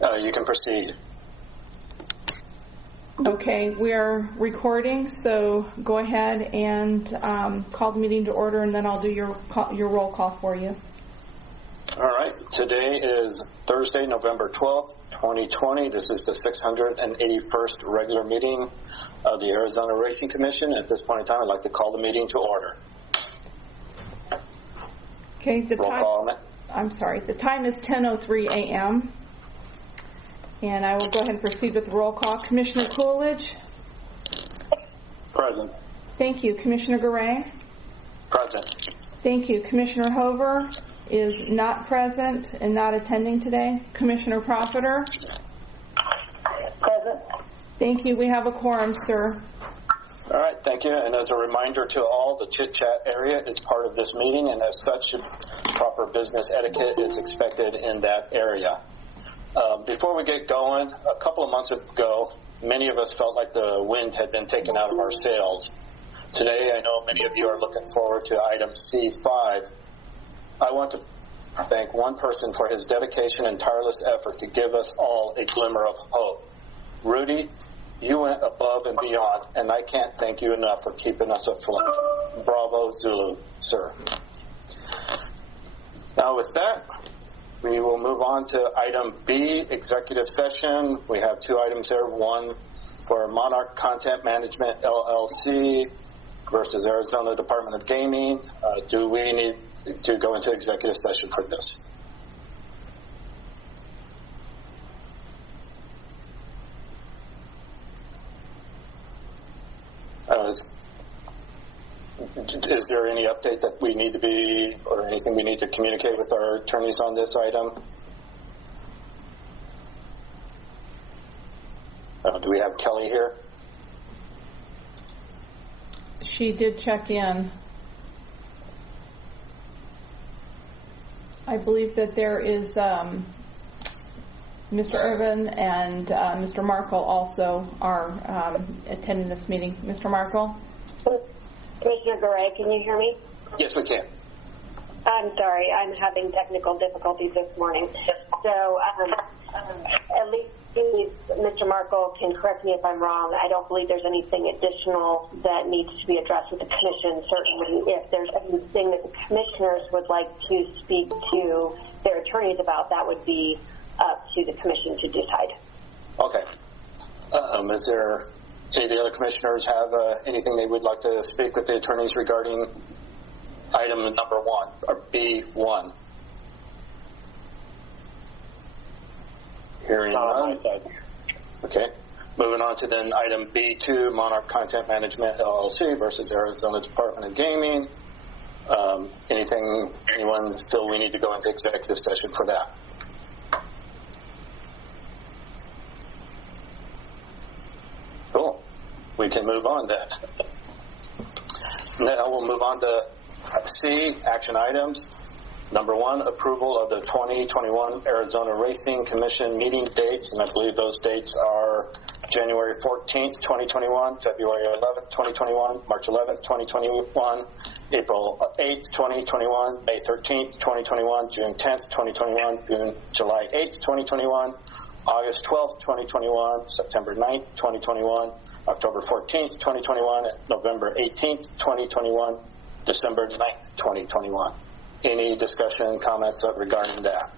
You can proceed. Okay, we are recording, so go ahead and call the meeting to order, and then I'll do your roll call for you. All right. Today is Thursday, November 12th, 2020. This is the 681st regular meeting of the Arizona Racing Commission. At this point in time, I'd like to call the meeting to order. Okay, the roll time. Call. I'm sorry. The time is 10:03 a.m. And I will go ahead and proceed with the roll call. Commissioner Coolidge? Present. Thank you. Commissioner Garay? Present. Thank you. Commissioner Hover is not present and not attending today. Commissioner Profiter? Present. Thank you. We have a quorum, sir. All right, thank you. And as a reminder to all, the chit-chat area is part of this meeting, and as such, proper business etiquette is expected in that area. Before we get going, a couple of months ago, many of us felt like the wind had been taken out of our sails. Today, I know many of you are looking forward to item C5. I want to thank one person for his dedication and tireless effort to give us all a glimmer of hope. Rudy, you went above and beyond, and I can't thank you enough for keeping us afloat. Bravo, Zulu, sir. Now with that, we will move on to item B, executive session. We have two items there. One for Monarch Content Management, LLC versus Arizona Department of Gaming. Do we need to go into executive session for this? Is there any update that we need to be, or anything we need to communicate with our attorneys on this item? Do we have Kelly here? She did check in. I believe that there is Mr. Irvin and Mr. Markle also are attending this meeting. Mr. Markle? Commissioner Garay, can you hear me? Yes, we can. I'm sorry, I'm having technical difficulties this morning. So at least Mr. Markle can correct me if I'm wrong. I don't believe there's anything additional that needs to be addressed with the commission. Certainly, if there's anything that the commissioners would like to speak to their attorneys about, that would be up to the commission to decide. Okay. Is there any of the other commissioners have anything they would like to speak with the attorneys regarding item number 1, or B1? Hearing none. Okay. Moving on to then item B2, Monarch Content Management, LLC versus Arizona Department of Gaming. Anyone feel we need to go into executive session for that? Cool. We can move on then. Now we'll move on to C, action items. Number 1, approval of the 2021 Arizona Racing Commission meeting dates, and I believe those dates are January 14th, 2021, February 11th, 2021, March 11th, 2021, April 8th, 2021, May 13th, 2021, June 10th, 2021, July 8th, 2021, August 12th, 2021, September 9th, 2021, October 14th, 2021, November 18th, 2021, December 9th, 2021. Any discussion, comments regarding that?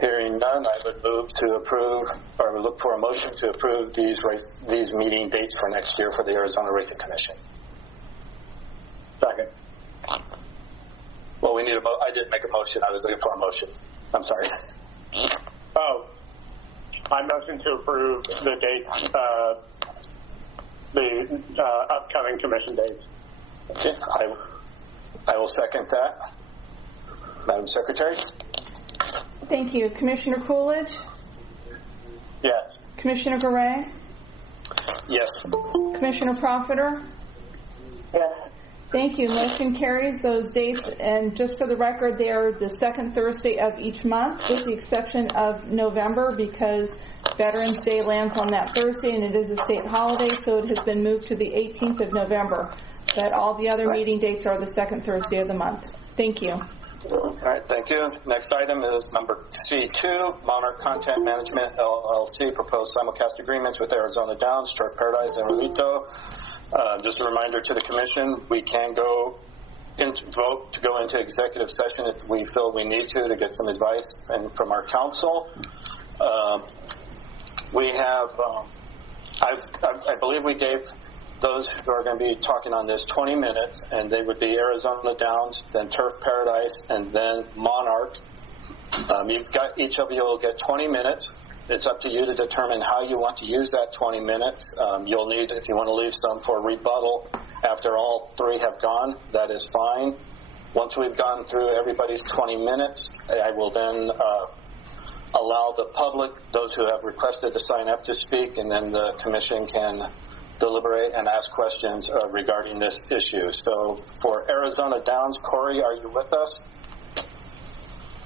Hearing none, I would move to approve, or would look for a motion to approve these meeting dates for next year for the Arizona Racing Commission. Second. Well, we need I didn't make a motion. I was looking for a motion. I'm sorry. Oh, I motion to approve the dates, the upcoming commission dates. Okay, I will second that. Madam Secretary? Thank you. Commissioner Coolidge? Yes. Commissioner Garay? Yes. Commissioner Profiter? Yes. Thank you. Motion carries. Those dates, and just for the record, they are the second Thursday of each month, with the exception of November, because Veterans Day lands on that Thursday, and it is a state holiday, so it has been moved to the 18th of November. But all the other meeting dates are the second Thursday of the month. Thank you. All right, thank you. Next item is number C2, Monarch Content Management LLC, proposed simulcast agreements with Arizona Downs, Turf Paradise, and Relito. Just a reminder to the commission, we can vote to go into executive session if we feel we need to get some advice from our counsel. We have, I believe we gave those who are going to be talking on this 20 minutes, and they would be Arizona Downs, then Turf Paradise, and then Monarch. Each of you will get 20 minutes. It's up to you to determine how you want to use that 20 minutes. You'll need, if you want to leave some for rebuttal after all three have gone, that is fine. Once we've gone through everybody's 20 minutes, I will then allow the public, those who have requested to sign up, to speak, and then the commission can deliberate and ask questions regarding this issue. So for Arizona Downs, Corey, are you with us?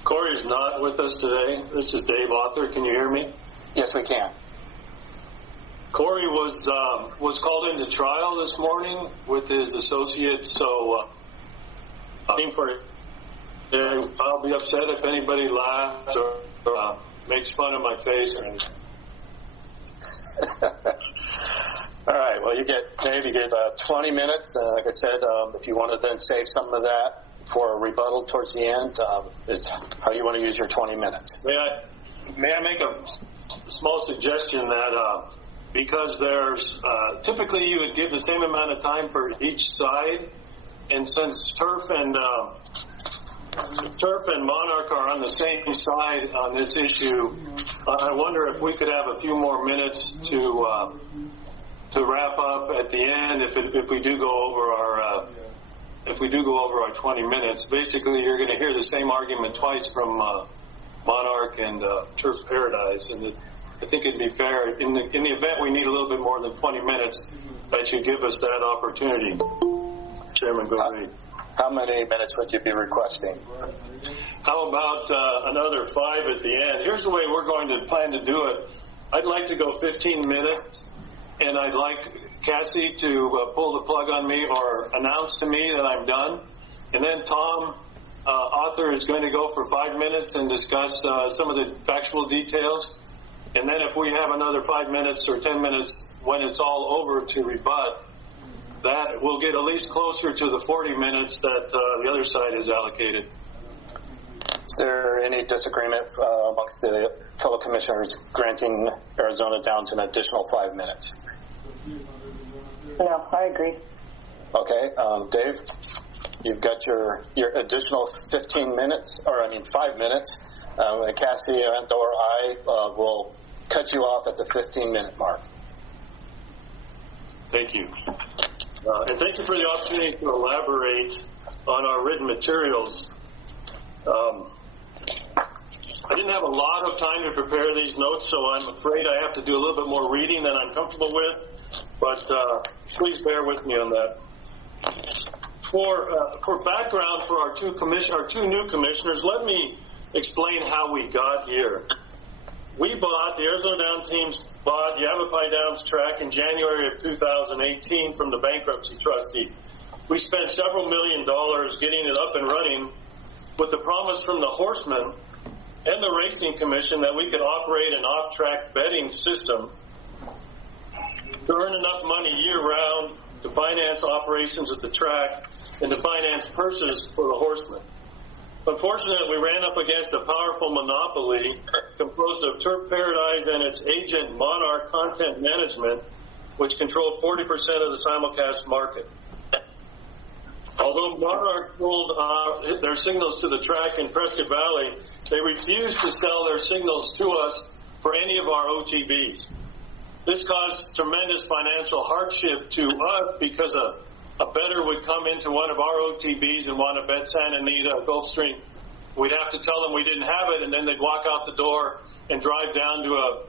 Corey is not with us today. This is Dave Author. Can you hear me? Yes, we can. Corey was called into trial this morning with his associate, so I'll be upset if anybody laughs or makes fun of my face or anything. All right. Well, you get 20 minutes. Like I said, if you want to then save some of that for a rebuttal towards the end, it's how you want to use your 20 minutes. May I make a small suggestion that because there's typically you would give the same amount of time for each side, and since Turf and Monarch are on the same side on this issue, I wonder if we could have a few more minutes to wrap up at the end if we do go over our 20 minutes. Basically, you're going to hear the same argument twice from Monarch and Turf Paradise, and I think it'd be fair in the event we need a little bit more than 20 minutes that you give us that opportunity. Chairman, go ahead. How many minutes would you be requesting? How about another 5 at the end? Here's the way we're going to plan to do it. I'd like to go 15 minutes, and I'd like Cassie to pull the plug on me or announce to me that I'm done. And then Tom, Author, is going to go for 5 minutes and discuss some of the factual details. And then if we have another 5 minutes or 10 minutes when it's all over to rebut, that will get at least closer to the 40 minutes that the other side has allocated. Is there any disagreement amongst the fellow commissioners granting Arizona Downs an additional 5 minutes? No, I agree. Okay, Dave, you've got your additional 15 minutes, or 5 minutes. Cassie and or I will cut you off at the 15-minute mark. Thank you. And thank you for the opportunity to elaborate on our written materials. I didn't have a lot of time to prepare these notes, so I'm afraid I have to do a little bit more reading than I'm comfortable with, but please bear with me on that. For background for our two new commissioners, let me explain how we got here. The Arizona Downs teams bought Yavapai Downs track in January of 2018 from the bankruptcy trustee. We spent several $1 million getting it up and running with the promise from the horsemen and the racing commission that we could operate an off-track betting system to earn enough money year-round to finance operations at the track and to finance purses for the horsemen. Unfortunately, we ran up against a powerful monopoly composed of Turf Paradise and its agent Monarch Content Management, which controlled 40% of the simulcast market. Although Monarch sold their signals to the track in Prescott Valley, they refused to sell their signals to us for any of our OTBs. This caused tremendous financial hardship to us because a bettor would come into one of our OTBs and want to bet Santa Anita, Gulfstream. We'd have to tell them we didn't have it, and then they'd walk out the door and drive down to a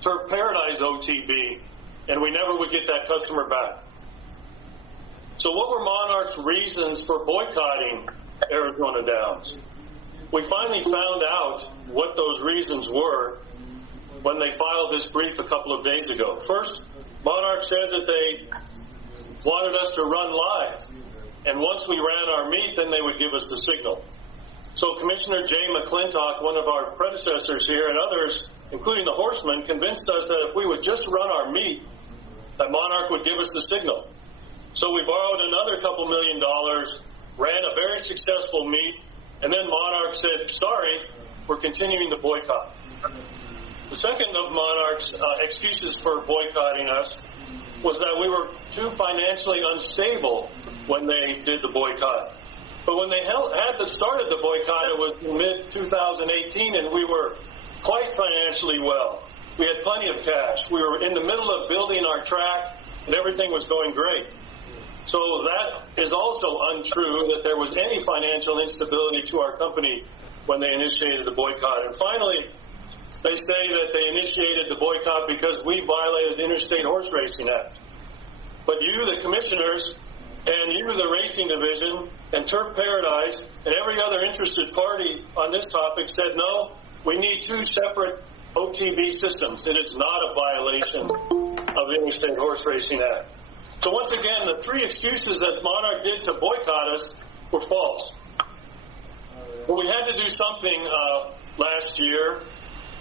Turf Paradise OTB, and we never would get that customer back. So what were Monarch's reasons for boycotting Arizona Downs? We finally found out what those reasons were when they filed this brief a couple of days ago. First, Monarch said that they wanted us to run live, and once we ran our meet, then they would give us the signal. So Commissioner Jay McClintock, one of our predecessors here, and others, including the Horsemen, convinced us that if we would just run our meet, that Monarch would give us the signal. So we borrowed another couple $1 million, ran a very successful meet, and then Monarch said, sorry, we're continuing the boycott. The second of Monarch's excuses for boycotting us was that we were too financially unstable when they did the boycott. But when they started the boycott, it was mid-2018, and we were quite financially well. We had plenty of cash. We were in the middle of building our track, and everything was going great. So that is also untrue, that there was any financial instability to our company when they initiated the boycott. And finally, they say that they initiated the boycott because we violated the Interstate Horse Racing Act. But you, the commissioners, and you, the racing division, and Turf Paradise, and every other interested party on this topic said, no, we need two separate OTB systems. It is not a violation of the Interstate Horse Racing Act. So once again, the three excuses that Monarch did to boycott us were false. But we had to do something last year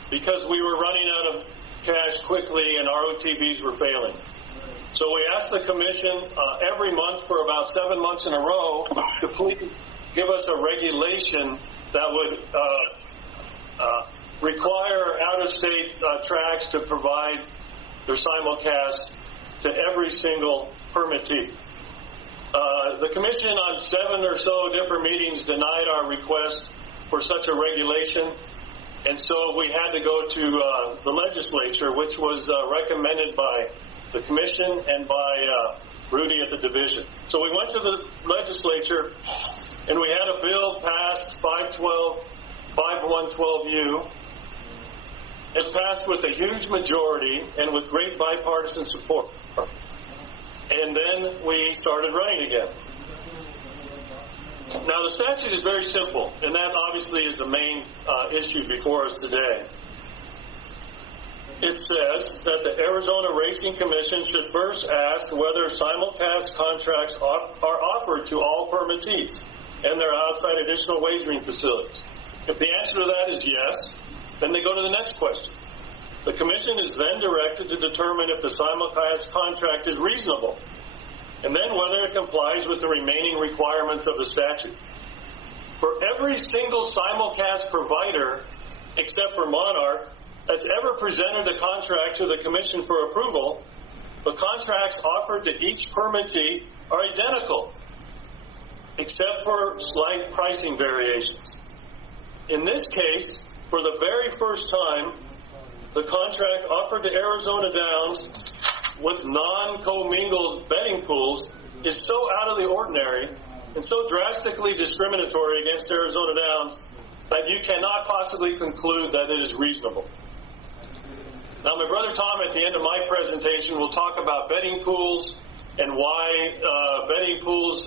because we were running out of cash quickly and our OTBs were failing. So we asked the commission every month for about 7 months in a row to please give us a regulation that would require out-of-state tracks to provide their simulcast to every single permittee. The commission on 7 or so different meetings denied our request for such a regulation, and so we had to go to the legislature, which was recommended by the commission and by Rudy at the division. So we went to the legislature, and we had a bill passed, 5112U. It's passed with a huge majority and with great bipartisan support. And then we started running again. Now, the statute is very simple, and that obviously is the main issue before us today. It says that the Arizona Racing Commission should first ask whether simulcast contracts are offered to all permittees and their outside additional wagering facilities. If the answer to that is yes, then they go to the next question. The commission is then directed to determine if the simulcast contract is reasonable, and then whether it complies with the remaining requirements of the statute. For every single simulcast provider, except for Monarch, that's ever presented a contract to the commission for approval, the contracts offered to each permittee are identical, except for slight pricing variations. In this case, for the very first time, the contract offered to Arizona Downs with non-commingled betting pools is so out of the ordinary and so drastically discriminatory against Arizona Downs that you cannot possibly conclude that it is reasonable. Now, my brother Tom, at the end of my presentation, will talk about betting pools and why betting pools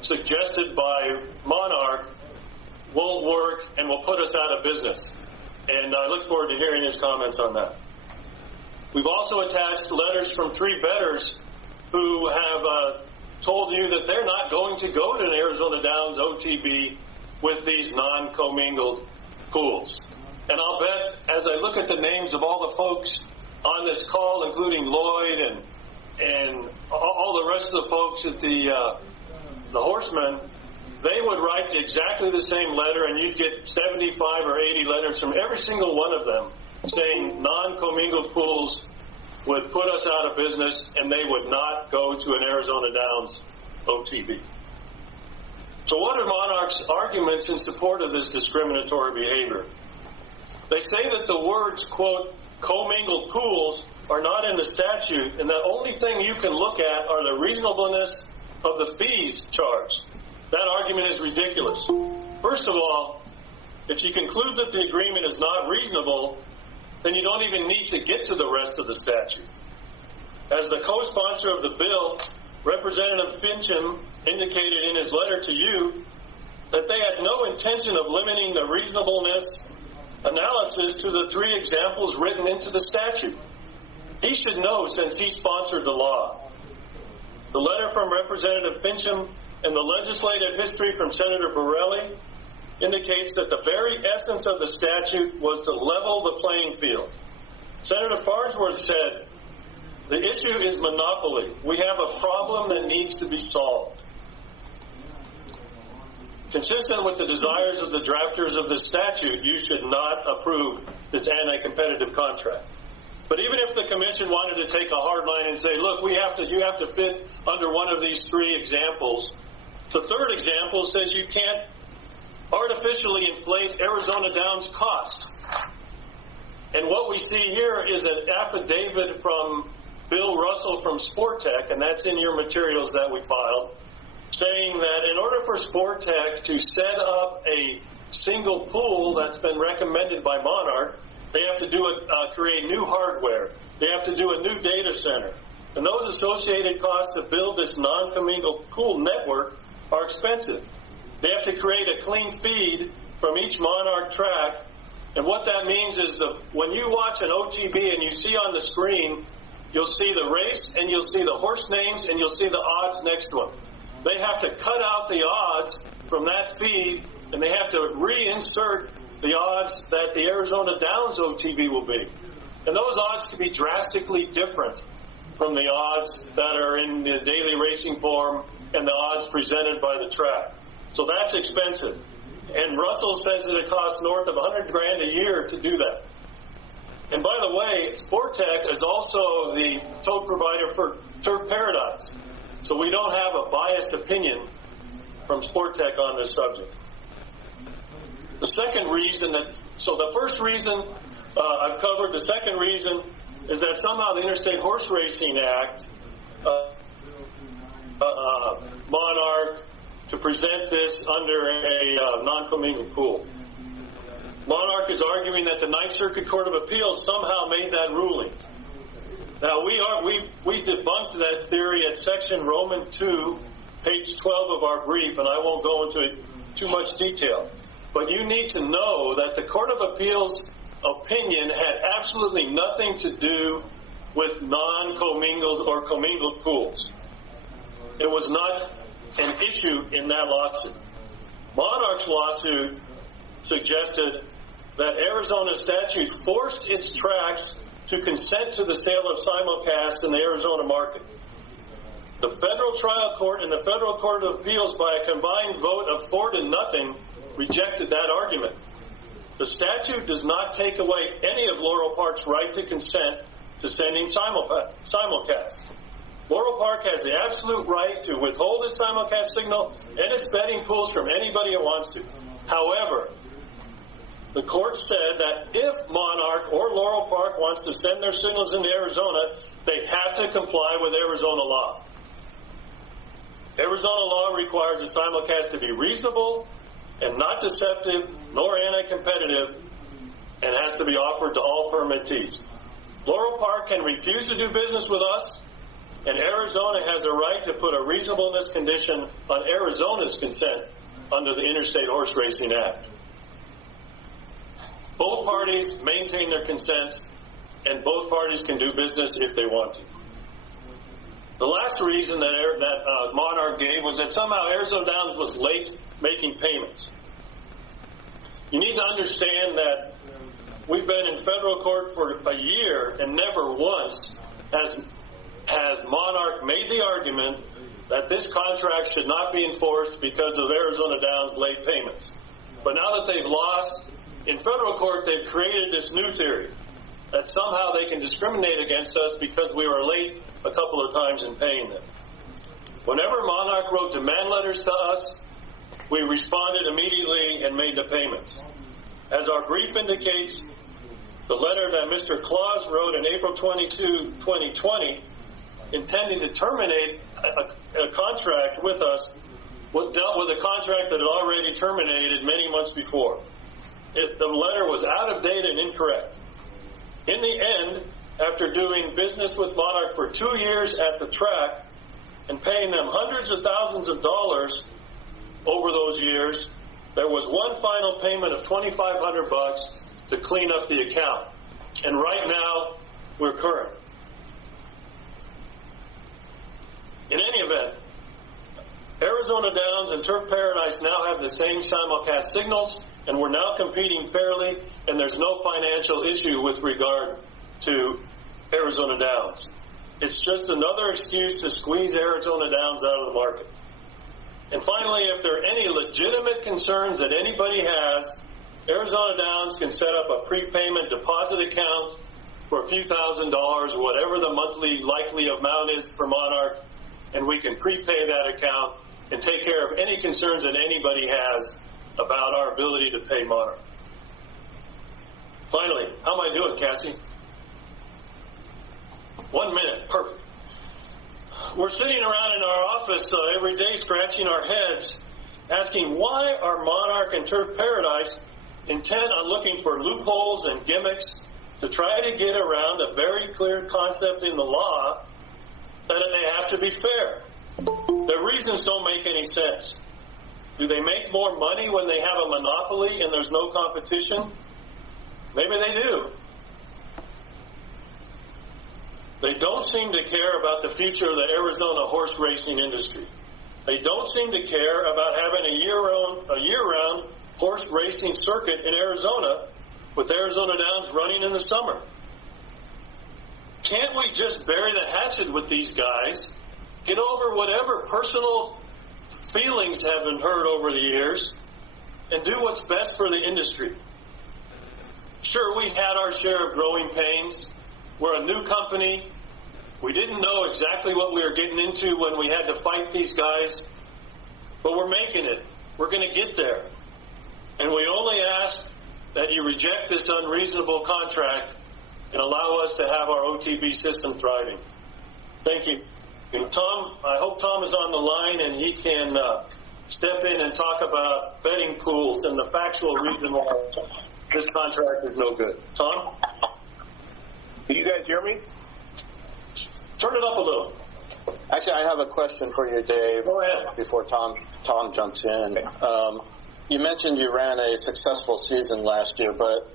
suggested by Monarch won't work and will put us out of business. And I look forward to hearing his comments on that. We've also attached letters from 3 bettors who have told you that they're not going to go to an Arizona Downs OTB with these non-commingled pools. And I'll bet, as I look at the names of all the folks on this call, including Lloyd and all the rest of the folks at the Horsemen, they would write exactly the same letter, and you'd get 75 or 80 letters from every single one of them saying non-commingled pools would put us out of business and they would not go to an Arizona Downs OTB. So what are Monarch's arguments in support of this discriminatory behavior? They say that the words, quote, commingled pools are not in the statute, and the only thing you can look at are the reasonableness of the fees charged. That argument is ridiculous. First of all, if you conclude that the agreement is not reasonable, then you don't even need to get to the rest of the statute. As the co-sponsor of the bill, Representative Fincham indicated in his letter to you that they had no intention of limiting the reasonableness analysis to the 3 examples written into the statute. He should know since he sponsored the law. The letter from Representative Fincham and the legislative history from Senator Borelli indicates that the very essence of the statute was to level the playing field. Senator Farnsworth said, the issue is monopoly. We have a problem that needs to be solved. Consistent with the desires of the drafters of the statute, you should not approve this anti-competitive contract. But even if the commission wanted to take a hard line and say, look, you have to fit under one of these three examples, the third example says you can't artificially inflate Arizona Downs costs. And what we see here is an affidavit from Bill Russell from Sportech, and that's in your materials that we filed, saying that in order for Sportech to set up a single pool that's been recommended by Monarch, they have to create new hardware. They have to do a new data center. And those associated costs to build this non-commingled pool network are expensive. They have to create a clean feed from each Monarch track. And what that means is when you watch an OTB and you see on the screen, you'll see the race and you'll see the horse names and you'll see the odds next to them. They have to cut out the odds from that feed and they have to reinsert the odds that the Arizona Downs OTB will be. And those odds can be drastically different from the odds that are in the daily racing form and the odds presented by the track. So that's expensive. And Russell says that it costs north of $100,000 a year to do that. And by the way, Sportech is also the tote provider for Turf Paradise. So we don't have a biased opinion from Sportech on this subject. The second reason the first reason I've covered, the second reason is that somehow the Interstate Horse Racing Act, Monarch, to present this under a non-commingled pool. Monarch is arguing that the Ninth Circuit Court of Appeals somehow made that ruling. Now we debunked that theory at section Roman 2, page 12 of our brief, and I won't go into too much detail. But you need to know that the Court of Appeals opinion had absolutely nothing to do with non-commingled or commingled pools. It was not an issue in that lawsuit. Monarch's lawsuit suggested that Arizona statute forced its tracks to consent to the sale of simulcasts in the Arizona market. The federal trial court and the federal court of appeals, by a combined vote of 4-0, rejected that argument. The statute does not take away any of Laurel Park's right to consent to sending simulcasts. Laurel Park has the absolute right to withhold its simulcast signal and its betting pools from anybody it wants to. However, the court said that if Monarch or Laurel Park wants to send their signals into Arizona, they have to comply with Arizona law. Arizona law requires a simulcast to be reasonable and not deceptive nor anti-competitive, and has to be offered to all permittees. Laurel Park can refuse to do business with us, and Arizona has a right to put a reasonableness condition on Arizona's consent under the Interstate Horse Racing Act. Both parties maintain their consents, and both parties can do business if they want to. The last reason that Monarch gave was that somehow Arizona Downs was late making payments. You need to understand that we've been in federal court for a year, and never once has Monarch made the argument that this contract should not be enforced because of Arizona Downs' late payments. But now that they've lost in federal court, they've created this new theory that somehow they can discriminate against us because we were late a couple of times in paying them. Whenever Monarch wrote demand letters to us, we responded immediately and made the payments. As our brief indicates, the letter that Mr. Claus wrote in April 22, 2020, intending to terminate a contract with us, dealt with a contract that had already terminated many months before. The letter was out of date and incorrect. In the end, after doing business with Monarch for 2 years at the track and paying them hundreds of thousands of dollars over those years, there was one final payment of $2,500 to clean up the account. And right now, we're current. In any event, Arizona Downs and Turf Paradise now have the same simulcast signals, and we're now competing fairly, and there's no financial issue with regard to Arizona Downs. It's just another excuse to squeeze Arizona Downs out of the market. And finally, if there are any legitimate concerns that anybody has, Arizona Downs can set up a prepayment deposit account for a few $1,000s, whatever the monthly likely amount is for Monarch, and we can prepay that account and take care of any concerns that anybody has about our ability to pay Monarch. Finally, how am I doing, Cassie? 1 minute, perfect. We're sitting around in our office every day scratching our heads, asking why are Monarch and Turf Paradise intent on looking for loopholes and gimmicks to try to get around a very clear concept in the law that they have to be fair. The reasons don't make any sense. Do they make more money when they have a monopoly and there's no competition? Maybe they do. They don't seem to care about the future of the Arizona horse racing industry. They don't seem to care about having a year-round horse racing circuit in Arizona with Arizona Downs running in the summer. Can't we just bury the hatchet with these guys, get over whatever personal feelings have been hurt over the years, and do what's best for the industry? Sure, we had our share of growing pains. We're a new company. We didn't know exactly what we were getting into when we had to fight these guys, but we're making it. We're going to get there. And we only ask that you reject this unreasonable contract and allow us to have our OTB system thriving. Thank you. And Tom, I hope Tom is on the line and he can step in and talk about betting pools and the factual reason why this contract is no good. Tom? Can you guys hear me? Turn it up a little. Actually, I have a question for you, Dave. Go ahead. Before Tom jumps in. You mentioned you ran a successful season last year, but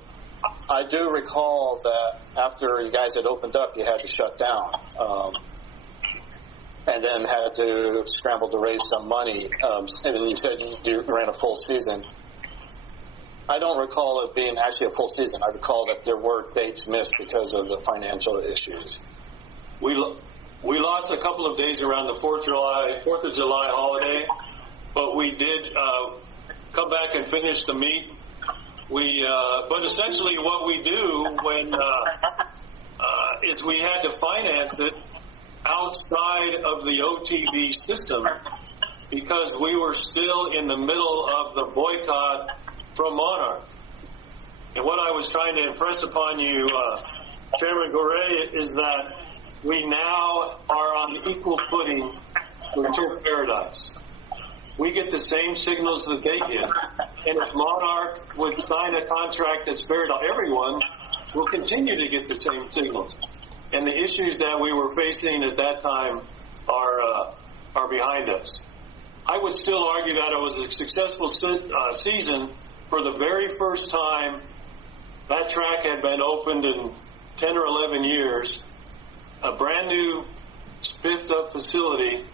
I do recall that after you guys had opened up, you had to shut down and then had to scramble to raise some money. And you said you ran a full season. I don't recall it being actually a full season. I recall that there were dates missed because of the financial issues. We lost a couple of days around the 4th of July holiday, but we did come back and finish the meet. But essentially what we do when is we had to finance it outside of the OTB system because we were still in the middle of the boycott from Monarch. And what I was trying to impress upon you, Chairman Gorey, is that we now are on equal footing with Turf Paradise. We get the same signals that they get. And if Monarch would sign a contract that's fair to everyone, we'll continue to get the same signals. And the issues that we were facing at that time are behind us. I would still argue that it was a successful season for the very first time. That track had been opened in 10 or 11 years, a brand new spiffed up facility,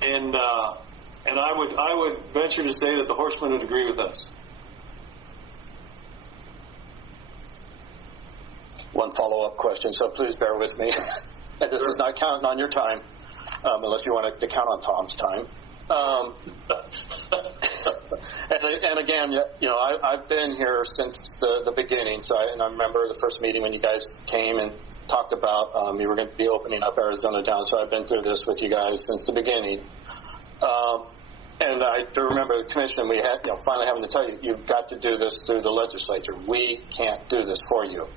and I would venture to say that the horsemen would agree with us. One follow-up question, so please bear with me. This is not counting on your time, unless you want to count on Tom's time. And again, you know, I've been here since the beginning. So I remember the first meeting when you guys came and talked about you were going to be opening up Arizona Downs. So I've been through this with you guys since the beginning. And I do remember the commission, we had, finally having to tell you, you've got to do this through the legislature. We can't do this for you.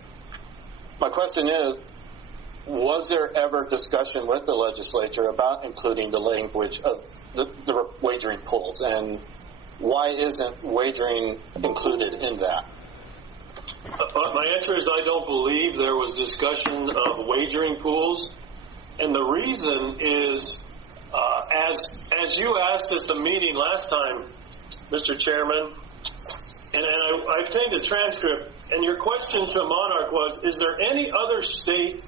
My question is, was there ever discussion with the legislature about including the language of the wagering pools, and why isn't wagering included in that? My answer is I don't believe there was discussion of wagering pools, and the reason is, as you asked at the meeting last time, Mr. Chairman, and I obtained a transcript, and your question to Monarch was, is there any other state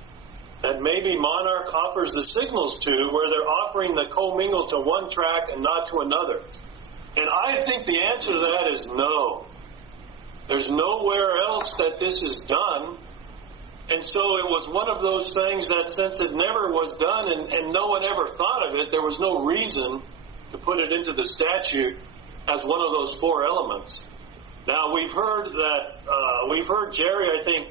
that maybe Monarch offers the signals to, where they're offering the commingle to one track and not to another? And I think the answer to that is no. There's nowhere else that this is done. And so it was one of those things that, since it never was done and no one ever thought of it, there was no reason to put it into the statute as one of those four elements. Now, we've heard Jerry, I think,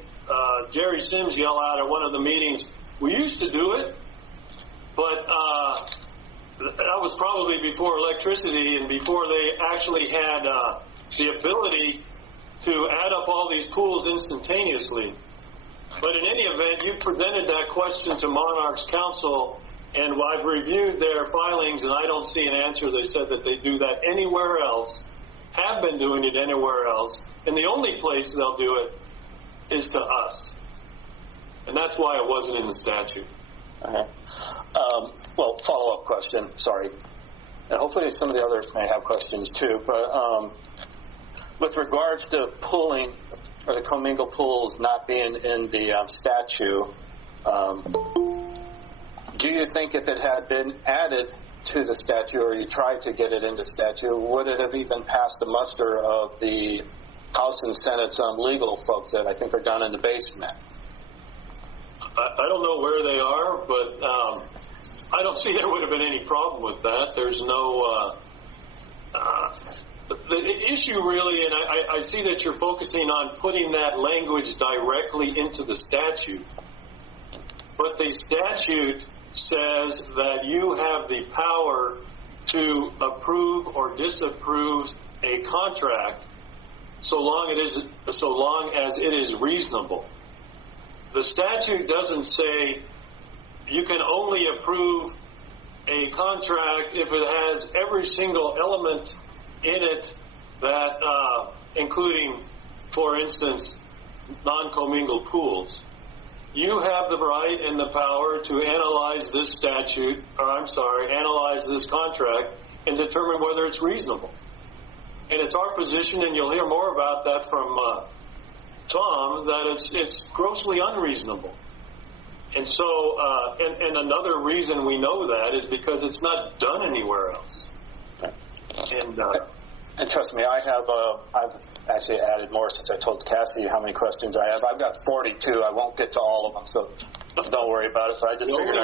Jerry Sims yell out at one of the meetings, we used to do it, but that was probably before electricity and before they actually had the ability to add up all these pools instantaneously. But in any event, you presented that question to Monarch's counsel, and I've reviewed their filings, and I don't see an answer. They said that they do that anywhere else, have been doing it anywhere else, and the only place they'll do it is to us. And that's why it wasn't in the statute. Okay. Well, follow-up question, sorry. And hopefully some of the others may have questions too, but with regards to pooling, or the commingled pools not being in the statute, do you think if it had been added to the statute, or you tried to get it into statute, would it have even passed the muster of the House and Senate's legal folks that I think are down in the basement? I don't know where they are, but I don't see there would have been any problem with that. There's no... The issue really, and I see that you're focusing on putting that language directly into the statute, but the statute says that you have the power to approve or disapprove a contract so long as it is reasonable. The statute doesn't say you can only approve a contract if it has every single element in it that, including, for instance, non-commingled pools. You have the right and the power to analyze this analyze this contract and determine whether it's reasonable. And it's our position, and you'll hear more about that from Tom, that it's grossly unreasonable. And so, and another reason we know that is because it's not done anywhere else. And trust me, I've actually added more since I told Cassie how many questions I have. I've got 42. I won't get to all of them, so don't worry about it. But I just figured the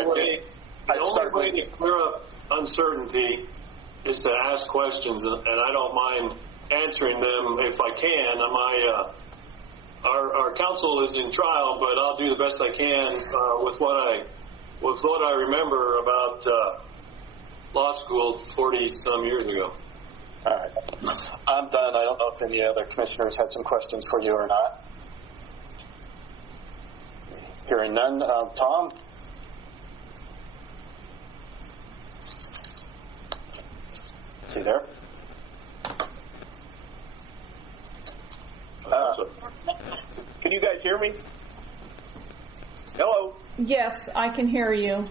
only way to clear up uncertainty is to ask questions, and I don't mind answering them if I can. Our counsel is in trial, but I'll do the best I can with what I remember about law school 40-some years ago. All right. I'm done. I don't know if any other commissioners had some questions for you or not. Hearing none. Tom? Is he there? Can you guys hear me? Hello? Yes, I can hear you.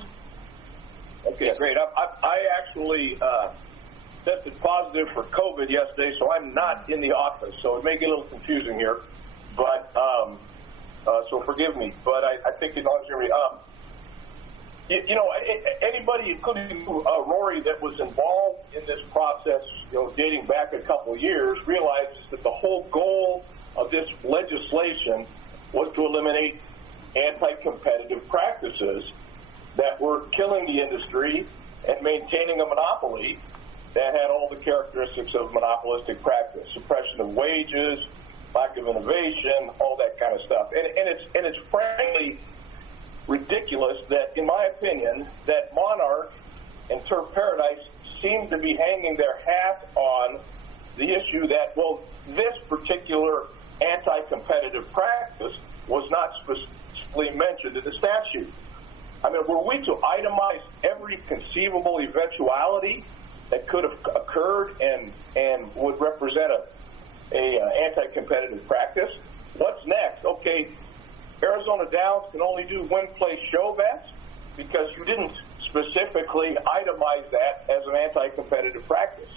Okay, yes. Great. I actually tested positive for COVID yesterday, so I'm not in the office, so it may get a little confusing here, but so forgive me. But I think you know, anybody, including Rory, that was involved in this process, dating back a couple of years, realizes that the whole goal of this legislation was to eliminate anti-competitive practices that were killing the industry and maintaining a monopoly that had all the characteristics of monopolistic practice: suppression of wages, lack of innovation, all that kind of stuff. And it's frankly ridiculous that, in my opinion, that Monarch and Turf Paradise seem to be hanging their hat on the issue that, well, this particular anti-competitive practice was not specifically mentioned in the statute. I mean, were we to itemize every conceivable eventuality that could have occurred and would represent a anti-competitive practice? What's next? Okay, Arizona Downs can only do win-place-show bets because you didn't specifically itemize that as an anti-competitive practice.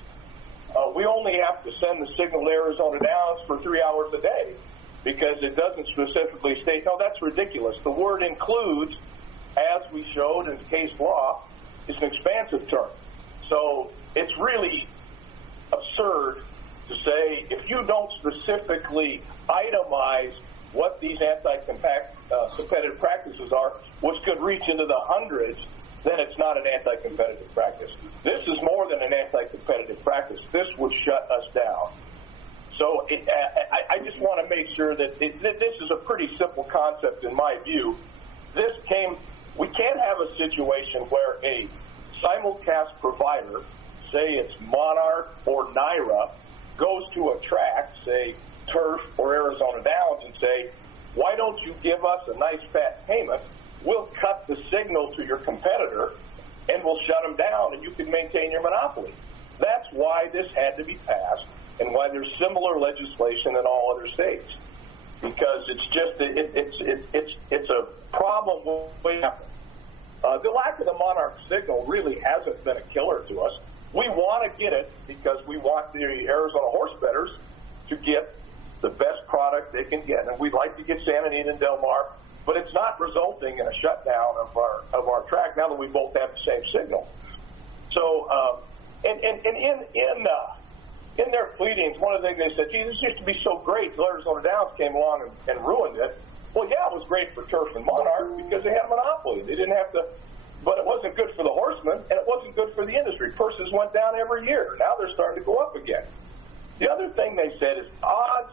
We only have to send the signal to Arizona Downs for 3 hours a day because it doesn't specifically state. No, that's ridiculous. The word includes as we showed in case law, is an expansive term. So it's really absurd to say if you don't specifically itemize what these anti-competitive practices are, which could reach into the hundreds, then it's not an anti-competitive practice. This is more than an anti-competitive practice. This would shut us down. So I just want to make sure that this is a pretty simple concept in my view. We can't have a situation where a simulcast provider, say it's Monarch or NYRA, goes to a track, say Turf or Arizona Downs, and say, why don't you give us a nice fat payment? We'll cut the signal to your competitor and we'll shut them down and you can maintain your monopoly. That's why this had to be passed and why there's similar legislation in all other states. Because it's just, it's a problem way happen. The lack of the Monarch signal really hasn't been a killer to us. We want to get it because we want the Arizona horse bettors to get the best product they can get. And we'd like to get Santa Anita and Del Mar, but it's not resulting in a shutdown of our track now that we both have the same signal. So, in their pleadings, one of the things they said, gee, this used to be so great until Arizona Downs came along and ruined it. Well, yeah, it was great for Turf and Monarch because they had a monopoly. They didn't have to, but it wasn't good for the horsemen and it wasn't good for the industry. Purses went down every year. Now they're starting to go up again. The other thing they said is odds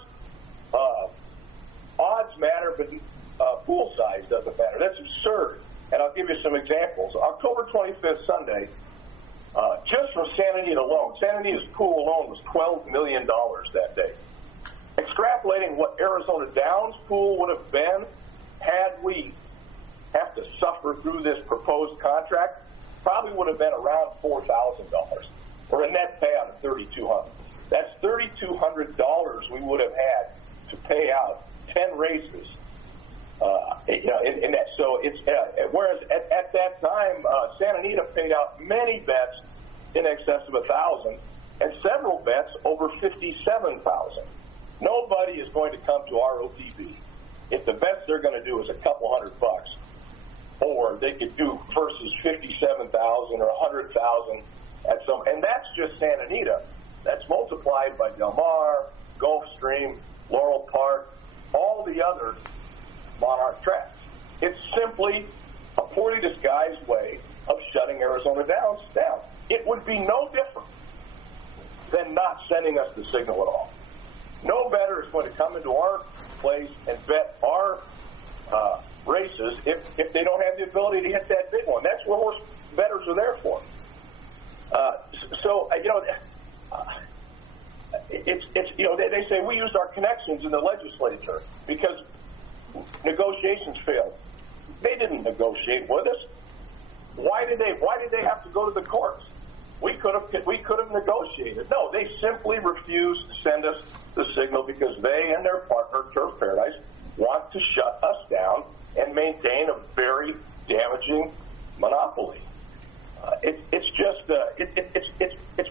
matter, but pool size doesn't matter. That's absurd. And I'll give you some examples. October 25th, Sunday, just from Santa Anita alone, Santa Anita's pool alone was $12 million that day. Extrapolating what Arizona Downs pool would have been had we have to suffer through this proposed contract, probably would have been around $4,000 or a net payout of $3,200. That's $3,200 we would have had to pay out 10 races. In that, so it's whereas at that time Santa Anita paid out many bets in excess of 1,000 and several bets over 57,000. Nobody is going to come to our OTB if the bets they're going to do is a couple $100, or they could do versus 57,000 or 100,000 at some, and that's just Santa Anita. That's multiplied by Del Mar, Gulfstream, Laurel Park, all the other Monarch tracks. It's simply a poorly disguised way of shutting Arizona Downs down. It would be no different than not sending us the signal at all. No bettor is going to come into our place and bet our races if they don't have the ability to hit that big one. That's what horse bettors are there for. They say we used our connections in the legislature because negotiations failed. They didn't negotiate with us. Why did they have to go to the courts? We could have negotiated. No, they simply refused to send us the signal because they and their partner, Turf Paradise, want to shut us down and maintain a very damaging monopoly. It's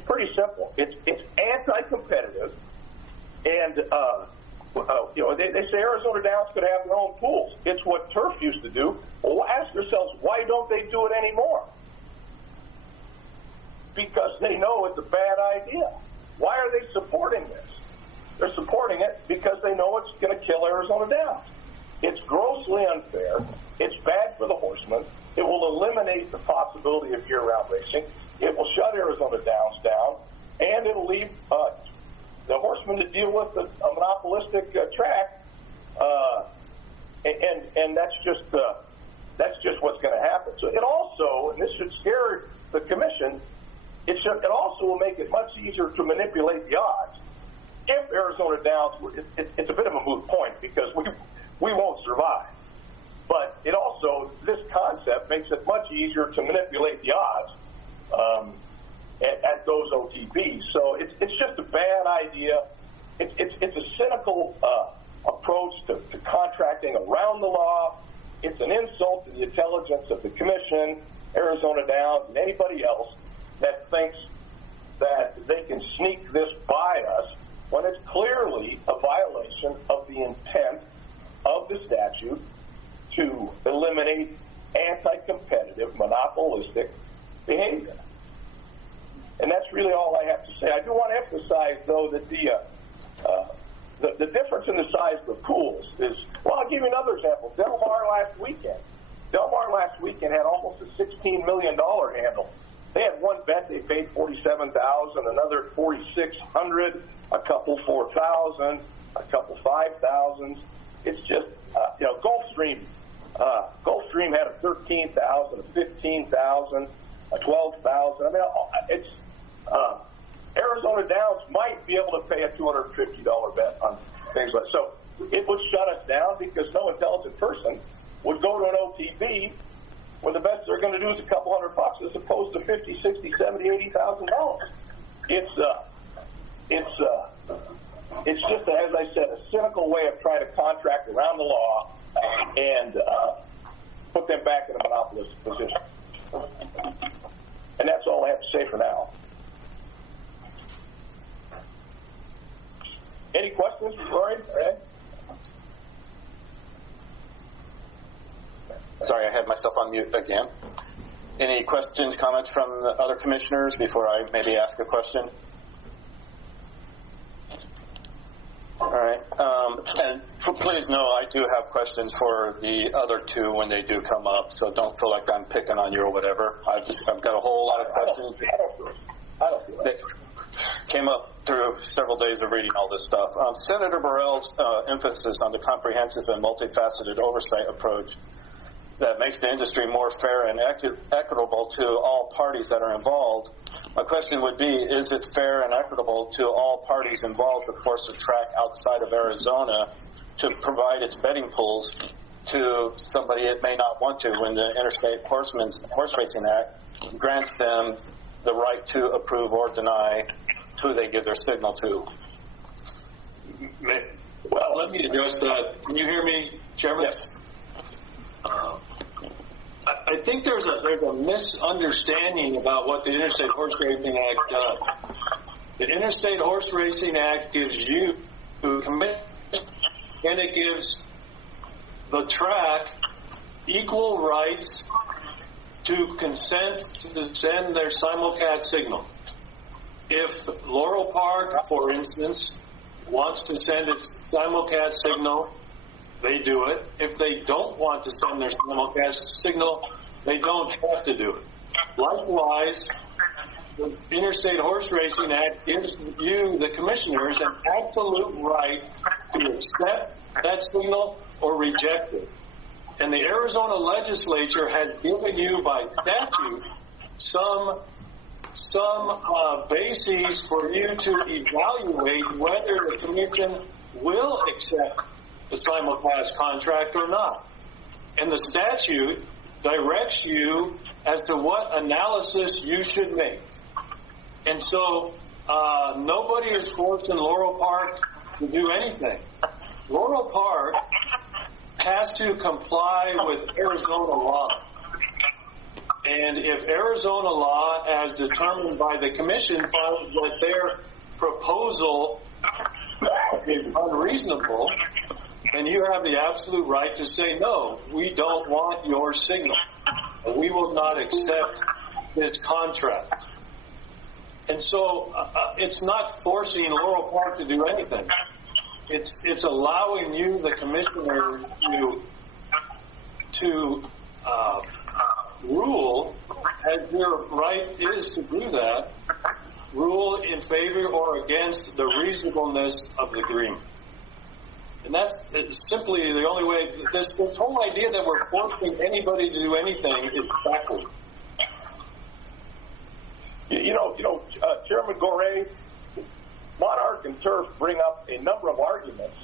pretty simple. It's anti-competitive, and they say Arizona Downs could have their own pools. It's what Turf used to do. Well, ask yourselves, why don't they do it anymore? Because they know it's a bad idea. Why are they supporting this? They're supporting it because they know it's going to kill Arizona Downs. It's grossly unfair. It's bad for the horsemen. It will eliminate the possibility of year-round racing. It will shut Arizona Downs down, and it'll leave the horsemen to deal with a monopolistic track. And that's just what's going to happen. So it also, and this should scare the commission, it also will make it much easier to manipulate the odds. If Arizona Downs, it's a bit of a moot point because we won't survive. But it also, this concept makes it much easier to manipulate the odds at those OTBs. So it's just a bad idea. It's a cynical approach to contracting around the law. It's an insult to the intelligence of the commission, Arizona Downs, and anybody else that thinks that they can sneak this by us when it's clearly a violation of the intent of the statute to eliminate anti-competitive, monopolistic behavior. And that's really all I have to say. I do want to emphasize, though, that the difference in the size of the pools is, well, I'll give you another example. Del Mar last weekend had almost a $16 million handle. They had one bet they paid $47,000, another $4,600, a couple $4,000, a couple $5,000. It's just Gulfstream had a $13,000, a $15,000, a $12,000. I mean, it's Arizona Downs might be able to pay a $250 bet on things like that. So it would shut us down because no intelligent person would go to an OTB where the best they're going to do is a couple $100 as opposed to $50, $60, $70, $80,000. It's just, as I said, a cynical way of trying to contract around the law and put them back in a monopolistic position. And that's all I have to say for now. Any questions, Rory? Sorry, I had myself on mute again. Any questions, comments from the other commissioners before I maybe ask a question? All right. And please know I do have questions for the other two when they do come up, so don't feel like I'm picking on you or whatever. I've got a whole lot of questions. I don't feel that. Came up through several days of reading all this stuff. Senator Burrell's emphasis on the comprehensive and multifaceted oversight approach that makes the industry more fair and equitable to all parties that are involved. My question would be, is it fair and equitable to all parties involved to force a track outside of Arizona to provide its betting pools to somebody it may not want to when the Interstate Horse Racing Act grants them the right to approve or deny who they give their signal to? Well, let me address that. Can you hear me, Chairman? Yes. I think there's a misunderstanding about what the Interstate Horse Racing Act does. The Interstate Horse Racing Act gives you commitment, and it gives the track equal rights to consent to send their simulcast signal. If Laurel Park, for instance, wants to send its simulcast signal, they do it. If they don't want to send their simulcast signal, they don't have to do it. Likewise, the Interstate Horse Racing Act gives you, the commissioners, an absolute right to accept that signal or reject it. And the Arizona legislature has given you, by statute, some bases for you to evaluate whether the commission will accept the simulcast contract or not. And the statute directs you as to what analysis you should make. And so nobody is forcing Laurel Park to do anything. Laurel Park has to comply with Arizona law. And if Arizona law, as determined by the commission, finds that their proposal is unreasonable, then you have the absolute right to say, no, we don't want your signal. We will not accept this contract. And so it's not forcing Laurel Park to do anything. It's allowing you, the commissioner, to rule, as your right is to do that, rule in favor or against the reasonableness of the agreement. And that's simply the only way. This whole idea that we're forcing anybody to do anything is backward. Chairman Gorey, Monarch and Turf bring up a number of arguments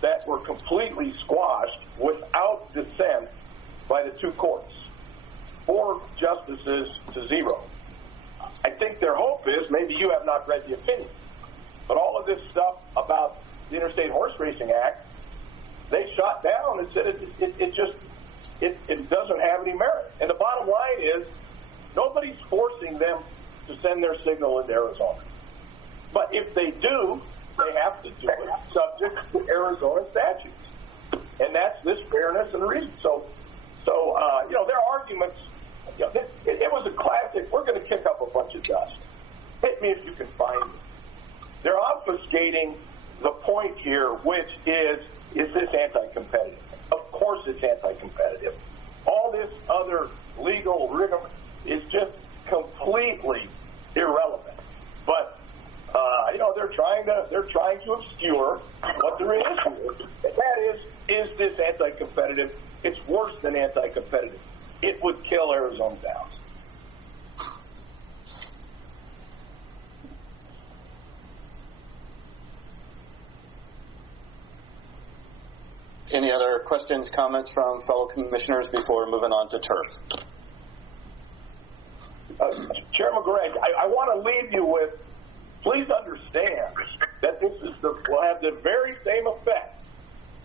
that were completely squashed without dissent by the two courts. 4 justices to 0. I think their hope is, maybe you have not read the opinion, but all of this stuff about the Interstate Horse Racing Act, they shot down and said it doesn't have any merit. And the bottom line is, nobody's forcing them to send their signal into Arizona. But if they do, they have to do it subject to Arizona statutes. And that's this fairness and reason. So So, their arguments, it was a classic, we're going to kick up a bunch of dust. Hit me if you can find me. They're obfuscating the point here, which is this anti-competitive? Of course it's anti-competitive. All this other legal rigor is just completely irrelevant. But, they're trying to obscure what the real issue is. And that is this anti-competitive? It's worse than anti-competitive. It would kill Arizona Downs. Any other questions, comments from fellow commissioners before moving on to turf? Chairman Gregg, I want to leave you with, please understand that this will have the very same effect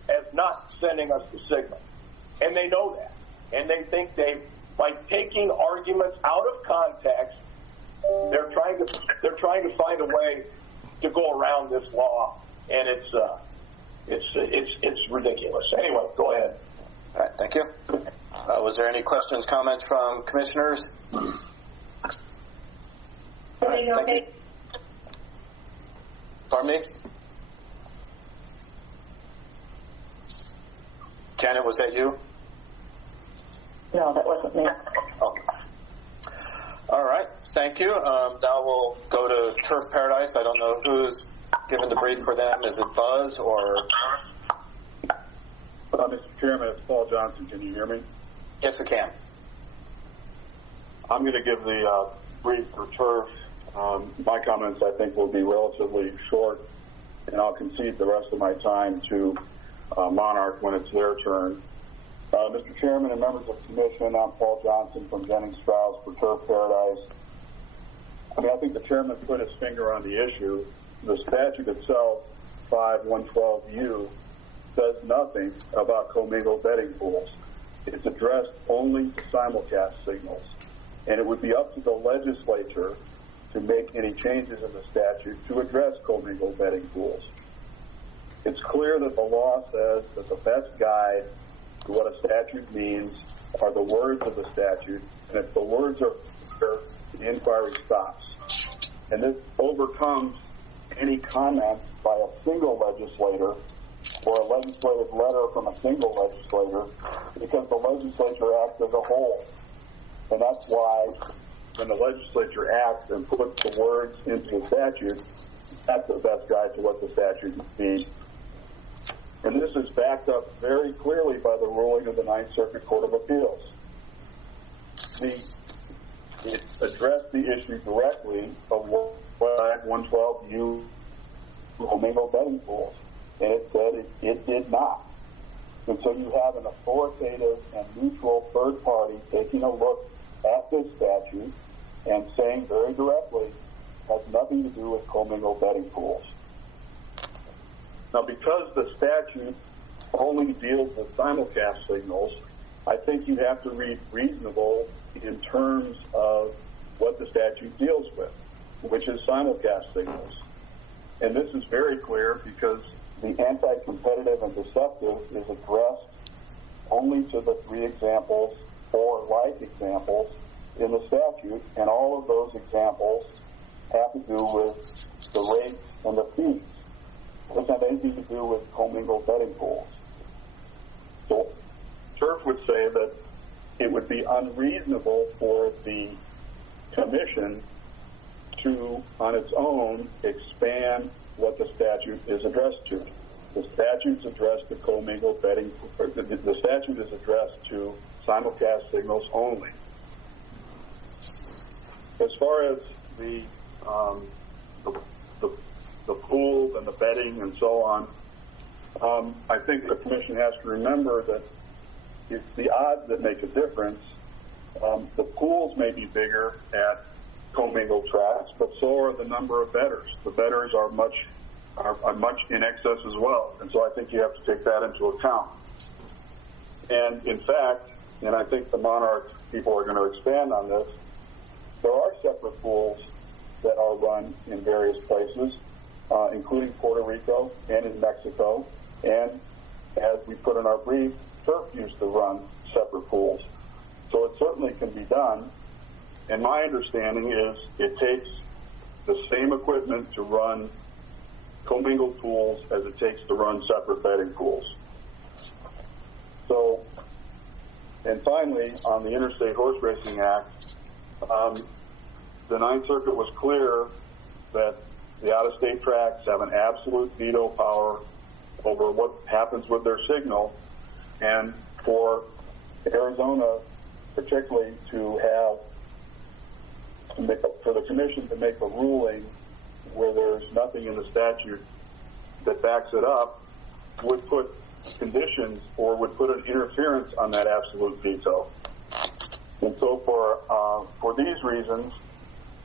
as not sending us the signal. And they know that. And they think by taking arguments out of context, they're trying to find a way to go around this law, and it's ridiculous. Anyway, go ahead. All right, thank you. Was there any questions, comments from commissioners? All right, thank you. Pardon me? Janet, was that you? No, that wasn't me. Oh. All right, thank you. Now we'll go to Turf Paradise. I don't know who's given the brief for them. Is it Buzz or? Mr. Chairman, it's Paul Johnson. Can you hear me? Yes, we can. I'm going to give the brief for Turf. My comments, I think, will be relatively short, and I'll concede the rest of my time to Monarch when it's their turn. Mr. Chairman and members of the Commission, I'm Paul Johnson from Jennings Strauss for Turf Paradise. I think the Chairman put his finger on the issue. The statute itself, 5112U, says nothing about commingled betting pools. It's addressed only to simulcast signals, and it would be up to the legislature to make any changes in the statute to address commingled betting pools. It's clear that the law says that the best guide to what a statute means are the words of the statute, and if the words are clear, the inquiry stops. And this overcomes any comment by a single legislator or a legislative letter from a single legislator, because the legislature acts as a whole. And that's why when the legislature acts and puts the words into the statute, that's the best guide to what the statute means. And this is backed up very clearly by the ruling of the Ninth Circuit Court of Appeals. It addressed the issue directly of what 112U commingled betting pools, and it said it did not. And so you have an authoritative and neutral third party taking a look at this statute and saying very directly it has nothing to do with commingled betting pools. Now, because the statute only deals with simulcast signals, I think you have to read reasonable in terms of what the statute deals with, which is simulcast signals. And this is very clear because the anti-competitive and deceptive is addressed only to the three examples or like examples in the statute, and all of those examples have to do with the rates and the fees. It doesn't have anything to do with commingled betting pools. So Turf would say that it would be unreasonable for the Commission to, on its own, expand what the statute is addressed to. The statute's addressed to commingled betting. The statute is addressed to simulcast signals only. As far as the pools and the betting and so on, I think the Commission has to remember that it's the odds that make a difference. The pools may be bigger at commingled tracks, but so are the number of bettors. The bettors are much in excess as well, and so I think you have to take that into account. And in fact, and I think the Monarch people are going to expand on this, there are separate pools that are run in various places, including Puerto Rico and in Mexico, and as we put in our brief, turf used to run separate pools. So it certainly can be done. And my understanding is it takes the same equipment to run commingled pools as it takes to run separate betting pools. So, and finally, on the Interstate Horse Racing Act, the Ninth Circuit was clear that the out-of-state tracks have an absolute veto power over what happens with their signal, and for Arizona particularly to have, for the commission to make a ruling where there's nothing in the statute that backs it up would put conditions or would put an interference on that absolute veto. And so for these reasons,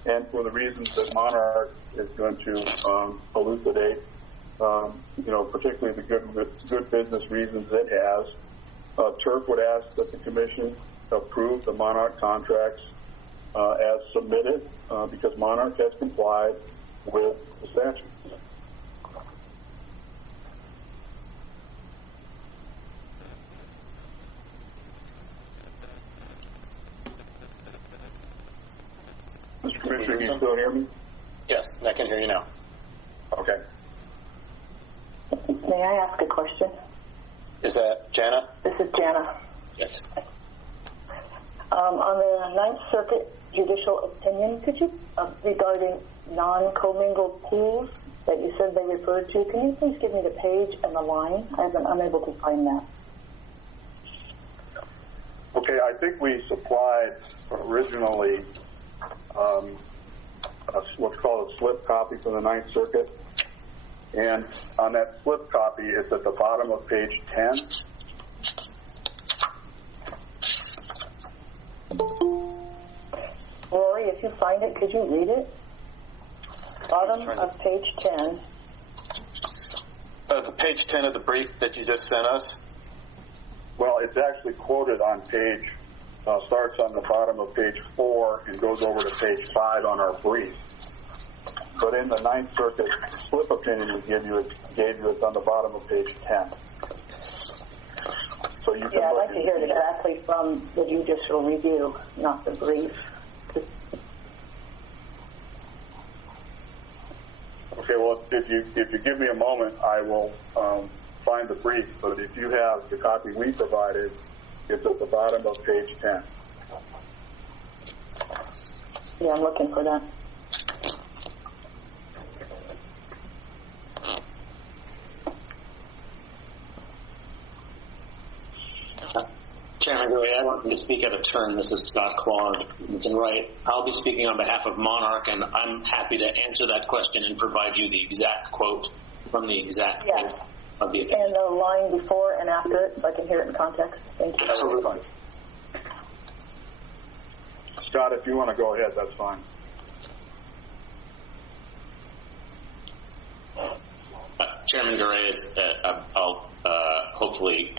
and for the reasons that Monarch is going to elucidate, particularly the good business reasons it has, Turf would ask that the commission approve the Monarch contracts as submitted because Monarch has complied with the statute. Mr. Commissioner, can you still hear me? Yes, I can hear you now. Okay. May I ask a question? Is that Jana? This is Jana. Yes. On the Ninth Circuit judicial opinion, could you, regarding non-commingled pools that you said they referred to, can you please give me the page and the line? I've been unable to find that. Okay, I think we supplied originally what's called a slip copy from the Ninth Circuit. And on that slip copy, it's at the bottom of page 10. Rory, if you find it, could you read it? Bottom of page 10. The page 10 of the brief that you just sent us? Well, it's actually quoted on page, starts on the bottom of page 4 and goes over to page 5 on our brief. But in the Ninth Circuit slip opinion we gave you, it's on the bottom of page 10. So you can I'd like to hear it exactly from the judicial review, not the brief. Okay, well, if you give me a moment, I will find the brief. But if you have the copy we provided, it's at the bottom of page 10. Yeah, I'm looking for that. Chairman Gurley, I want to speak out of turn. This is Scott Claus. I'll be speaking on behalf of Monarch, and I'm happy to answer that question and provide you the exact quote from the exact quote of the opinion. And the line before and after it, so I can hear it in context. Thank you. Absolutely. Scott, if you want to go ahead, that's fine. Chairman Gurley, I'll hopefully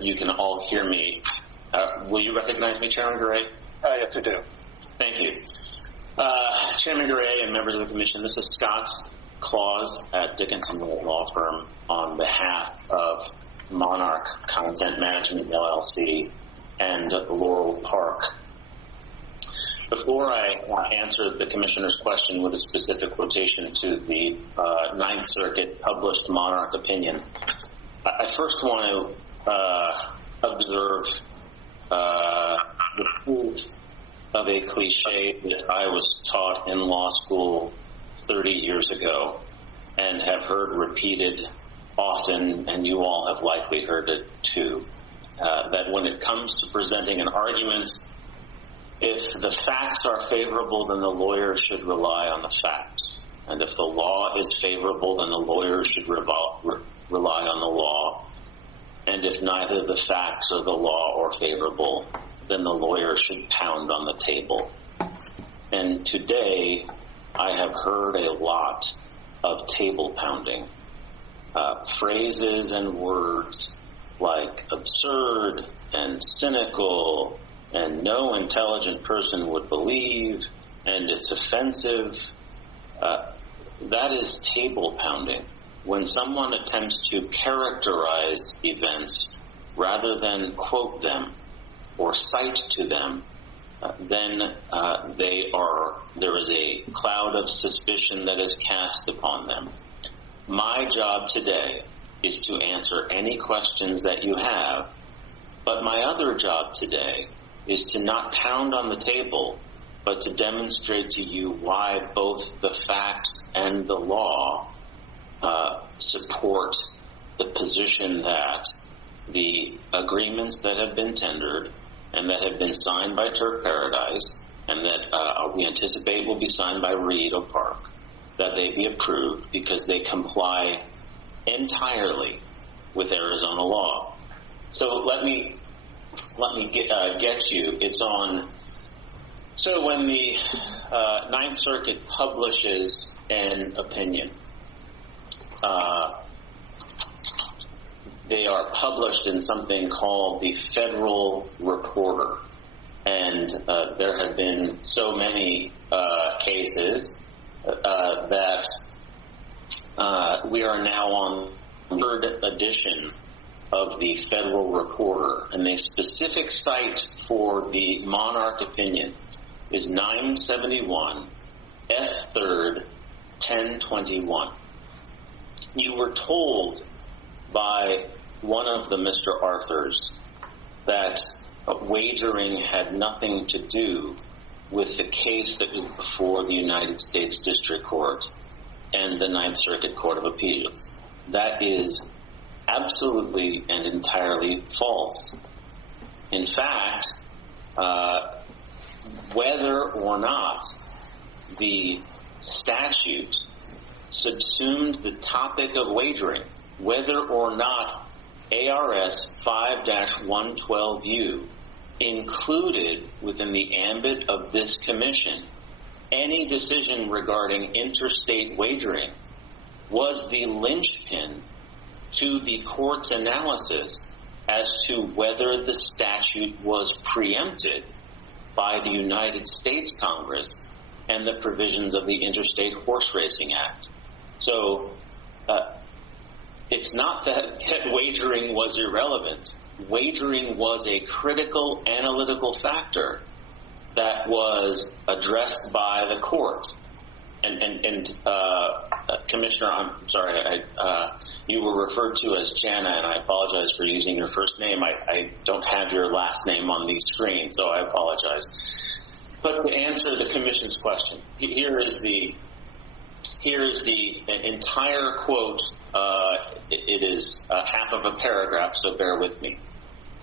you can all hear me. Will you recognize me, Chairman Gurley? Yes, I do. Thank you. Chairman Gurley and members of the Commission, this is Scott Claus at Dickinson Law Firm on behalf of Monarch Content Management, LLC, and Laurel Park. Before I answer the Commissioner's question with a specific quotation to the Ninth Circuit published Monarch opinion, I first want to observe the truth of a cliche that I was taught in law school 30 years ago and have heard repeated often, and you all have likely heard it too, that when it comes to presenting an argument, if the facts are favorable, then the lawyer should rely on the facts. And if the law is favorable, then the lawyer should rely on the law. And if neither the facts or the law are favorable, then the lawyer should pound on the table. And today, I have heard a lot of table pounding. Phrases and words like absurd and cynical and no intelligent person would believe, and it's offensive. That is table pounding. When someone attempts to characterize events rather than quote them or cite to them, then there is a cloud of suspicion that is cast upon them. My job today is to answer any questions that you have, but my other job today is to not pound on the table, but to demonstrate to you why both the facts and the law support the position that the agreements that have been tendered and that have been signed by Turf Paradise and that we anticipate will be signed by Rito Park, that they be approved because they comply entirely with Arizona law. So let me get you. It's on. So when the Ninth Circuit publishes an opinion, they are published in something called the Federal Reporter. And there have been so many cases that we are now on the third edition of the Federal Reporter. And the specific site for the Monarch opinion is 971 F. 3rd 1021. You were told by one of the Mr. Arthurs that wagering had nothing to do with the case that was before the United States District Court and the Ninth Circuit Court of Appeals. That is absolutely and entirely false. In fact, whether or not the statute subsumed the topic of wagering, whether or not ARS 5-112U included within the ambit of this commission any decision regarding interstate wagering, was the linchpin to the court's analysis as to whether the statute was preempted by the United States Congress and the provisions of the Interstate Horse Racing Act. So it's not that wagering was irrelevant. Wagering was a critical analytical factor that was addressed by the court. And Commissioner, I'm sorry, you were referred to as Jana, and I apologize for using your first name. I don't have your last name on the screen, so I apologize. But to answer the Commission's question, here is the entire quote. It is half of a paragraph, so bear with me.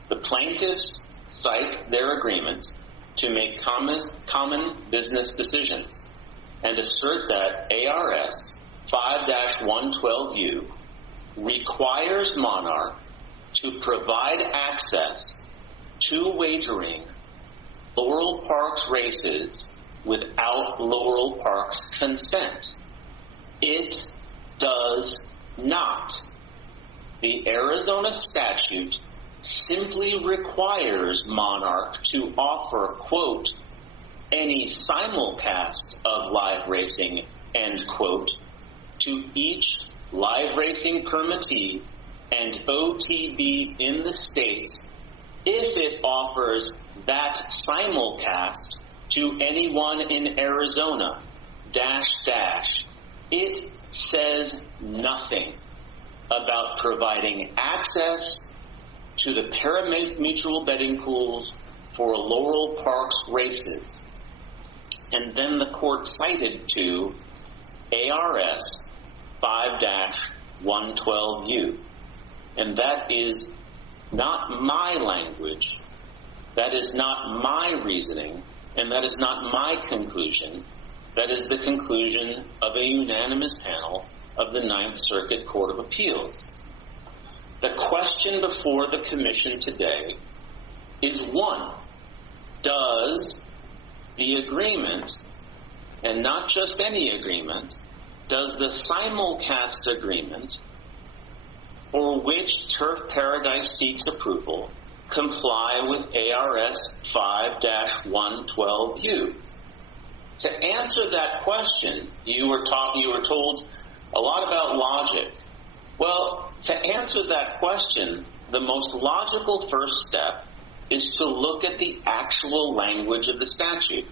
The plaintiffs cite their agreement to make common business decisions and assert that ARS 5-112U requires Monarch to provide access to wagering Laurel Park's races without Laurel Park's consent. It does not. The Arizona statute simply requires Monarch to offer, quote, any simulcast of live racing, end quote, to each live racing permittee and OTB in the state if it offers that simulcast to anyone in Arizona, .. It says nothing about providing access to the pari-mutuel betting pools for Laurel Park's races. And then the court cited to ARS 5-112U. And that is not my language, that is not my reasoning, and that is not my conclusion. That is the conclusion of a unanimous panel of the Ninth Circuit Court of Appeals. The question before the Commission today is one, does the agreement, and not just any agreement, does the simulcast agreement for which Turf Paradise seeks approval comply with ARS 5-112U? To answer that question, you were told a lot about logic. Well, to answer that question, the most logical first step is to look at the actual language of the statute.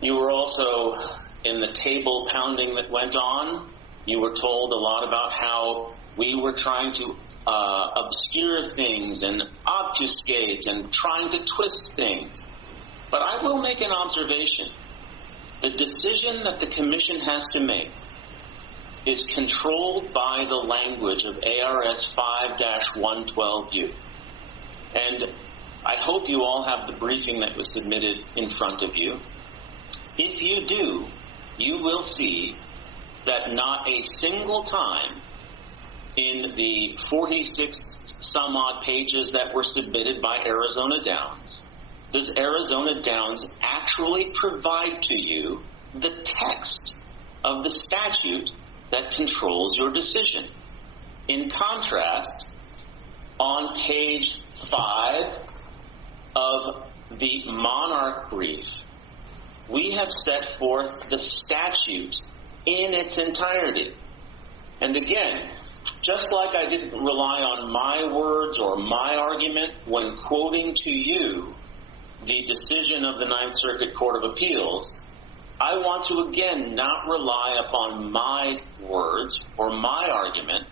You were also, in the table pounding that went on, you were told a lot about how we were trying to obscure things and obfuscate and trying to twist things. But I will make an observation. The decision that the Commission has to make is controlled by the language of ARS 5-112U. And I hope you all have the briefing that was submitted in front of you. If you do, you will see that not a single time in the 46 some odd pages that were submitted by Arizona Downs does Arizona Downs actually provide to you the text of the statute that controls your decision. In contrast, on page 5 of the Monarch brief, we have set forth the statute in its entirety. And again, just like I didn't rely on my words or my argument when quoting to you the decision of the Ninth Circuit Court of Appeals, I want to again not rely upon my words or my argument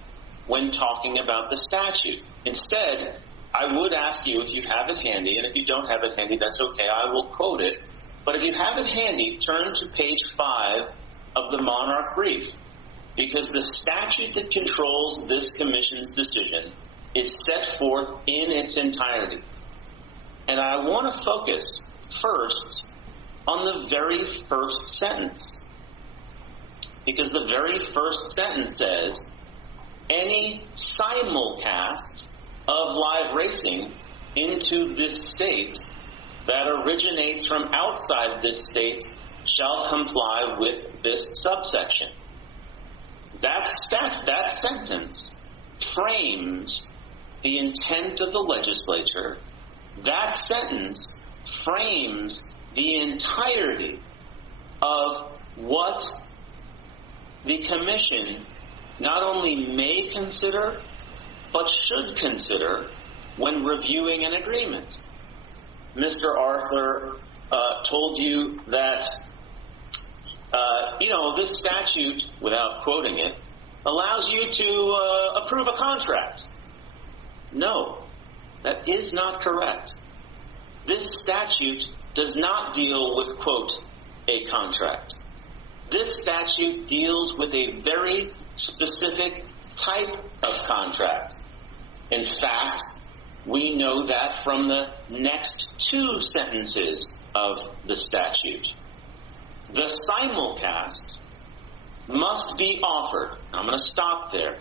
when talking about the statute. Instead, I would ask you if you have it handy, and if you don't have it handy, that's okay, I will quote it. But if you have it handy, turn to page 5 of the Monarch brief, because the statute that controls this Commission's decision is set forth in its entirety. And I want to focus first on the very first sentence, because the very first sentence says, any simulcast of live racing into this state that originates from outside this state shall comply with this subsection. That sentence frames the intent of the legislature. That sentence frames the entirety of what the Commission not only may consider, but should consider when reviewing an agreement. Mr. Arthur told you that, this statute, without quoting it, allows you to approve a contract. No, that is not correct. This statute does not deal with, quote, a contract. This statute deals with a very specific type of contract. In fact, we know that from the next two sentences of the statute. The simulcast must be offered. I'm going to stop there.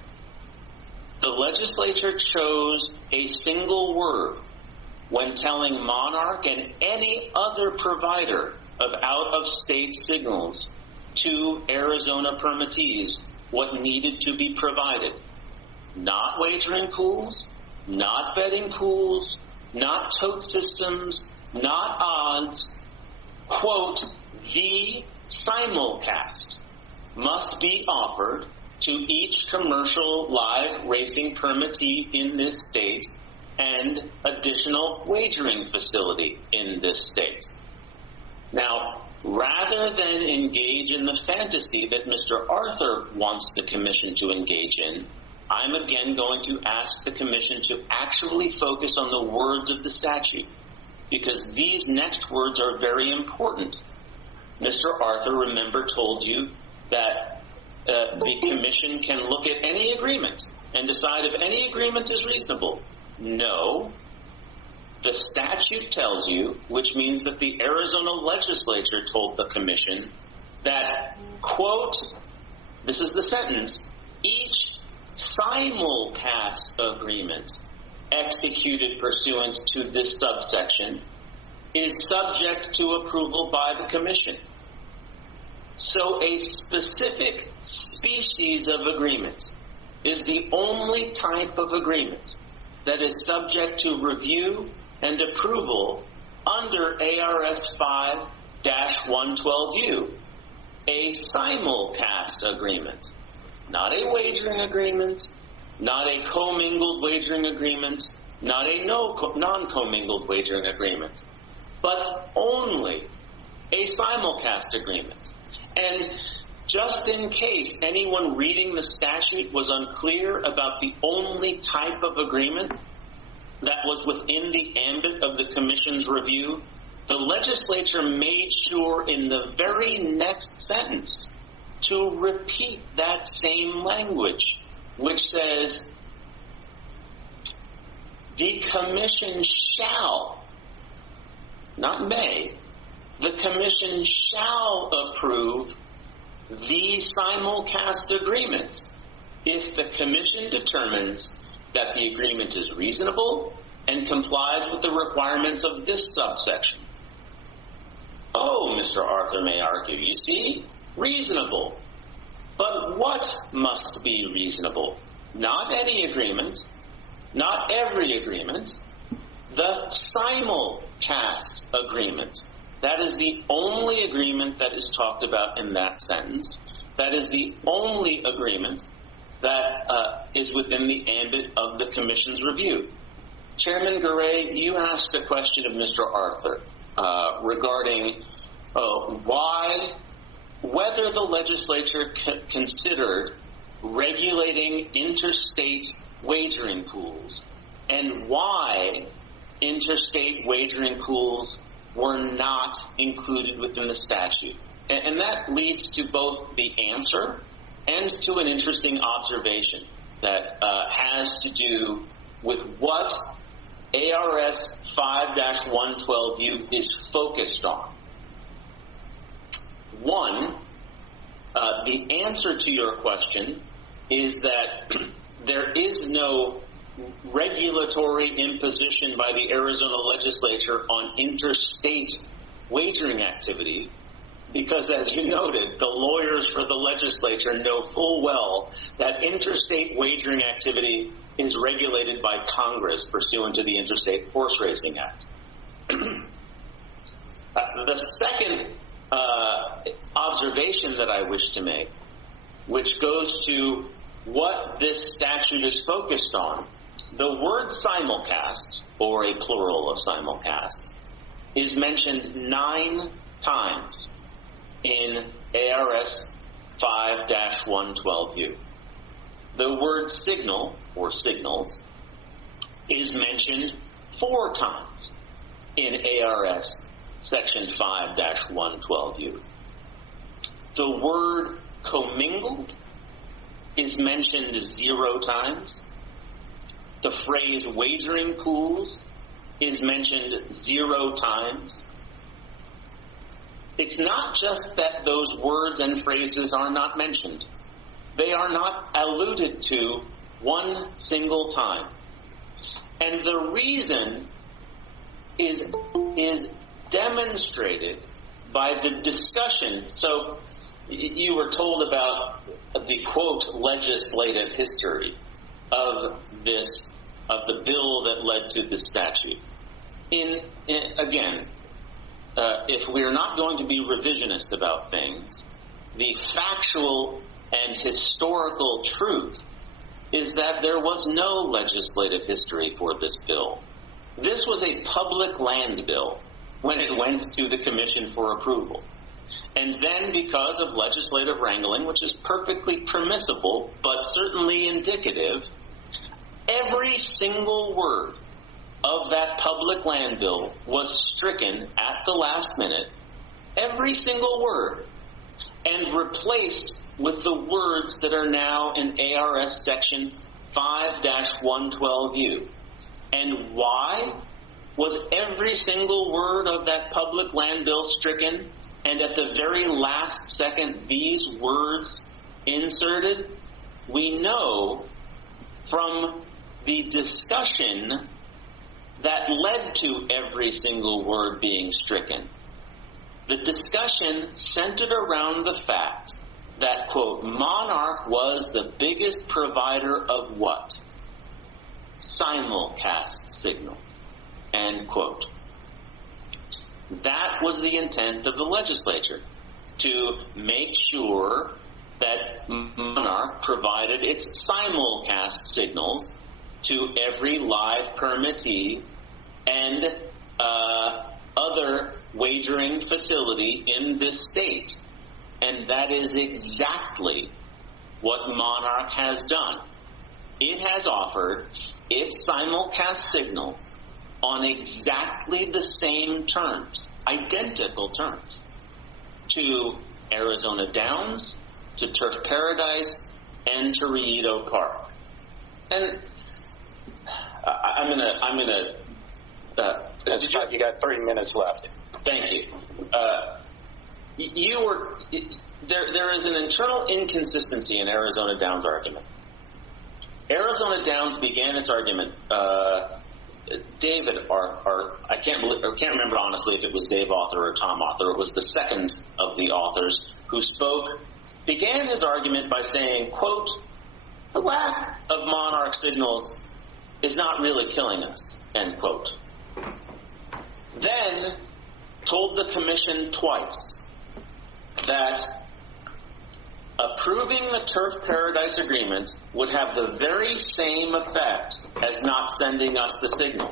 The legislature chose a single word when telling Monarch and any other provider of out-of-state signals to Arizona permittees what needed to be provided. Not wagering pools, not betting pools, not tote systems, not odds. Quote, the simulcast must be offered to each commercial live racing permittee in this state and additional wagering facility in this state. Now, rather than engage in the fantasy that Mr. Arthur wants the Commission to engage in, I'm again going to ask the Commission to actually focus on the words of the statute, because these next words are very important. Mr. Arthur, remember, told you that the Commission can look at any agreement and decide if any agreement is reasonable. No. The statute tells you, which means that the Arizona legislature told the Commission that, quote, this is the sentence, each simulcast agreement executed pursuant to this subsection is subject to approval by the Commission. So a specific species of agreement is the only type of agreement that is subject to review and approval under ARS 5-112U, a simulcast agreement. Not a wagering agreement, not a commingled wagering agreement, not a non-commingled wagering agreement, but only a simulcast agreement. And just in case anyone reading the statute was unclear about the only type of agreement that was within the ambit of the Commission's review, the legislature made sure in the very next sentence to repeat that same language, which says, the Commission shall, not may, the Commission shall approve the simulcast agreement if the Commission determines that the agreement is reasonable and complies with the requirements of this subsection. Oh, Mr. Arthur may argue, you see, reasonable. But what must be reasonable? Not any agreement, not every agreement, the simulcast agreement. That is the only agreement that is talked about in that sentence. That is the only agreement that is within the ambit of the Commission's review. Chairman Garay, you asked a question of Mr. Arthur regarding whether the legislature considered regulating interstate wagering pools and why interstate wagering pools were not included within the statute. And that leads to both the answer and to an interesting observation that has to do with what ARS 5-112U is focused on. One, the answer to your question is that there is no regulatory imposition by the Arizona legislature on interstate wagering activity, because, as you noted, the lawyers for the legislature know full well that interstate wagering activity is regulated by Congress pursuant to the Interstate Horse Racing Act. The second observation that I wish to make, which goes to what this statute is focused on, the word simulcast, or a plural of simulcast, is mentioned 9 times in ARS 5-112U. The word signal, or signals, is mentioned 4 times in ARS section 5-112U. The word commingled is mentioned 0 times. The phrase wagering pools is mentioned 0 times. It's not just that those words and phrases are not mentioned. They are not alluded to one single time. And the reason is demonstrated by the discussion. So you were told about the, quote, legislative history of the bill that led to the statute. Again, if we're not going to be revisionist about things, the factual and historical truth is that there was no legislative history for this bill. This was a public land bill when it went to the Commission for approval. And then, because of legislative wrangling, which is perfectly permissible but certainly indicative, every single word of that public land bill was stricken at the last minute, every single word, and replaced with the words that are now in ARS section 5-112U. And why was every single word of that public land bill stricken, and at the very last second these words inserted? We know from the discussion that led to every single word being stricken. The discussion centered around the fact that, quote, Monarch was the biggest provider of what? Simulcast signals, end quote. That was the intent of the legislature, to make sure that Monarch provided its simulcast signals to every live permittee and other wagering facility in this state. And that is exactly what Monarch has done. It has offered its simulcast signals on exactly the same terms, identical terms, to Arizona Downs, to Turf Paradise, and to Rillito Park. And you got 3 minutes left. Thank you. There is an internal inconsistency in Arizona Downs' argument. Arizona Downs began its argument. David, I can't remember honestly if it was Dave Author or Tom Author. It was the second of the authors who spoke. Began his argument by saying, quote, "The lack of Monarch signals is not really killing us," end quote. Then told the commission twice that approving the Turf Paradise agreement would have the very same effect as not sending us the signal.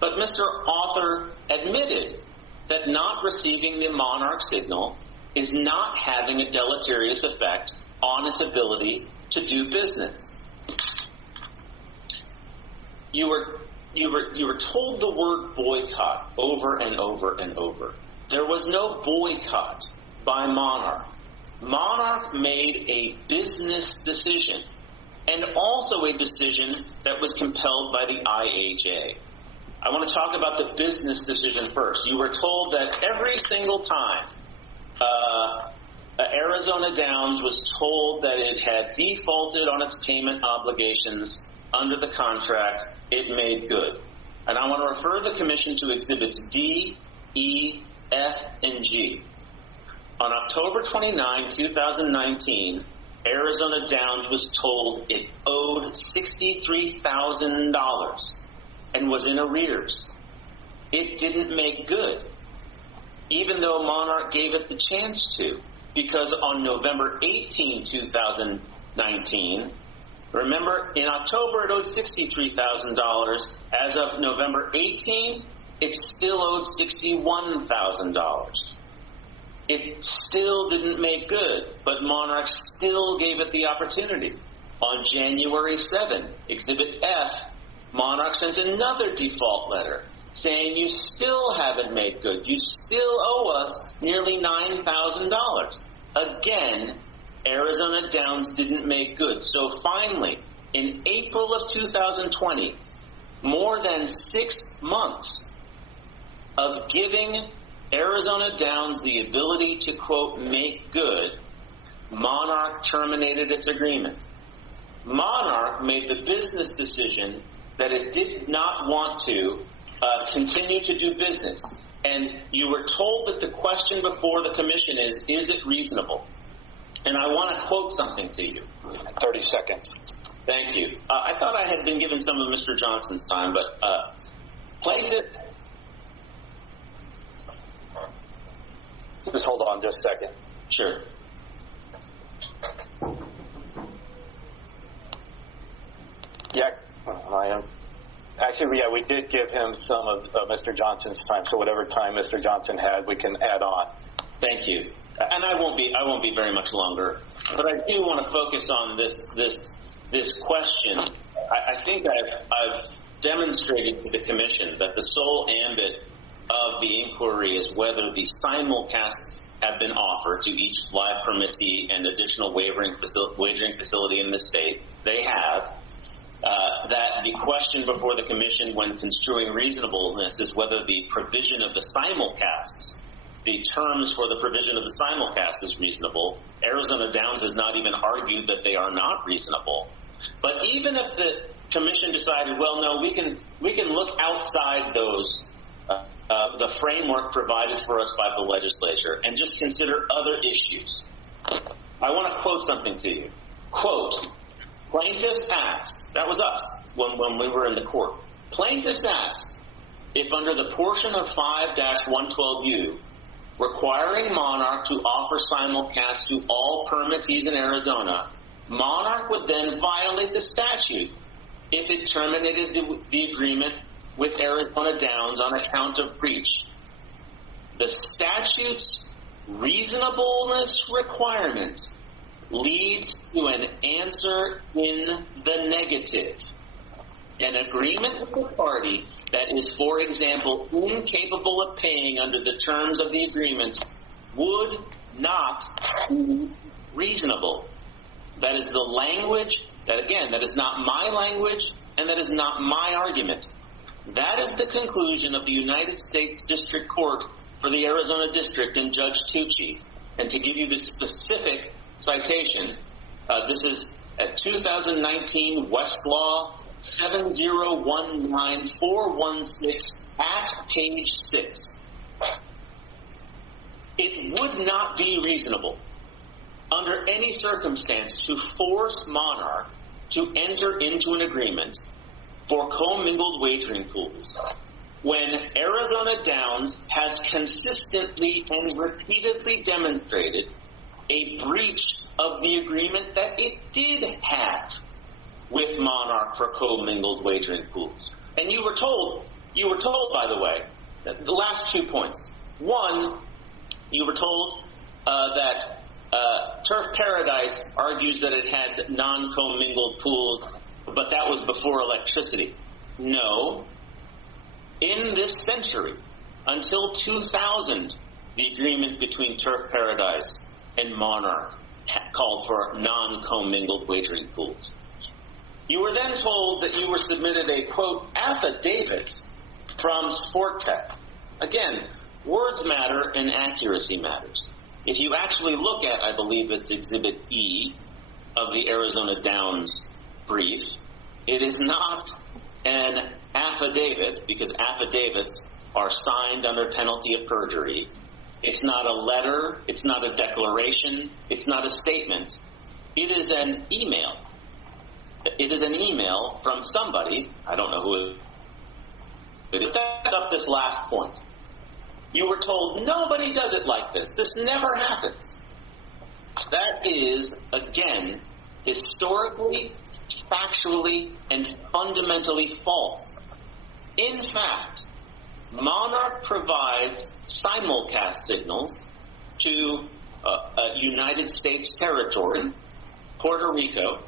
But Mr. Author admitted that not receiving the Monarch signal is not having a deleterious effect on its ability to do business. You were told the word boycott over and over and over. There was no boycott by Monarch. Monarch made a business decision, and also a decision that was compelled by the IHA. I want to talk about the business decision first. You were told that every single time Arizona Downs was told that it had defaulted on its payment obligations under the contract, it made good. And I want to refer the commission to Exhibits D, E, F, and G. On October 29, 2019, Arizona Downs was told it owed $63,000 and was in arrears. It didn't make good, even though Monarch gave it the chance to, because on November 18, 2019, remember, in October it owed $63,000. As of November 18, it still owed $61,000. It still didn't make good, but Monarch still gave it the opportunity. On January 7, Exhibit F, Monarch sent another default letter saying you still haven't made good. You still owe us nearly $9,000. Again, Arizona Downs didn't make good. So finally, in April of 2020, more than 6 months of giving Arizona Downs the ability to, quote, make good, Monarch terminated its agreement. Monarch made the business decision that it did not want to continue to do business. And you were told that the question before the commission is it reasonable? And I want to quote something to you. 30 seconds. Thank you. I thought I had been given some of Mr. Johnson's time, but plaintiff... Just hold on just a second. Sure. Yeah, I am. Actually, yeah, we did give him some of Mr. Johnson's time, so whatever time Mr. Johnson had, we can add on. Thank you. And I won't be very much longer, but I do want to focus on this question. I think I've demonstrated to the commission that the sole ambit of the inquiry is whether the simulcasts have been offered to each live permittee and additional wagering facility in the state. They have. That the question before the commission when construing reasonableness is whether the provision of the simulcasts, the terms for the provision of the simulcast is reasonable. Arizona Downs has not even argued that they are not reasonable. But even if the commission decided, well, no, we can look outside those the framework provided for us by the legislature and just consider other issues. I want to quote something to you. Quote, plaintiffs asked, that was us when we were in the court, plaintiffs asked if under the portion of 5-112U requiring Monarch to offer simulcast to all permittees in Arizona, Monarch would then violate the statute if it terminated the agreement with Arizona Downs on account of breach. The statute's reasonableness requirement leads to an answer in the negative. An agreement with the party that is, for example, incapable of paying under the terms of the agreement would not be reasonable. That is the language that, again, that is not my language and that is not my argument. That is the conclusion of the United States District Court for the Arizona District and Judge Tucci. And to give you the specific citation, this is at 2019 Westlaw 7019416 at page 6. It would not be reasonable under any circumstance to force Monarch to enter into an agreement for commingled wagering pools when Arizona Downs has consistently and repeatedly demonstrated a breach of the agreement that it did have with Monarch for commingled wagering pools. And you were told, by the way, the last 2 points. One, you were told that Turf Paradise argues that it had non-commingled pools, but that was before electricity. No. In this century, until 2000, the agreement between Turf Paradise and Monarch called for non-commingled wagering pools. You were then told that you were submitted a, quote, affidavit from Sport Tech. Again, words matter and accuracy matters. If you actually look at, I believe it's Exhibit E of the Arizona Downs brief, it is not an affidavit, because affidavits are signed under penalty of perjury. It's not a letter, it's not a declaration, it's not a statement. It is an email. It is an email from somebody, I don't know who it is. Back up this last point. You were told nobody does it like this. This never happens. That is, again, historically, factually, and fundamentally false. In fact, Monarch provides simulcast signals to a United States territory, Puerto Rico,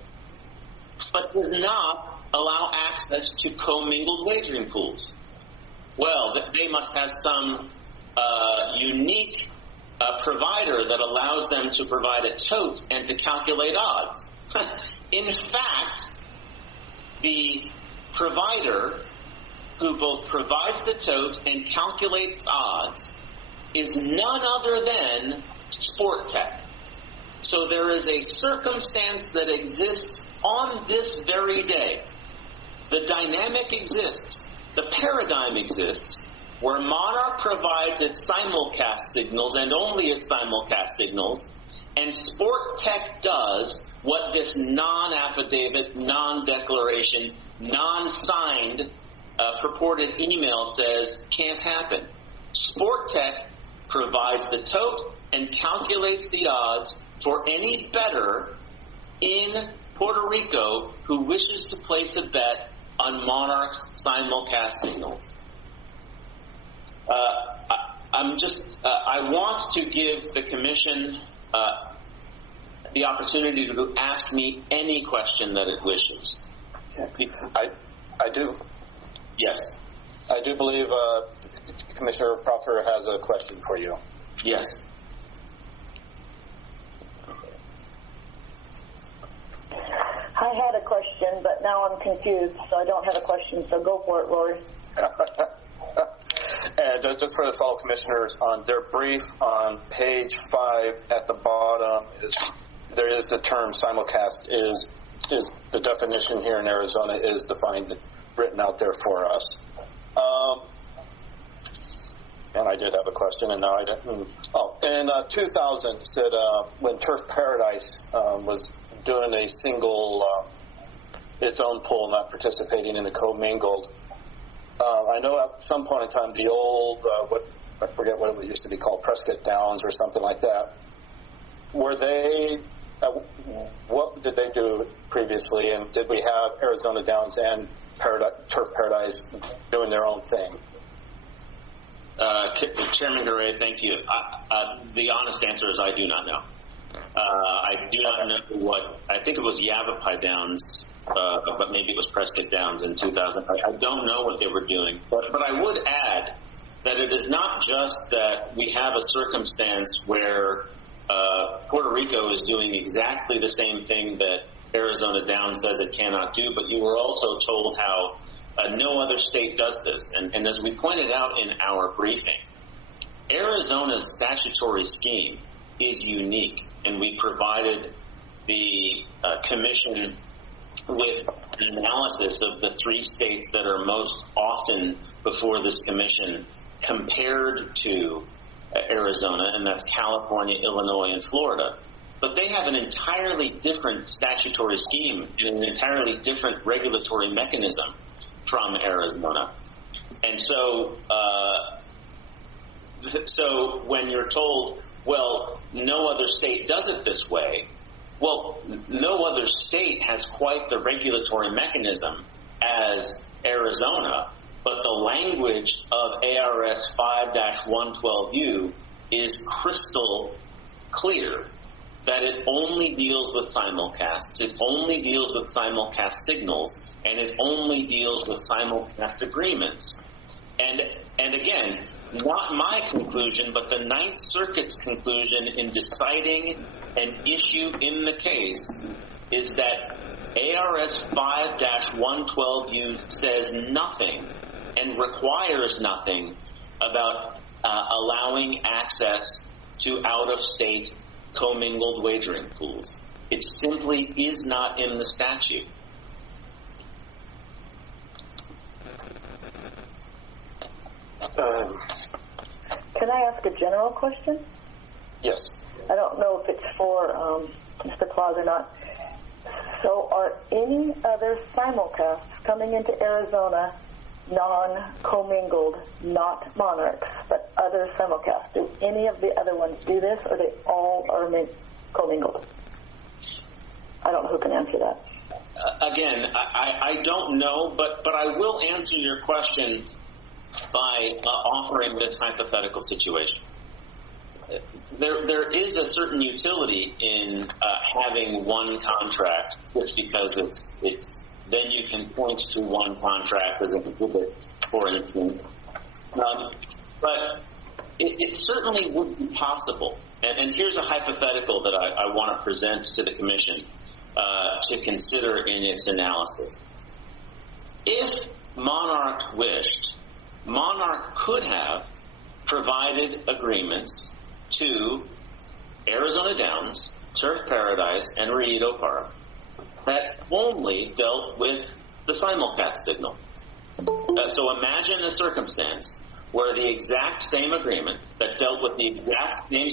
but does not allow access to commingled wagering pools. Well, they must have some unique provider that allows them to provide a tote and to calculate odds. In fact, the provider who both provides the tote and calculates odds is none other than Sport Tech. So there is a circumstance that exists on this very day. The dynamic exists. The paradigm exists where Monarch provides its simulcast signals and only its simulcast signals, and Sport Tech does what this non-affidavit, non-declaration, non-signed purported email says can't happen. Sport Tech provides the tote and calculates the odds for any bettor in Puerto Rico who wishes to place a bet on Monarch's simulcast signals. I want to give the Commission the opportunity to ask me any question that it wishes. I do. Yes. I do believe Commissioner Proffer has a question for you. Yes. I had a question, but now I'm confused, so I don't have a question, so go for it, Rory. And just for the fellow commissioners, on their brief on page 5 at the bottom, there is the term simulcast is the definition here in Arizona is defined, written out there for us. And I did have a question, and now I didn't. In 2000, said when Turf Paradise was doing a single, its own pool, not participating in a commingled. I know at some point in time, the old, what I forget what it used to be called, Prescott Downs or something like that. Were they, what did they do previously, and did we have Arizona Downs and Turf Paradise doing their own thing? Chairman Garay, thank you. The honest answer is I do not know. I do not know what, I think it was Yavapai Downs, but maybe it was Prescott Downs in 2000. I don't know what they were doing, but I would add that it is not just that we have a circumstance where Puerto Rico is doing exactly the same thing that Arizona Downs says it cannot do, but you were also told how no other state does this. And as we pointed out in our briefing, Arizona's statutory scheme is unique, and we provided the commission with an analysis of the 3 states that are most often before this commission compared to Arizona, and that's California, Illinois, and Florida. But they have an entirely different statutory scheme and an entirely different regulatory mechanism from Arizona. And so, so when you're told, well, no other state does it this way, well, no other state has quite the regulatory mechanism as Arizona, but the language of ARS 5-112U is crystal clear that it only deals with simulcasts, it only deals with simulcast signals, and it only deals with simulcast agreements. And again, not my conclusion, but the Ninth Circuit's conclusion in deciding an issue in the case is that ARS 5-112U says nothing and requires nothing about allowing access to out-of-state commingled wagering pools. It simply is not in the statute. Can I ask a general question? Yes. I don't know if it's for Mr. Claus or not. So are any other simulcasts coming into Arizona non-commingled, not monarchs, but other simulcasts? Do any of the other ones do this, or they all are commingled? I don't know who can answer that. Again, I don't know, but I will answer your question by offering this hypothetical situation. There is a certain utility in having one contract, just because it's then you can point to one contract as an exhibit, for instance. But it certainly would be possible, and here's a hypothetical that I want to present to the Commission to consider in its analysis. If Monarch wished, Monarch could have provided agreements to Arizona Downs, Turf Paradise, and Rillito Park that only dealt with the simulcast signal. So imagine a circumstance where the exact same agreement that dealt with the exact same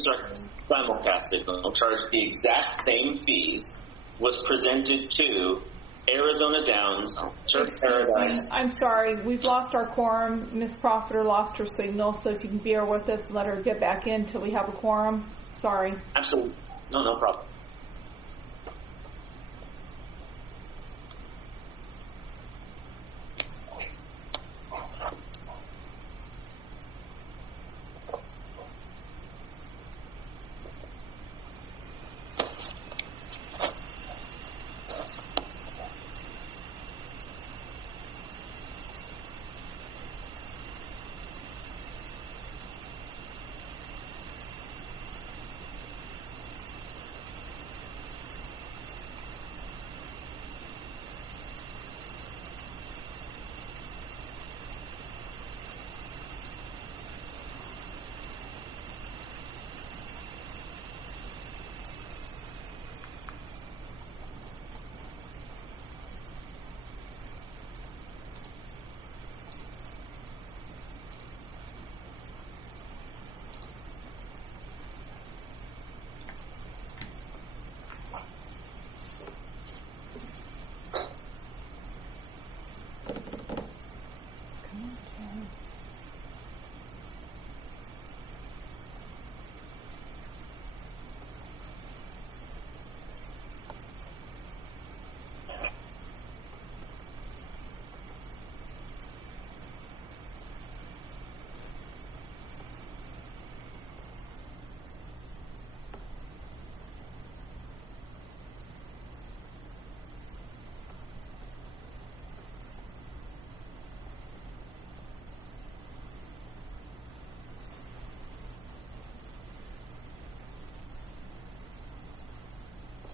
simulcast signal, charged the exact same fees, was presented to Arizona Downs, Turf Paradise. I'm sorry, we've lost our quorum. Ms. Profiter lost her signal, so if you can bear with us and let her get back in till we have a quorum. Sorry. Absolutely. No problem.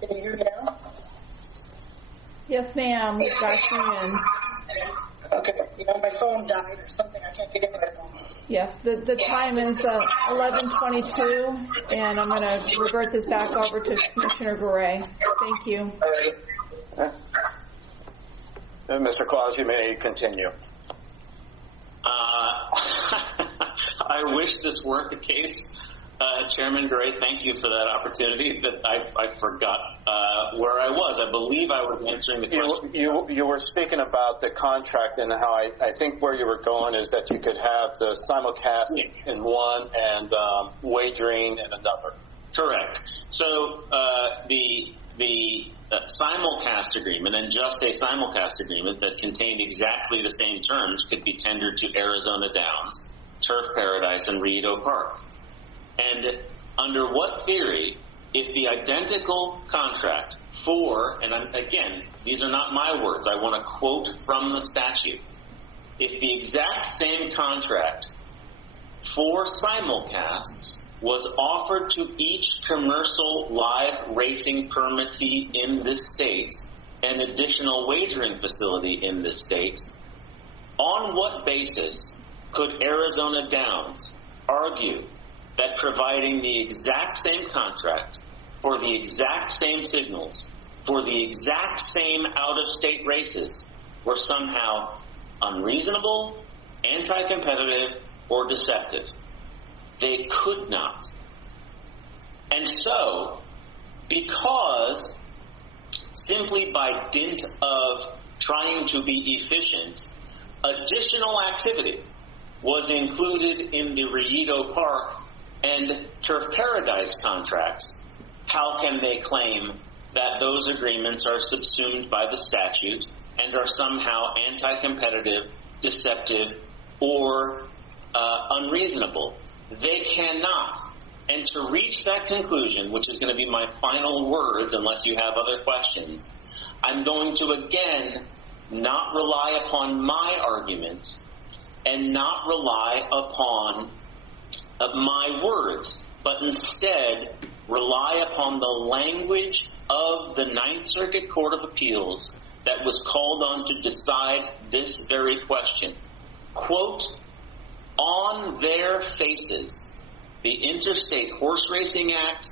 Can you hear me now? Yes, ma'am. We've got you in. Okay. My phone died or something. I can't get in my phone. Yes, the time is 11:22, and I'm going to revert this back over to Commissioner Garay. Thank you. All right. Mr. Claus, you may continue. I wish this were the case. Chairman Gray, thank you for that opportunity. That I forgot where I was. I believe I was answering the question. You were speaking about the contract and how I think where you were going is that you could have the simulcast in one and wagering in another. Correct. So the simulcast agreement and just a simulcast agreement that contained exactly the same terms could be tendered to Arizona Downs, Turf Paradise, and Rito Park. And under what theory, if the identical contract for, and again, these are not my words, I want to quote from the statute, if the exact same contract for simulcasts was offered to each commercial live racing permittee in this state, an additional wagering facility in this state, on what basis could Arizona Downs argue that providing the exact same contract for the exact same signals for the exact same out-of-state races were somehow unreasonable, anti-competitive, or deceptive? They could not. And so, because simply by dint of trying to be efficient, additional activity was included in the Rito Park and Turf Paradise contracts, how can they claim that those agreements are subsumed by the statute and are somehow anti-competitive, deceptive, or unreasonable? They cannot. And to reach that conclusion, which is going to be my final words unless you have other questions, I'm going to again not rely upon my argument and not rely upon my words, but instead rely upon the language of the Ninth Circuit Court of Appeals that was called on to decide this very question. Quote, on their faces, the Interstate Horse Racing Act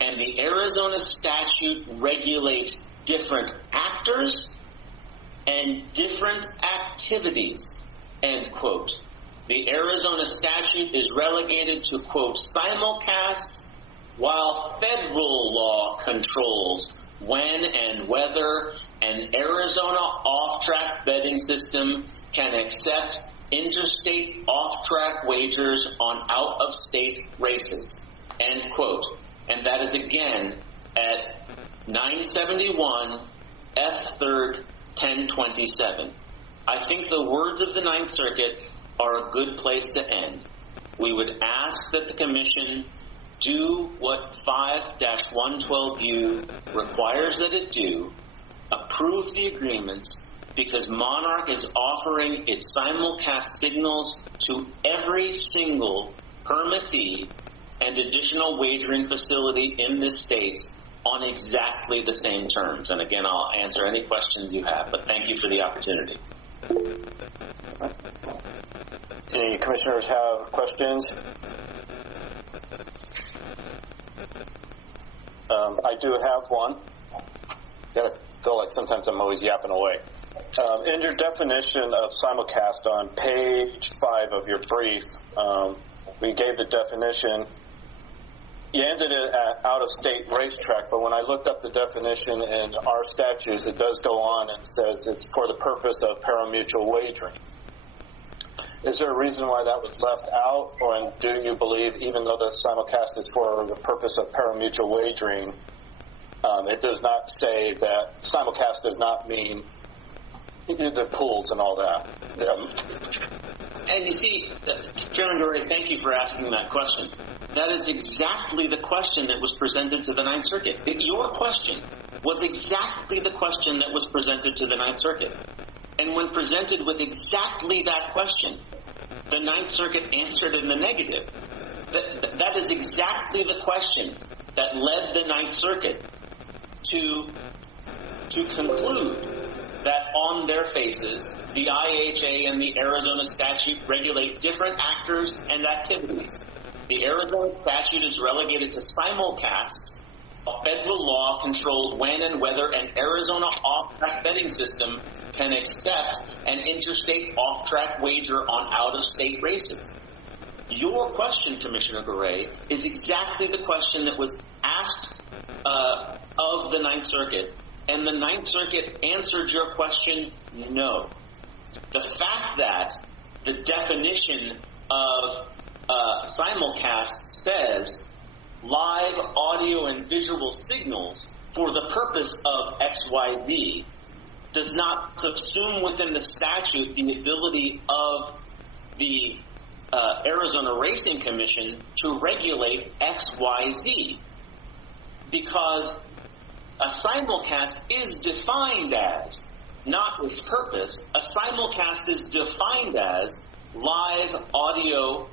and the Arizona statute regulate different actors and different activities, end quote. The Arizona statute is relegated to, quote, simulcast, while federal law controls when and whether an Arizona off-track betting system can accept interstate off-track wagers on out-of-state races, end quote. And that is again at 971 F3rd 1027. I think the words of the Ninth Circuit are a good place to end. We would ask that the Commission do what 5-112U requires that it do, approve the agreements, because Monarch is offering its simulcast signals to every single permittee and additional wagering facility in this state on exactly the same terms. And again, I'll answer any questions you have, but thank you for the opportunity. Any commissioners have questions? I do have one. I feel like sometimes I'm always yapping away. In your definition of simulcast on page 5 of your brief, we gave the definition. You ended it at out-of-state racetrack, but when I looked up the definition in our statutes, it does go on and says it's for the purpose of pari-mutuel wagering. Is there a reason why that was left out, or do you believe, even though the simulcast is for the purpose of pari-mutuel wagering, it does not say that simulcast does not mean the pools and all that? And you see, Chairman Dory, thank you for asking that question. That is exactly the question that was presented to the Ninth Circuit. Your question was exactly the question that was presented to the Ninth Circuit. And when presented with exactly that question, the Ninth Circuit answered in the negative. That is exactly the question that led the Ninth Circuit to conclude that on their faces, the IHA and the Arizona statute regulate different actors and activities. The Arizona statute is relegated to simulcasts. Federal law controlled when and whether an Arizona off-track betting system can accept an interstate off-track wager on out-of-state races. Your question, Commissioner Garay, is exactly the question that was asked of the Ninth Circuit, and the Ninth Circuit answered your question, no. The fact that the definition of simulcast says live audio and visual signals for the purpose of XYZ does not subsume within the statute the ability of the Arizona Racing Commission to regulate XYZ, because a simulcast is defined as, not its purpose, a simulcast is defined as live audio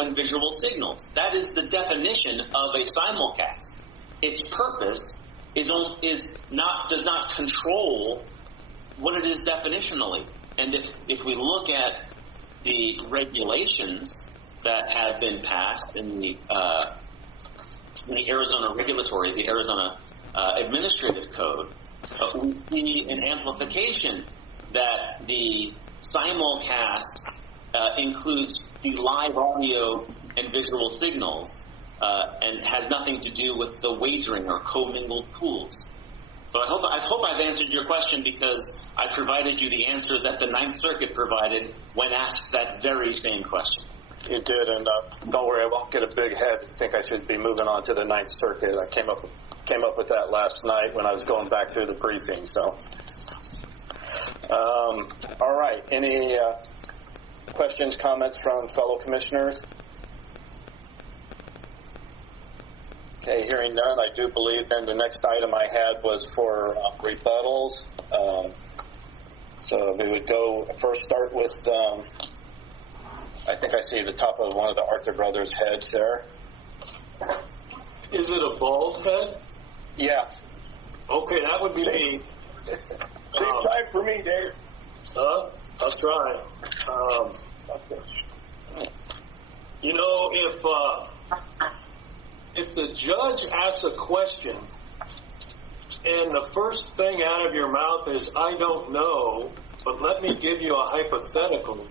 and visual signals. That is the definition of a simulcast. Its purpose does not control what it is definitionally. And if we look at the regulations that have been passed in the Arizona the Arizona Administrative Code, we see an amplification that the simulcast includes the live audio and visual signals and has nothing to do with the wagering or commingled pools. So I hope I've answered your question, because I provided you the answer that the Ninth Circuit provided when asked that very same question. You did, and don't worry, I won't get a big head. I think I should be moving on to the Ninth Circuit. I came up with that last night when I was going back through the briefing. So, all right. Any questions, comments from fellow commissioners? Okay, hearing none, I do believe then the next item I had was for rebuttals. So we would start with, I think I see the top of one of the Arthur Brothers heads there. Is it a bald head? Yeah. Okay, that would be me. Same time for me, Dave. I'll try. If the judge asks a question and the first thing out of your mouth is, I don't know, but let me give you a hypothetical,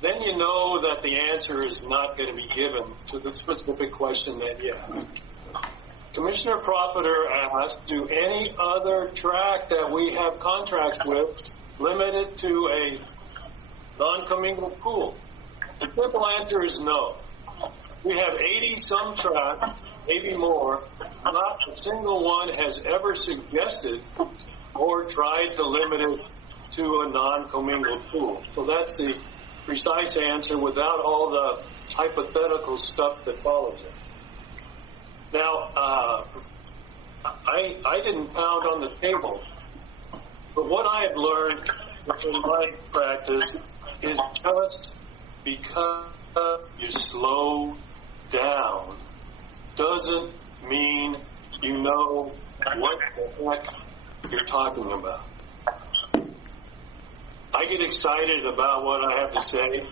then you know that the answer is not going to be given to the specific question that you asked. Commissioner Profiter asked, do any other track that we have contracts with limit it to a non-commingled pool? The simple answer is no. We have 80-some tracks, maybe more. Not a single one has ever suggested or tried to limit it to a non-commingled pool. So that's the precise answer without all the hypothetical stuff that follows it. Now, I didn't pound on the table, but what I have learned in my practice is just because you slow down doesn't mean you know what the heck you're talking about. I get excited about what I have to say.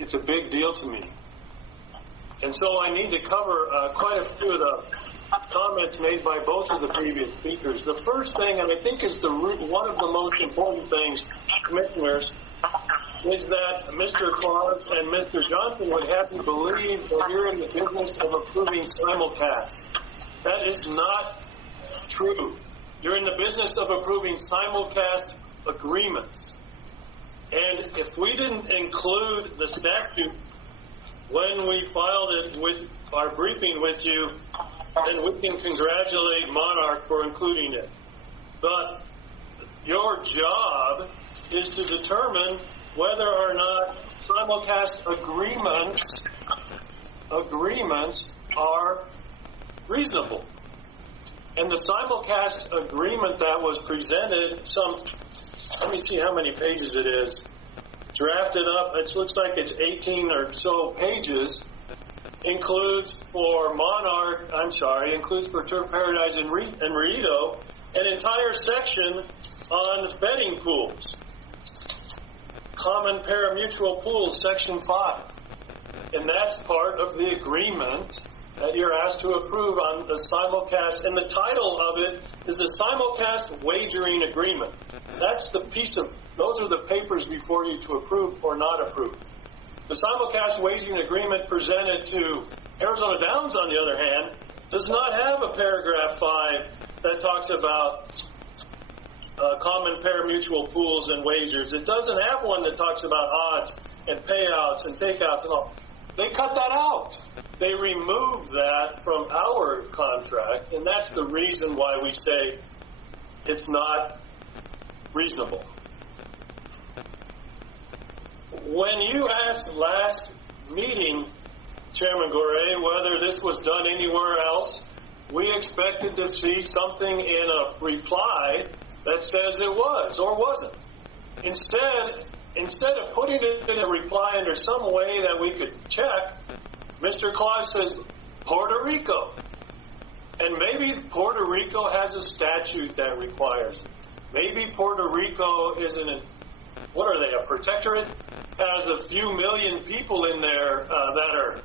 It's a big deal to me. And so I need to cover quite a few of the comments made by both of the previous speakers. The first thing, and I think is one of the most important things, commissioners, is that Mr. Claus and Mr. Johnson would have you believe that you're in the business of approving simulcasts. That is not true. You're in the business of approving simulcast agreements. And if we didn't include the statute when we filed it with our briefing with you, then we can congratulate Monarch for including it. But your job is to determine whether or not simulcast agreements are reasonable. And the simulcast agreement that was presented, let me see how many pages it is, drafted up, it looks like it's 18 or so pages, includes for includes for Turf Paradise and Rito an entire section on betting pools. Common parimutuel pools, section 5. And that's part of the agreement that you're asked to approve on the simulcast. And the title of it is the Simulcast Wagering Agreement. Those are the papers before you to approve or not approve. The Simulcast Wagering Agreement presented to Arizona Downs, on the other hand, does not have a paragraph 5 that talks about common parimutuel pools and wagers. It doesn't have one that talks about odds and payouts and takeouts and all. They cut that out. They removed that from our contract, and that's the reason why we say it's not reasonable. When you asked last meeting, Chairman Goree, whether this was done anywhere else, we expected to see something in a reply that says it was or wasn't. Instead of putting it in a reply under some way that we could check, Mr. Claus says, Puerto Rico. And maybe Puerto Rico has a statute that requires it. Maybe Puerto Rico isn't a protectorate? Has a few million people in there that are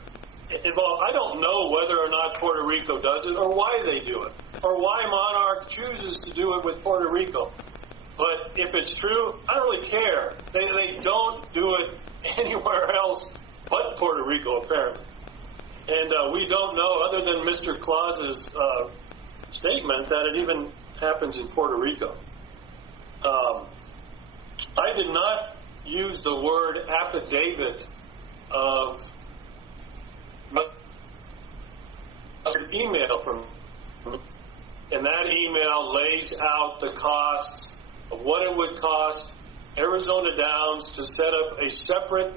involved. I don't know whether or not Puerto Rico does it or why they do it or why Monarch chooses to do it with Puerto Rico. But if it's true, I don't really care. They don't do it anywhere else but Puerto Rico, apparently. And we don't know, other than Mr. Claus's statement, that it even happens in Puerto Rico. I did not use the word affidavit of an email from, and that email lays out the costs of what it would cost Arizona Downs to set up a separate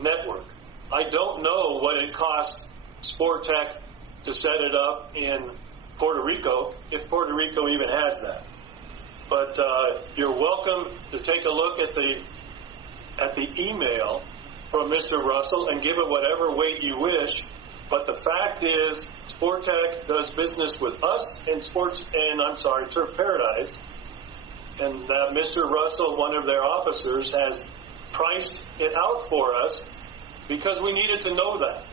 network. I don't know what it cost Sportech to set it up in Puerto Rico, if Puerto Rico even has that. But you're welcome to take a look at the email from Mr. Russell and give it whatever weight you wish. But the fact is, Sportech does business with us and Turf Paradise, and that Mr. Russell, one of their officers, has priced it out for us because we needed to know that.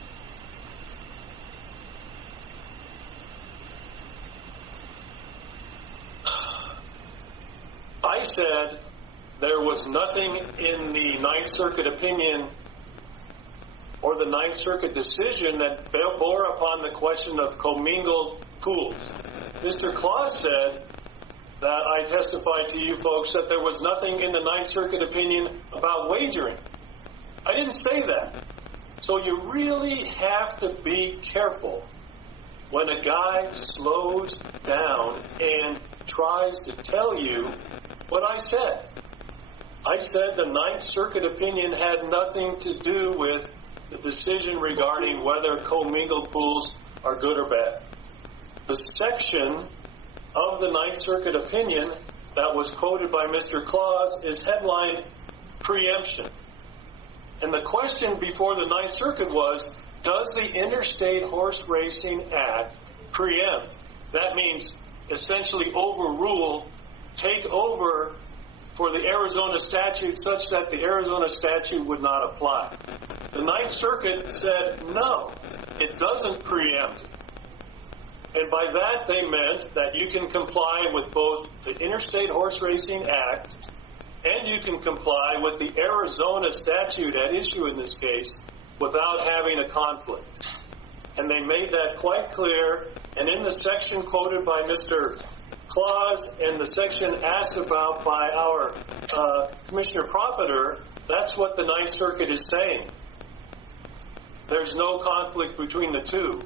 I said there was nothing in the Ninth Circuit opinion or the Ninth Circuit decision that bore upon the question of commingled pools. Mr. Claus said that I testified to you folks that there was nothing in the Ninth Circuit opinion about wagering. I didn't say that. So you really have to be careful when a guy slows down and tries to tell you what I said. I said the Ninth Circuit opinion had nothing to do with the decision regarding whether commingled pools are good or bad. The section of the Ninth Circuit opinion that was quoted by Mr. Claus is headlined preemption. And the question before the Ninth Circuit was, does the Interstate Horse Racing Act preempt? That means essentially overrule, take over for the Arizona statute such that the Arizona statute would not apply. The Ninth Circuit said, no, it doesn't preempt. And by that they meant that you can comply with both the Interstate Horse Racing Act and you can comply with the Arizona statute at issue in this case without having a conflict. And they made that quite clear. And in the section quoted by Mr. Claus and the section asked about by our Commissioner Profiter, that's what the Ninth Circuit is saying. There's no conflict between the two.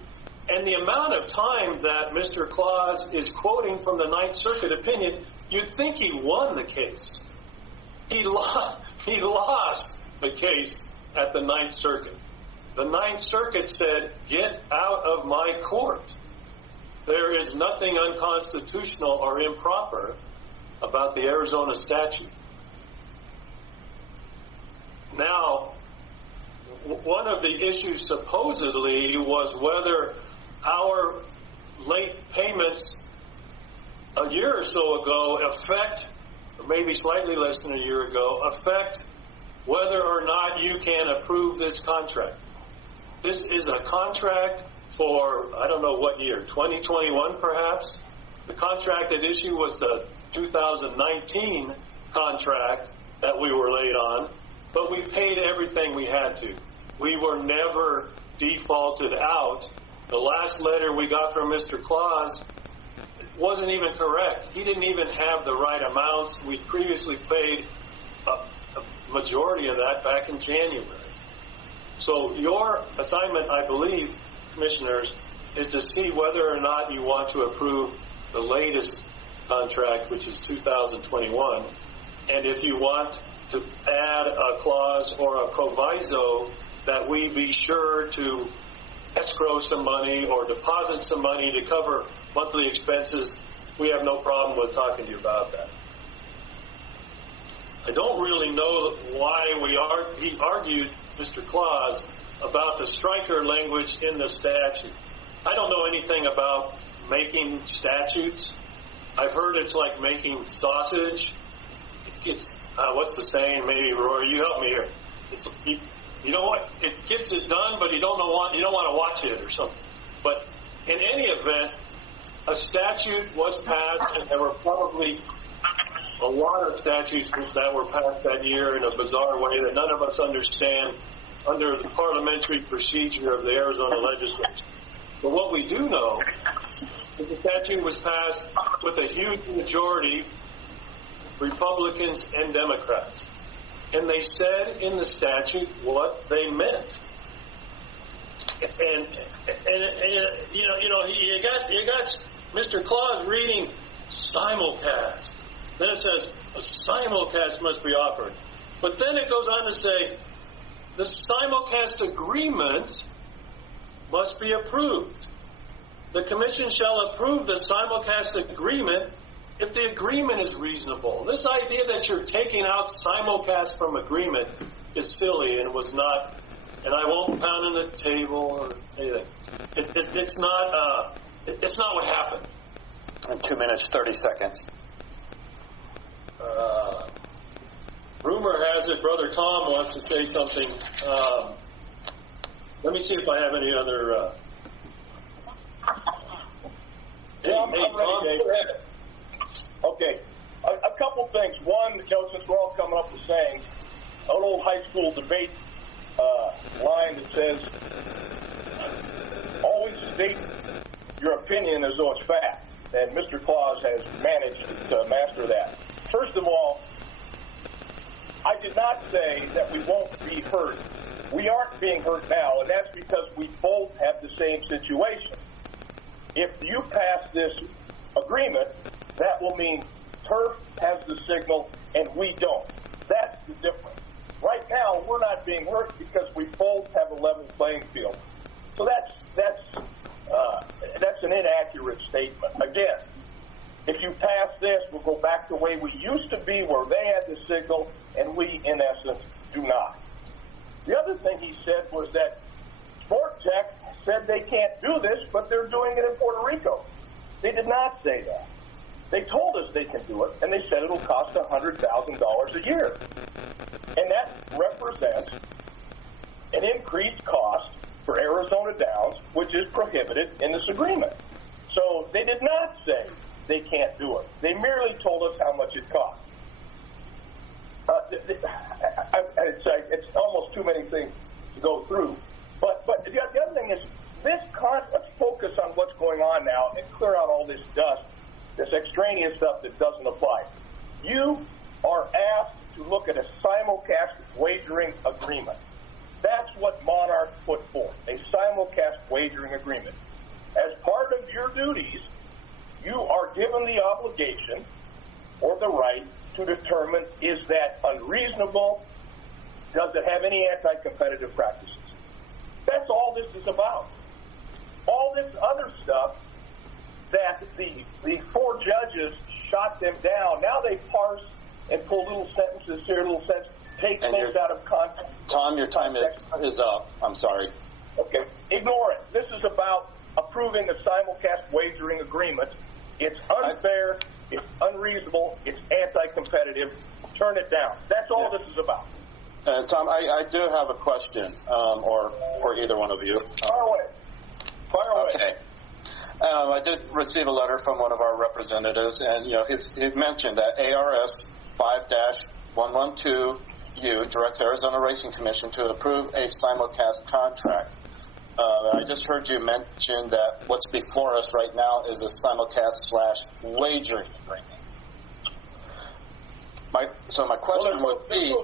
And the amount of time that Mr. Claus is quoting from the Ninth Circuit opinion, you'd think he won the case. He lost the case at the Ninth Circuit. The Ninth Circuit said, get out of my court. There is nothing unconstitutional or improper about the Arizona statute. Now, one of the issues supposedly was whether our late payments a year or so ago affect, or maybe slightly less than a year ago, affect whether or not you can approve this contract. This is a contract for, I don't know what year, 2021 perhaps? The contract at issue was the 2019 contract that we were late on, but we paid everything we had to. We were never defaulted out. The last letter we got from Mr. Claus wasn't even correct. He didn't even have the right amounts. We previously paid a majority of that back in January. So your assignment, I believe, Commissioners, is to see whether or not you want to approve the latest contract, which is 2021, and if you want to add a clause or a proviso that we be sure to escrow some money or deposit some money to cover monthly expenses, we have no problem with talking to you about that. I don't really know why he argued, Mr. Claus, about the striker language in the statute. I don't know anything about making statutes. I've heard it's like making sausage. It's what's the saying? Maybe Rory, you help me here. It's, you know what? It gets it done, but you don't want to watch it or something. But in any event, a statute was passed, and there were probably a lot of statutes that were passed that year in a bizarre way that none of us understand under the parliamentary procedure of the Arizona legislature. But what we do know is the statute was passed with a huge majority, Republicans and Democrats. And they said in the statute what they meant. And you got Mr. Claus reading simulcast. Then it says a simulcast must be offered. But then it goes on to say the simulcast agreement must be approved. The Commission shall approve the simulcast agreement if the agreement is reasonable. This idea that you're taking out simulcast from agreement is silly and was not, and I won't pound on the table or anything. It's not what happened. In 2 minutes, 30 seconds. Rumor has it Brother Tom wants to say something. Let me see if I have any other... I'm Tom. Ready, Dave. Okay, a couple things. One, since we're all coming up with saying, an old high school debate line that says, always state your opinion as though it's fact. And Mr. Claus has managed to master that. First of all, I did not say that we won't be hurt. We aren't being hurt now, and that's because we both have the same situation. If you pass this agreement, that will mean Turf has the signal and we don't. That's the difference. Right now, we're not being hurt because we both have a level playing field. So that's an inaccurate statement. Again, if you pass this, we'll go back the way we used to be, where they had the signal and we, in essence, do not. The other thing he said was that Sport Tech said they can't do this, but they're doing it in Puerto Rico. They did not say that. They told us they can do it, and they said it'll cost $100,000 a year. And that represents an increased cost for Arizona Downs, which is prohibited in this agreement. So they did not say they can't do it. They merely told us how much it costs. It's almost too many things to go through. But the other thing is, let's focus on what's going on now and clear out all this dust, this extraneous stuff that doesn't apply. You are asked to look at a simulcast wagering agreement. That's what Monarch put forth, a simulcast wagering agreement. As part of your duties, you are given the obligation or the right to determine, is that unreasonable? Does it have any anti-competitive practices? That's all this is about. All this other stuff that the four judges shot them down, now they parse and pull little sentences here, little sentences. take things out of context. Tom, your time is up. I'm sorry. Okay, ignore it. This is about approving a simulcast wagering agreement. It's unfair, it's unreasonable, it's anti-competitive. Turn it down. That's all this is about. Tom, I do have a question, or for either one of you. Fire away. Fire away. Okay. I did receive a letter from one of our representatives, and he mentioned that ARS 5-112U directs Arizona Racing Commission to approve a simulcast contract. I just heard you mention that what's before us right now is a simulcast/wagering agreement. My question would be...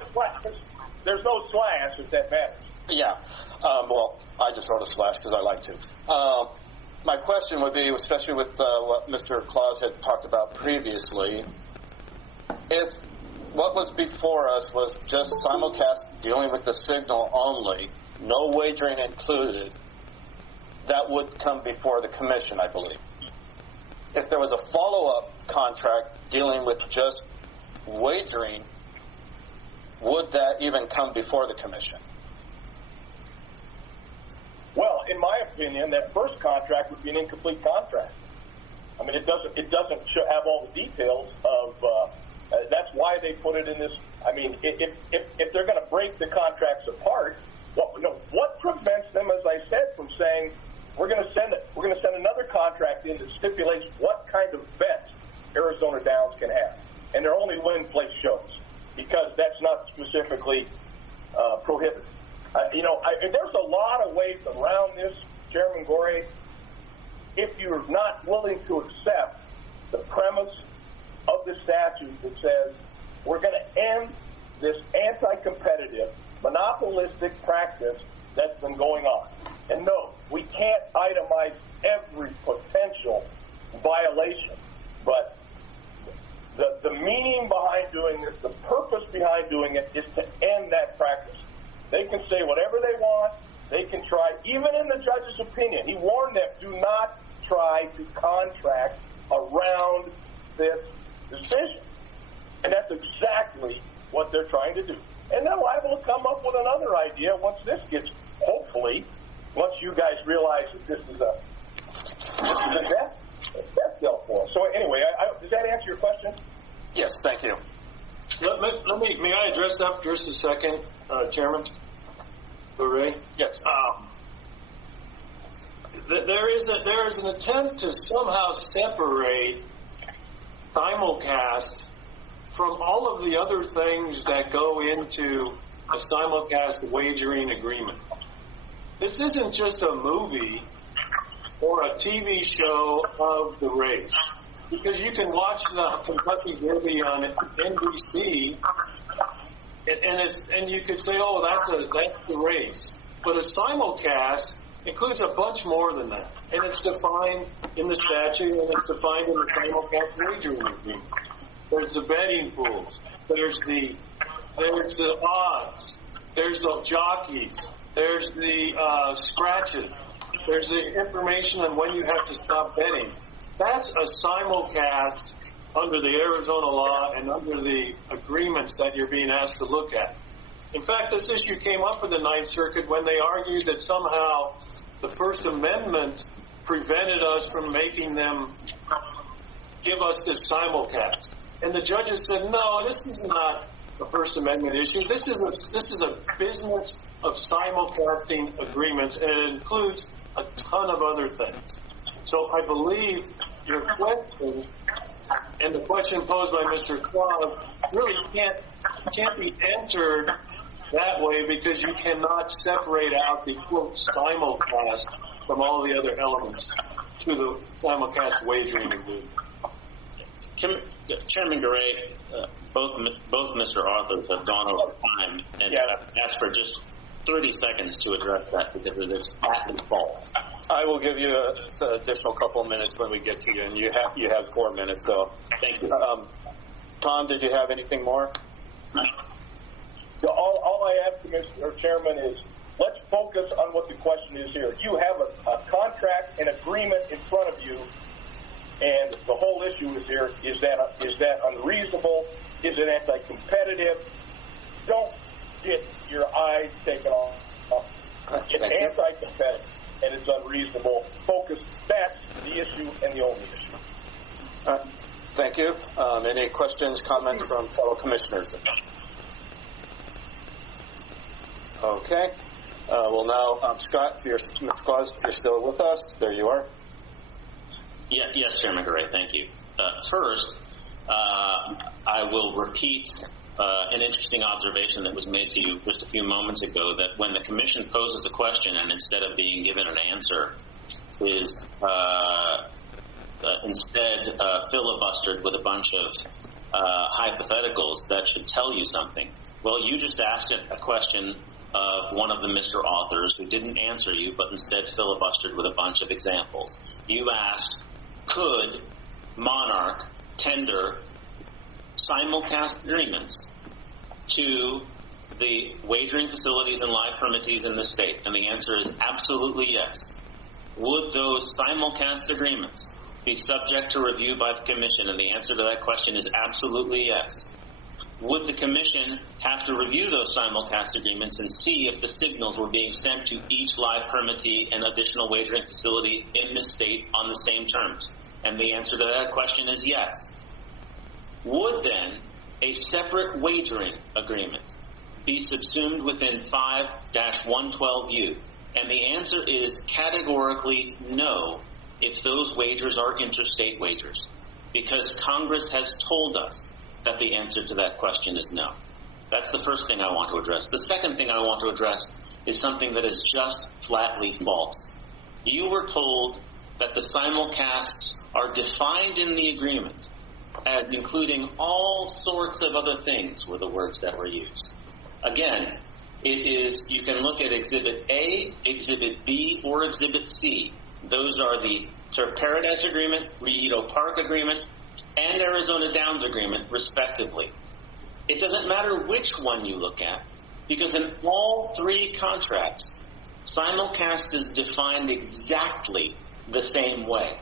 There's no slash, if that matters. Yeah. Well, I just wrote a slash because I like to. My question would be, especially with what Mr. Claus had talked about previously, if what was before us was just simulcast dealing with the signal only, no wagering included, that would come before the commission, I believe. If there was a follow-up contract dealing with just wagering, would that even come before the commission? Well, in my opinion, that first contract would be an incomplete contract. I mean, it doesn't have all the details of. That's why they put it in this. I mean, if they're going to break the contracts apart, what prevents them, as I said, from saying we're going to send another contract in that stipulates what kind of bets Arizona Downs can have, and they're only win-place shows, because that's not specifically prohibited. There's a lot of ways around this, Chairman Gorey. If you're not willing to accept the premise of the statute that says we're going to end this anti-competitive, monopolistic practice that's been going on. And no, we can't itemize every potential violation, but the meaning behind doing this, the purpose behind doing it, is to end that practice. They can say whatever they want. They can try, even in the judge's opinion, he warned them, do not try to contract around this decision. And that's exactly what they're trying to do. And they're liable to come up with another idea once this gets, hopefully, once you guys realize that this is a death dealt for. So anyway, does that answer your question? Yes, thank you. May I address that for just a second, Chairman? Hooray. Yes. There is an attempt to somehow separate simulcast from all of the other things that go into a simulcast wagering agreement. This isn't just a movie or a TV show of the race, because you can watch the Kentucky Derby on NBC, and you could say, oh, that's the race. But a simulcast includes a bunch more than that, and it's defined in the statute, and it's defined in the simulcast wagering agreement. There's the betting pools, there's the odds, there's the jockeys, there's the scratches, there's the information on when you have to stop betting. That's a simulcast under the Arizona law and under the agreements that you're being asked to look at. In fact, this issue came up in the Ninth Circuit when they argued that somehow the First Amendment prevented us from making them give us this simulcast. And the judges said, no, this is not a First Amendment issue. This is a business of simulcasting agreements, and it includes a ton of other things. So I believe your question and the question posed by Mr. Claus really can't be answered that way, because you cannot separate out the quote simulcast from all the other elements to the simulcast wagering agreement. Chairman Garay, both Mr. Authors have gone over time, and I've asked for just 30 seconds to address that because it is patently false. I will give you an additional couple of minutes when we get to you, and you have 4 minutes. So thank you. Tom, did you have anything more? So all I ask, Mr. Chairman, is let's focus on what the question is here. You have a contract, an agreement in front of you, and the whole issue is here: is that unreasonable? Is it anti-competitive? Don't get your eyes taken off. It's Thank you. anti-competitive, and it's unreasonable. Focus, that's the issue and the only issue. Thank you. Any questions, comments from fellow commissioners? Okay. Well, now, Scott, Mr. Claus, if you're still with us, there you are. Yes, Chairman Gray, thank you. First, I will repeat an interesting observation that was made to you just a few moments ago, that when the Commission poses a question and instead of being given an answer is instead filibustered with a bunch of hypotheticals that should tell you something. Well, you just asked a question of one of the Mr. Authors who didn't answer you, but instead filibustered with a bunch of examples. You asked, could Monarch tender simulcast agreements to the wagering facilities and live permittees in the state? And the answer is absolutely yes. Would those simulcast agreements be subject to review by the Commission? And the answer to that question is absolutely yes. Would the Commission have to review those simulcast agreements and see if the signals were being sent to each live permittee and additional wagering facility in the state on the same terms? And the answer to that question is yes. Would then a separate wagering agreement be subsumed within 5-112U? And the answer is categorically no if those wagers are interstate wagers, because Congress has told us that the answer to that question is no. That's the first thing I want to address. The second thing I want to address is something that is just flatly false. You were told that the simulcasts are defined in the agreement as including all sorts of other things, were the words that were used. Again, it is, you can look at Exhibit A, Exhibit B, or Exhibit C. Those are the Surf Paradise Agreement, Rio Park Agreement, and Arizona Downs Agreement, respectively. It doesn't matter which one you look at, because in all three contracts, simulcast is defined exactly the same way.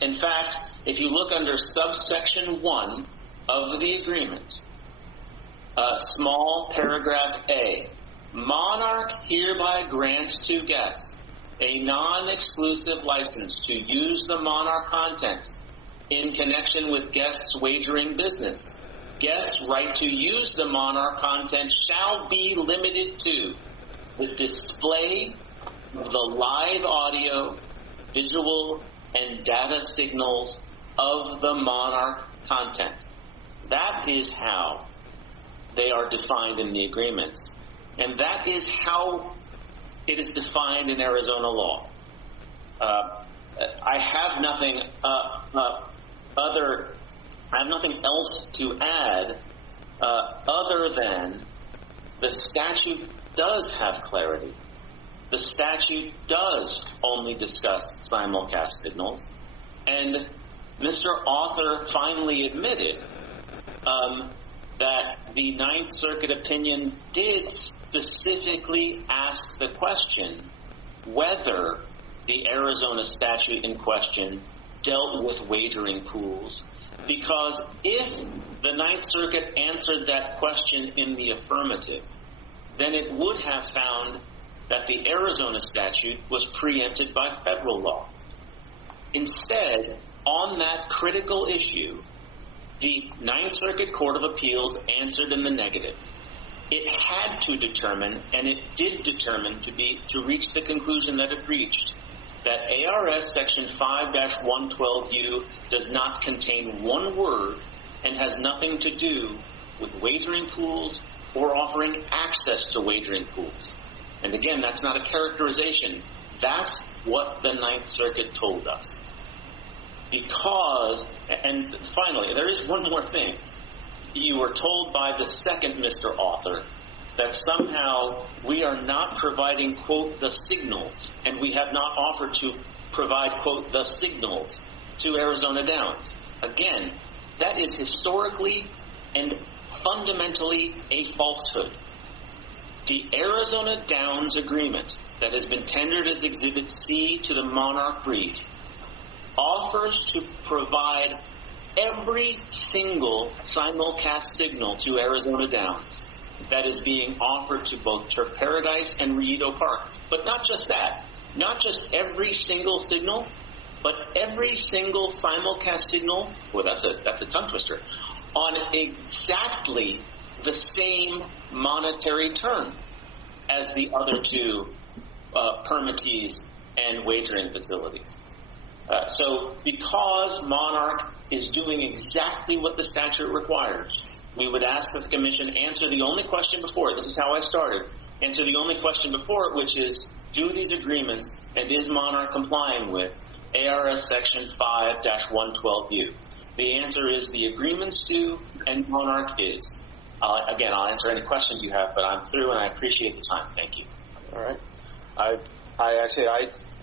In fact, if you look under subsection 1 of the agreement, small paragraph A, Monarch hereby grants to guests a non-exclusive license to use the Monarch content in connection with guests' wagering business. Guests' right to use the Monarch content shall be limited to the display of the live audio, visual, and data signals of the Monarch content. That is how they are defined in the agreements. And that is how it is defined in Arizona law. I have nothing else to add other than the statute does have clarity. The statute does only discuss simulcast signals, and Mr. Author finally admitted that the Ninth Circuit opinion did specifically ask the question whether the Arizona statute in question dealt with wagering pools, because if the Ninth Circuit answered that question in the affirmative, then it would have found that the Arizona statute was preempted by federal law. Instead, on that critical issue, the Ninth Circuit Court of Appeals answered in the negative. It had to determine, and it did determine to reach the conclusion that it reached, that ARS Section 5-112U does not contain one word and has nothing to do with wagering pools or offering access to wagering pools. And again, that's not a characterization. That's what the Ninth Circuit told us. Because, and finally, there is one more thing. You were told by the second Mr. Author that somehow we are not providing, quote, the signals, and we have not offered to provide, quote, the signals to Arizona Downs. Again, that is historically and fundamentally a falsehood. The Arizona Downs Agreement that has been tendered as Exhibit C to the Monarch brief offers to provide every single simulcast signal to Arizona Downs. that is being offered to both Turf Paradise and Riedo Park. But not just that. Not just every single signal, but every single simulcast signal, well, that's a tongue twister, on exactly the same monetary term as the other two permittees and wagering facilities. So because Monarch is doing exactly what the statute requires, we would ask that the Commission answer the only question before it. This is how I started. Answer the only question before it, which is, do these agreements and is Monarch complying with ARS Section 5-112U? The answer is the agreements do and Monarch is. Again, I'll answer any questions you have, but I'm through and I appreciate the time. Thank you. All right. I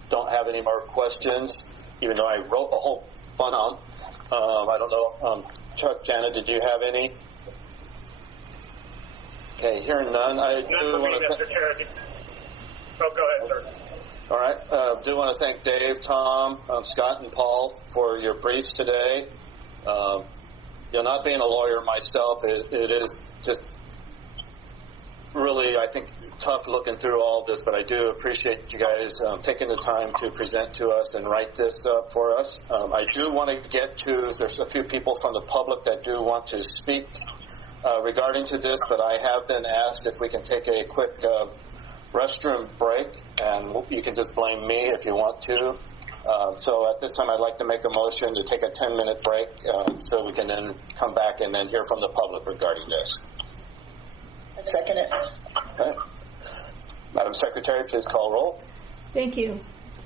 don't have any more questions, even though I wrote a whole bunch on. I don't know. Chuck, Janet, did you have any? Okay, hearing none. None for me, Mr. Chair. Oh, go ahead, sir. All right. Do want to thank Dave, Tom, Scott, and Paul for your briefs today. Not being a lawyer myself, it is just really, I think, tough looking through all this, but I do appreciate you guys taking the time to present to us and write this up for us. I do want to get to, there's a few people from the public that do want to speak regarding to this, but I have been asked if we can take a quick restroom break, and you can just blame me if you want to. So at this time, I'd like to make a motion to take a 10-minute break so we can then come back and then hear from the public regarding this. I second it. Okay. Madam Secretary, please call roll. Thank you.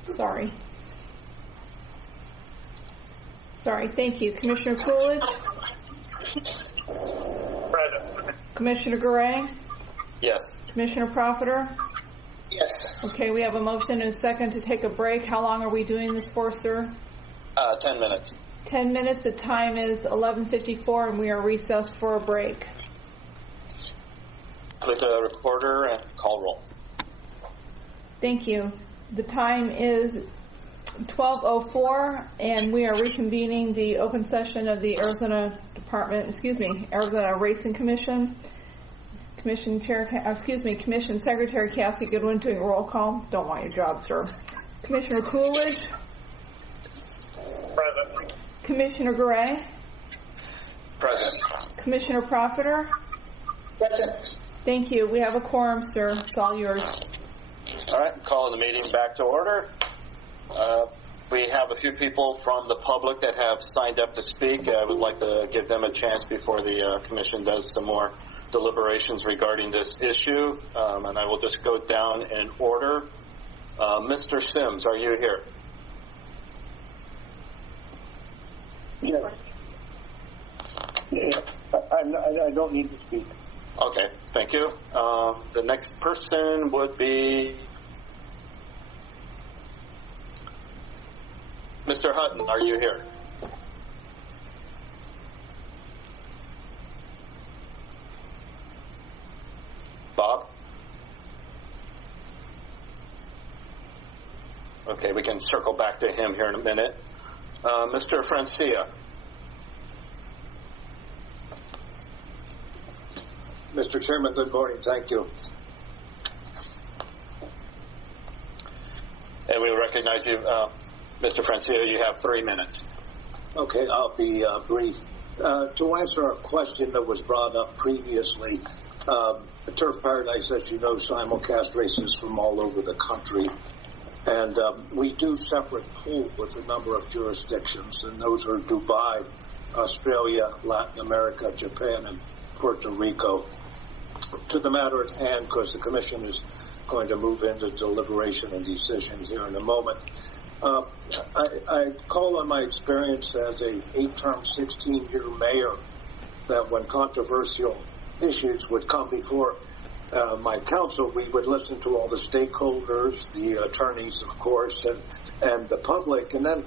Sorry. Thank you. Commissioner Coolidge? Present. Commissioner Garay? Yes. Commissioner Profiter? Yes. Okay, we have a motion and a second to take a break. How long are we doing this for, sir? 10 minutes. 10 minutes. The time is 11:54, and we are recessed for a break. Click the recorder and call roll. Thank you. The time is 12:04, and we are reconvening the open session of the Arizona Racing Commission. Commission Secretary Cassie Goodwin doing roll call. Don't want your job, sir. Commissioner Coolidge. Present. Commissioner Garay. Present. Commissioner Profiter. Present. Thank you. We have a quorum, sir. It's all yours. All right, calling the meeting back to order. We have a few people from the public that have signed up to speak. I would like to give them a chance before the commission does some more deliberations regarding this issue, and I will just go down in order. Mr. Sims, are you here? Yes. I don't need to speak. Okay, thank you. The next person would be Mr. Hutton. Are you here? Bob? Okay, we can circle back to him here in a minute. Mr. Francia. Mr. Chairman, good morning. Thank you. And we recognize you, Mr. Francia. You have 3 minutes. Okay, I'll be brief. To answer a question that was brought up previously, Turf Paradise, as you know, simulcast races from all over the country. And we do separate pool with a number of jurisdictions, and those are Dubai, Australia, Latin America, Japan, and Puerto Rico. To the matter at hand, because the Commission is going to move into deliberation and decision here in a moment, I call on my experience as a 8-term, 16-year mayor that when controversial issues would come before my council, we would listen to all the stakeholders, the attorneys, of course, and the public, and then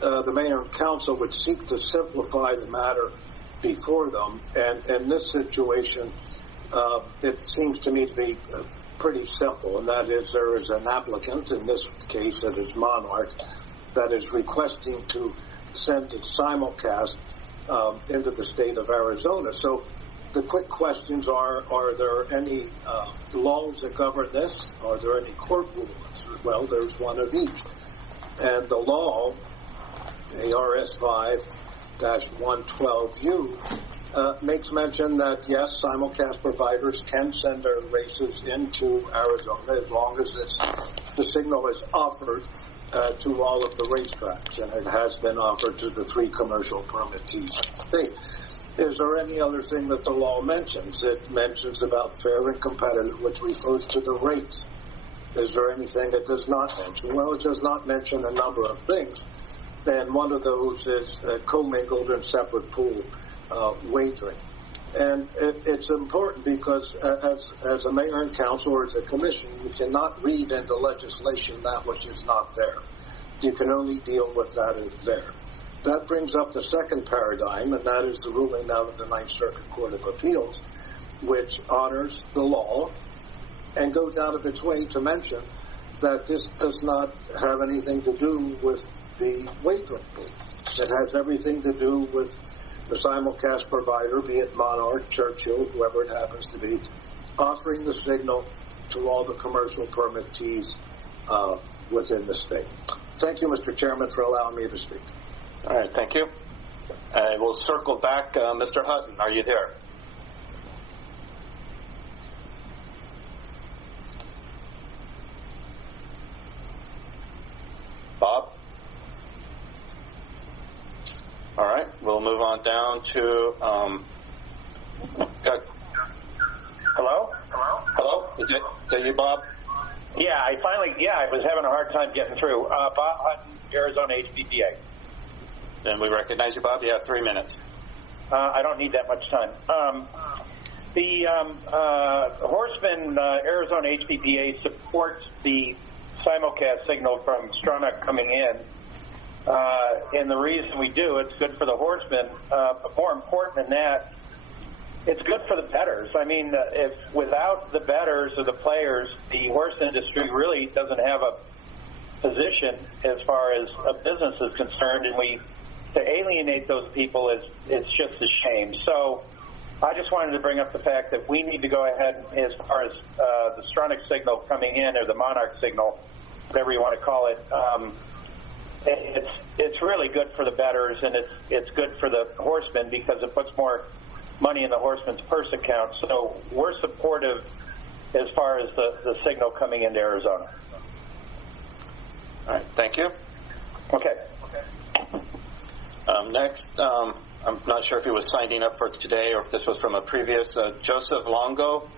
the mayor and council would seek to simplify the matter before them. And in this situation, it seems to me to be pretty simple, and that is there is an applicant, in this case it is Monarch, that is requesting to send its simulcast into the state of Arizona. So the quick questions are there any laws that govern this? Are there any court rulings? Well, there's one of each. And the law, ARS 5-112U, makes mention that, yes, simulcast providers can send their races into Arizona as long as the signal is offered to all of the racetracks, and it has been offered to the 3 commercial permittees in the state. Is there any other thing that the law mentions? It mentions about fair and competitive, which refers to the rates. Is there anything it does not mention? Well, it does not mention a number of things, and one of those is commingled and separate pool wagering. And it's important because as a mayor and council or as a commission, you cannot read into legislation that which is not there. You can only deal with that is there. That brings up the second paradigm, and that is the ruling out of the Ninth Circuit Court of Appeals, which honors the law and goes out of its way to mention that this does not have anything to do with the wagering pool. It has everything to do with the simulcast provider, be it Monarch, Churchill, whoever it happens to be, offering the signal to all the commercial permittees within the state. Thank you, Mr. Chairman, for allowing me to speak. All right, thank you. We'll circle back. Mr. Hutton, are you there? Bob? All right, we'll move on down to, Hello? Hello? Is that you, Bob? Yeah, I was having a hard time getting through. Bob Hutton, Arizona HPPA. Then we recognize you, Bob. You have 3 minutes. I don't need that much time. The Horseman Arizona HPPA supports the simulcast signal from Stronach coming in. And the reason we do, it's good for the horsemen. But more important than that, it's good for the bettors. I mean, if without the bettors or the players, the horse industry really doesn't have a position as far as a business is concerned, and to alienate those people it's just a shame. So I just wanted to bring up the fact that we need to go ahead as far as the Stronach signal coming in, or the Monarch signal, whatever you want to call it. It's really good for the bettors, and it's good for the horsemen because it puts more money in the horseman's purse account. So we're supportive as far as the signal coming into Arizona. All right, thank you. Okay. Next, I'm not sure if he was signing up for today or if this was from a previous, Joseph Longo.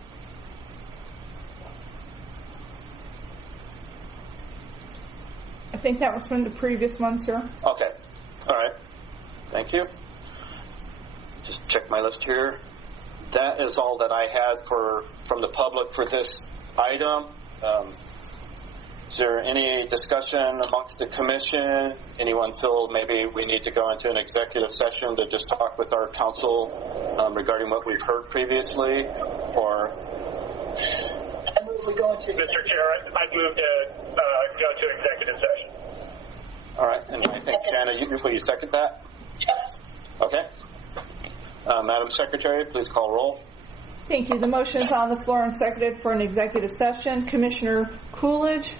I think that was from the previous one, sir. Okay. All right. Thank you. Just check my list here. That is all that I had from the public for this item. Is there any discussion amongst the commission? Anyone feel maybe we need to go into an executive session to just talk with our council regarding what we've heard previously? Or Mr. Chair, I move to go to executive session. All right, and I think, Jana, will you second that? Okay. Madam Secretary, please call roll. Thank you. The motion is on the floor and seconded for an executive session. Commissioner Coolidge?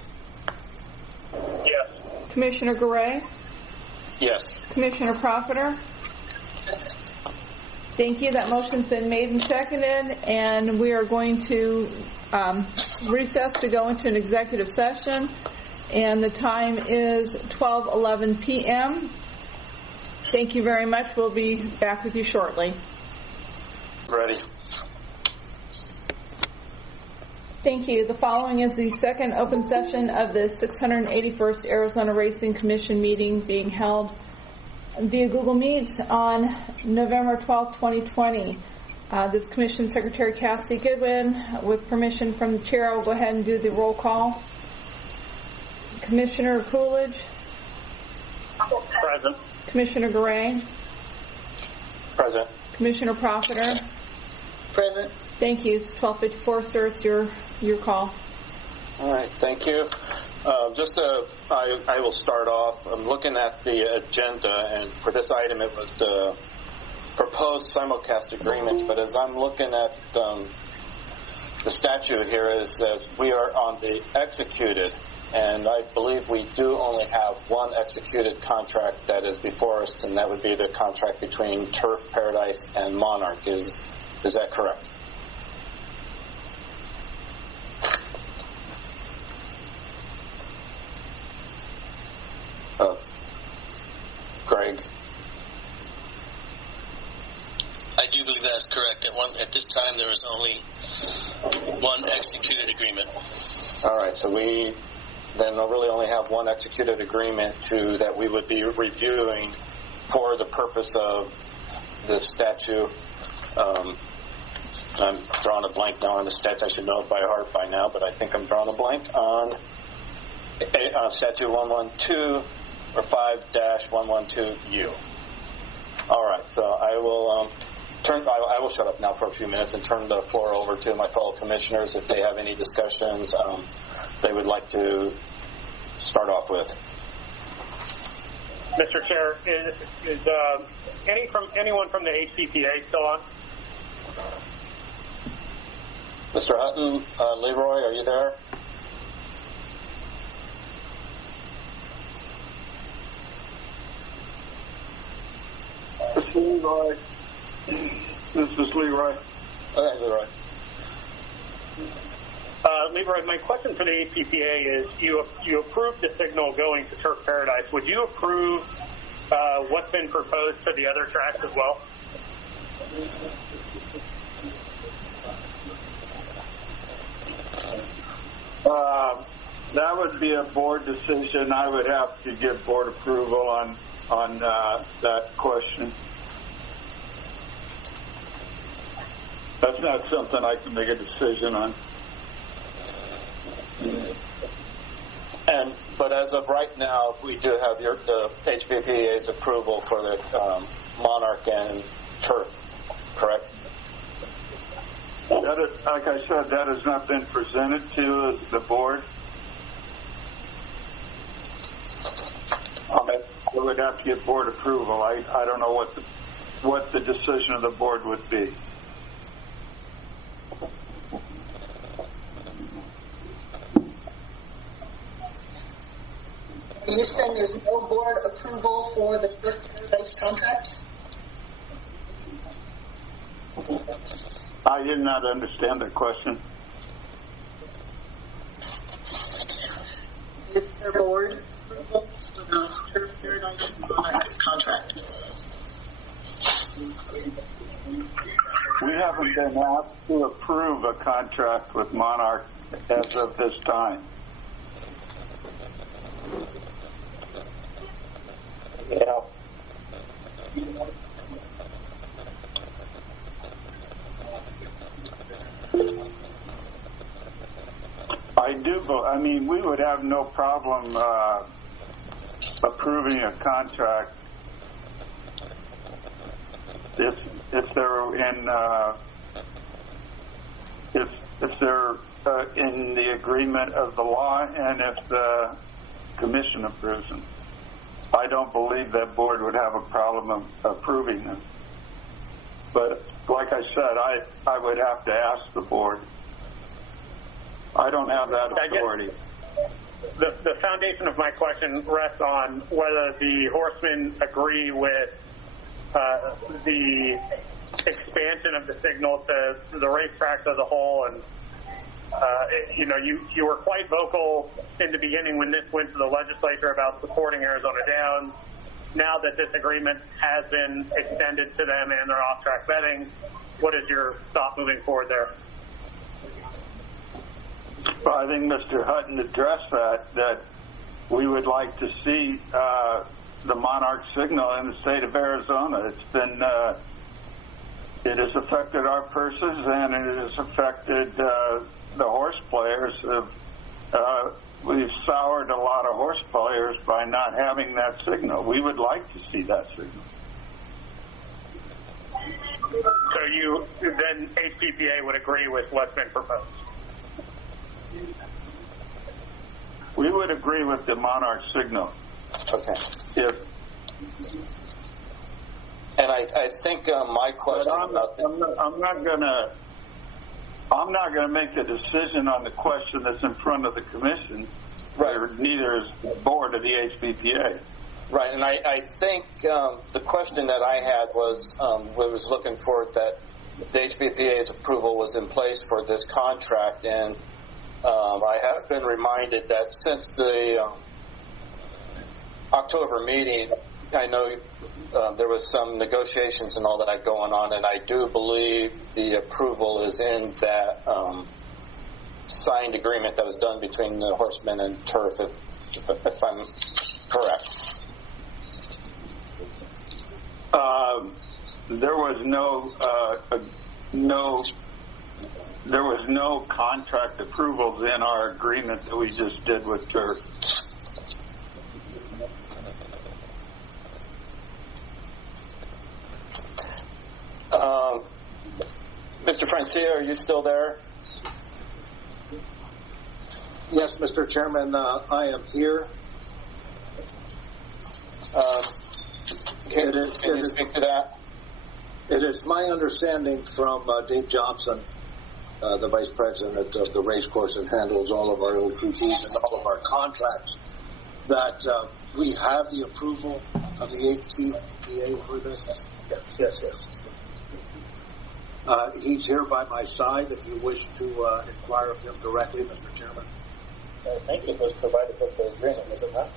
Yes. Commissioner Garay? Yes. Commissioner Profiter? Thank you. That motion's been made and seconded, and we are going to recess to go into an executive session, and the time is 12:11 p.m. Thank you very much. We'll be back with you shortly. Ready. Thank you. The following is the second open session of the 681st Arizona Racing Commission meeting being held via Google Meets on November 12, 2020. This Commission Secretary Cassie Goodwin, with permission from the Chair, I will go ahead and do the roll call. Commissioner Coolidge? Present. Commissioner Garay? Present. Commissioner Profiter? Present. Thank you. It's 12:54, sir. It's your call. All right. Thank you. I will start off. I'm looking at the agenda, and for this item, it was the proposed simulcast agreements, but as I'm looking at the statute here, is that we are on the executed, and I believe we do only have one executed contract that is before us, and that would be the contract between Turf Paradise and Monarch. Is that correct? Greg? I do believe that is correct. At this time, there is only one executed agreement. All right, so we then really only have one executed agreement that we would be reviewing for the purpose of this statute. I'm drawing a blank now on the statute. I should know it by heart by now, but I think I'm drawing a blank on statute 112 or 5-112U. All right, so I will I will shut up now for a few minutes and turn the floor over to my fellow commissioners if they have any discussions they would like to start off with. Mr. Chair, is anyone from the HPPA still on? Mr. Hutton, Leroy, are you there? This is Leroy. Okay, Leroy. Leroy, my question for the HPPA is: you approved the signal going to Turf Paradise. Would you approve what's been proposed for the other tracks as well? That would be a board decision. I would have to give board approval on that question. That's not something I can make a decision on. But as of right now, we do have the HPPA's approval for the Monarch and Turf, correct? That is, like I said, that has not been presented to the board. I would have to get board approval. I don't know what the decision of the board would be. Are you saying there's no board approval for the Turf Paradise contract? I did not understand the question. Is there board approval for the Turf Paradise contract? We haven't been asked to approve a contract with Monarch as of this time. Yeah. I mean, we would have no problem approving a contract if they're in the agreement of the law and if the commission approves them. I don't believe that board would have a problem approving them. But like I said, I would have to ask the board. I don't have that authority. The foundation of my question rests on whether the horsemen agree with the expansion of the signal to the racetracks as a whole. And you were quite vocal in the beginning when this went to the legislature about supporting Arizona Downs. Now that this agreement has been extended to them and their off-track betting, what is your thought moving forward there? Well, I think Mr. Hutton addressed that we would like to see the Monarch signal in the state of Arizona. It has affected our purses and it has affected the horse players. We've soured a lot of horse players by not having that signal. We would like to see that signal. So then HPPA would agree with what's been proposed? We would agree with the Monarch signal. Okay. And I think my question about I'm not going to make a decision on the question that's in front of the commission. Right. Neither is the board of the HBPA. Right, and I think the question that I had was looking for that the HBPA's approval was in place for this contract, and I have been reminded that since the October meeting, I know there was some negotiations and all that going on, and I do believe the approval is in that signed agreement that was done between the Horsemen and Turf, if I'm correct. There was no contract approvals in our agreement that we just did with Turf. Mr. Francia, are you still there? Yes, Mr. Chairman, I am here. Can you speak to that? It is my understanding from Dave Johnson, the Vice President of the race course and handles all of our OPPs and all of our contracts, that we have the approval of the HBPA for this. Yes. He's here by my side if you wish to inquire of him directly, Mr. Chairman. I think it was provided with the agreement, was it not?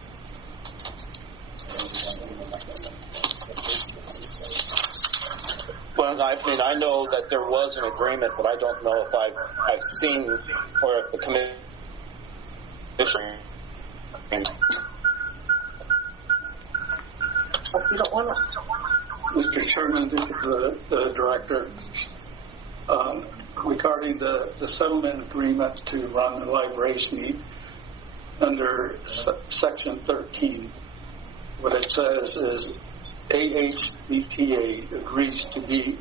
Well, I mean, I know that there was an agreement, but I don't know if I've seen or if the commission. Mr. Chairman, this is the director. Regarding the settlement agreement to run the live race meet under Section 13, what it says is AHBPA agrees to be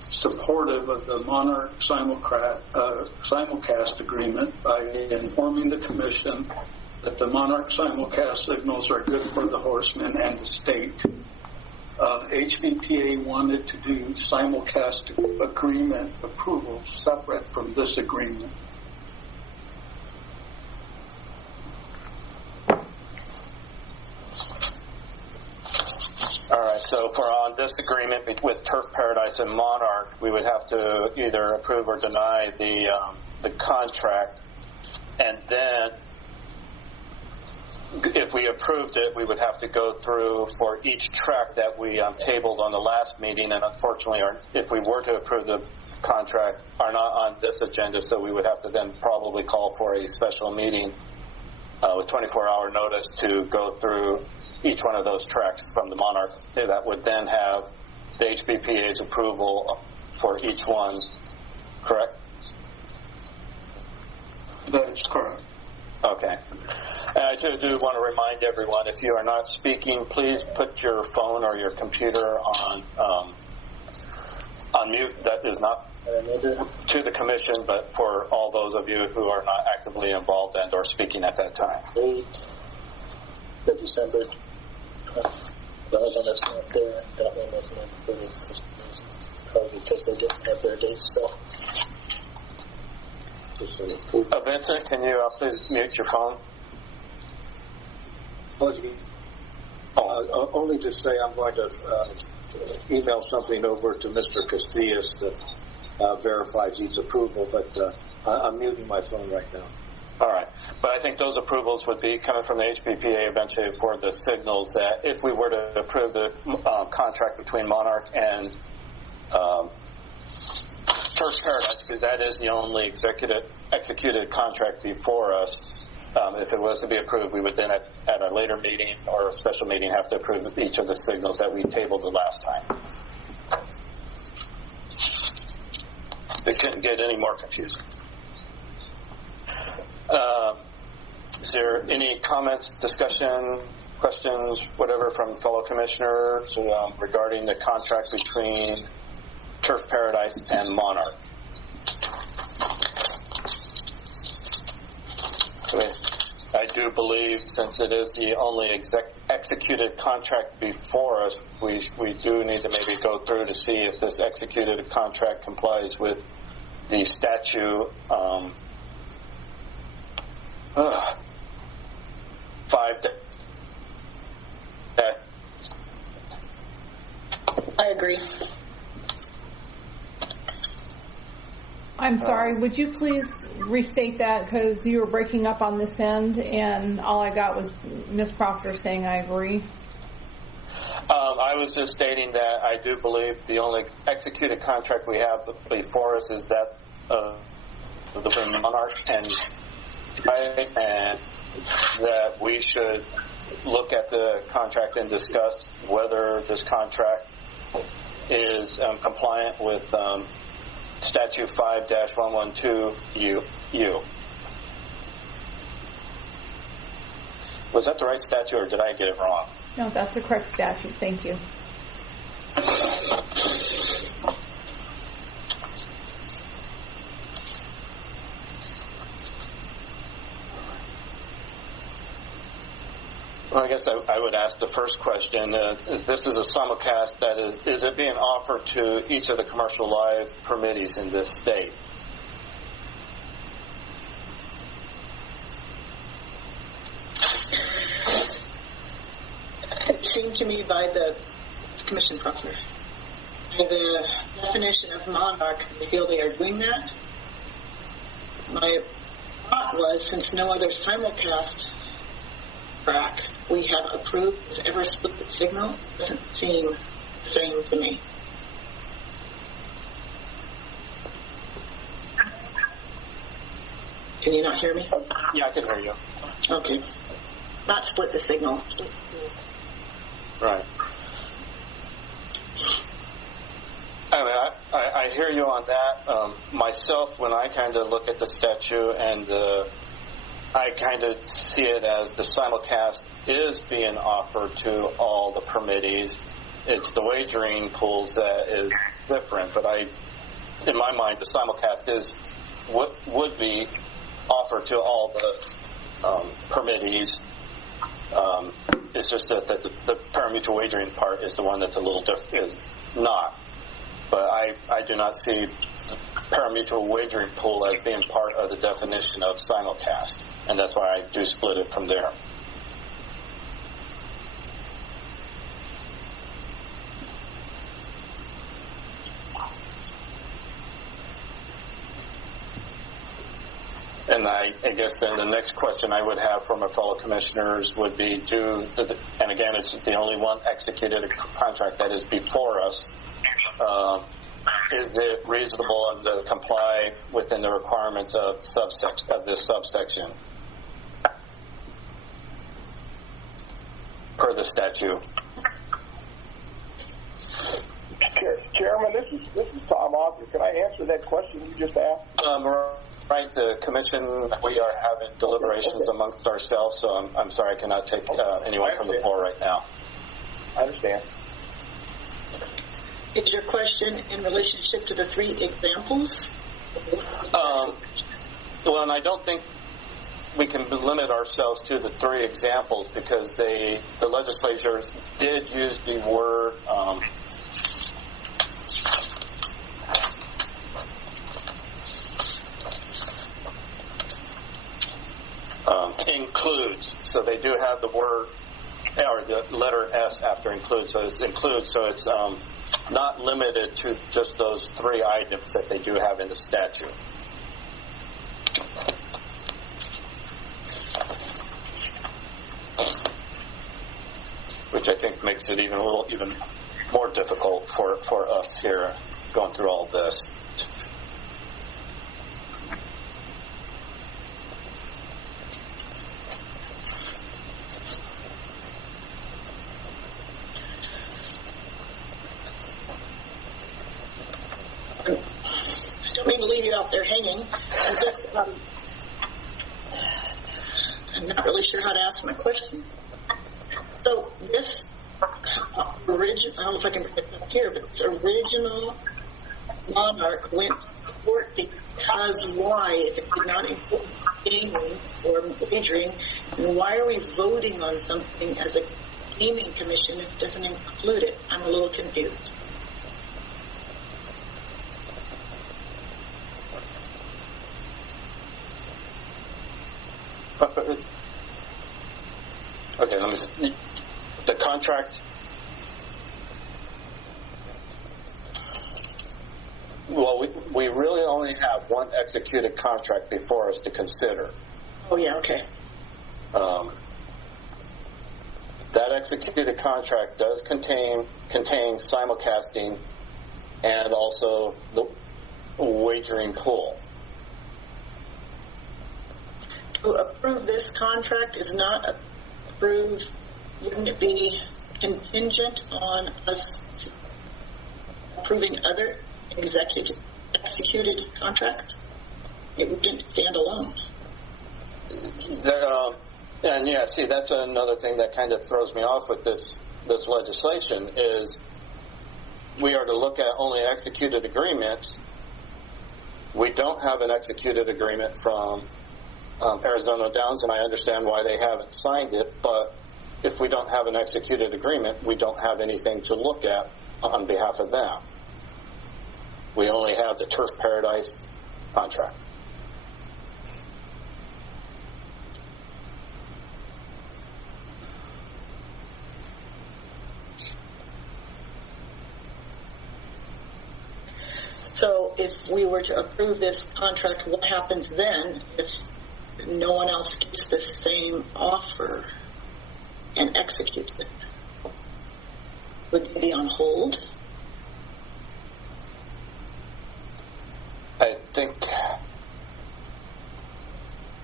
supportive of the Monarch simulcast agreement by informing the commission that the Monarch simulcast signals are good for the horsemen and the state. HBPA wanted to do simulcast agreement approval separate from this agreement. All right, so for on this agreement with Turf Paradise and Monarch, we would have to either approve or deny the contract, and then if we approved it, we would have to go through for each track that we tabled on the last meeting, and unfortunately, if we were to approve the contract, are not on this agenda, so we would have to then probably call for a special meeting with 24-hour notice to go through each one of those tracks from the Monarch. That would then have the HBPA's approval for each one, correct? That is correct. Okay. And I do want to remind everyone, if you are not speaking, please put your phone or your computer on mute. That is not to the commission, but for all those of you who are not actively involved and or speaking at that time. The December, the other one that's not there, that one wasn't included, probably because they didn't have their dates still. Vincent, can you please mute your phone? Only to say I'm going to email something over to Mr. Castillas that verifies each approval, but I'm muting my phone right now. All right. But I think those approvals would be coming from the HBPA eventually for the signals that if we were to approve the contract between Monarch and Turf Paradise, because that is the only executed contract before us. If it was to be approved, we would then at a later meeting or a special meeting have to approve each of the signals that we tabled the last time. It couldn't get any more confusing. Is there any comments, discussion, questions, whatever from fellow commissioners regarding the contract between Turf Paradise and Monarch? I do believe, since it is the only executed contract before us, we do need to maybe go through to see if this executed contract complies with the statute 5. I agree. I'm sorry, would you please restate that, because you were breaking up on this end and all I got was Ms. Proctor saying I agree. I was just stating that I do believe the only executed contract we have before us is that between Monarch and that we should look at the contract and discuss whether this contract is compliant with Statute 5-112U. Was that the right statute, or did I get it wrong? No, that's the correct statute. Thank you. Well, I guess I would ask the first question, is this is a simulcast that is it being offered to each of the commercial live permittees in this state? It seemed to me by the Commission Proctor, by the definition of Monarch, I feel they are doing that. My thought was, since no other simulcast track we have approved has ever split the signal, doesn't seem the same to me. Can you not hear me? Yeah, I can hear you. Okay. Not split the signal. Right. I mean, I hear you on that. Myself, when I kind of look at the statute, and I kind of see it as the simulcast is being offered to all the permittees. It's the wagering pools that is different, but in my mind, the simulcast would be offered to all the permittees. It's just that the pari-mutuel wagering part is the one that's a little different, is not. But I do not see pari-mutuel wagering pool as being part of the definition of simulcast, and that's why I do split it from there. And I guess then the next question I would have from my fellow commissioners would be, and again, it's the only one executed contract that is before us, is it reasonable to comply within the requirements of this subsection per the statute? Chairman, this is Tom Osborne. Can I answer that question you just asked? Right, the commission, we are having deliberations amongst ourselves, so I'm sorry I cannot take anyone from the floor right now. I understand. Is your question in relationship to the 3 examples? Well, and I don't think we can limit ourselves to the 3 examples, because the legislatures did use the word includes. So they do have the word, or the letter S after includes. So it's includes. So it's not limited to just those 3 items that they do have in the statute. Which I think makes it even more difficult for us here going through all this. I don't mean to leave you out there hanging. I'm not really sure how to ask my question. So this original, I don't know if I can put it up here, but this original Monarch went to court because why? If it did not include gaming or wagering, and why are we voting on something as a Gaming Commission if it doesn't include it? I'm a little confused. Okay, let me see. The contract. Well, we really only have one executed contract before us to consider. Oh, yeah, okay. That executed contract does contain simulcasting and also the wagering pool. To approve this contract is not approved, wouldn't it be contingent on us approving other executed contracts? It wouldn't stand alone. And yeah, see, that's another thing that kind of throws me off with this legislation is we are to look at only executed agreements. We don't have an executed agreement from Arizona Downs, and I understand why they haven't signed it, but if we don't have an executed agreement, we don't have anything to look at on behalf of them. We only have the Turf Paradise contract. So if we were to approve this contract, what happens then if no one else gets the same offer and executes it? Would they be on hold? I think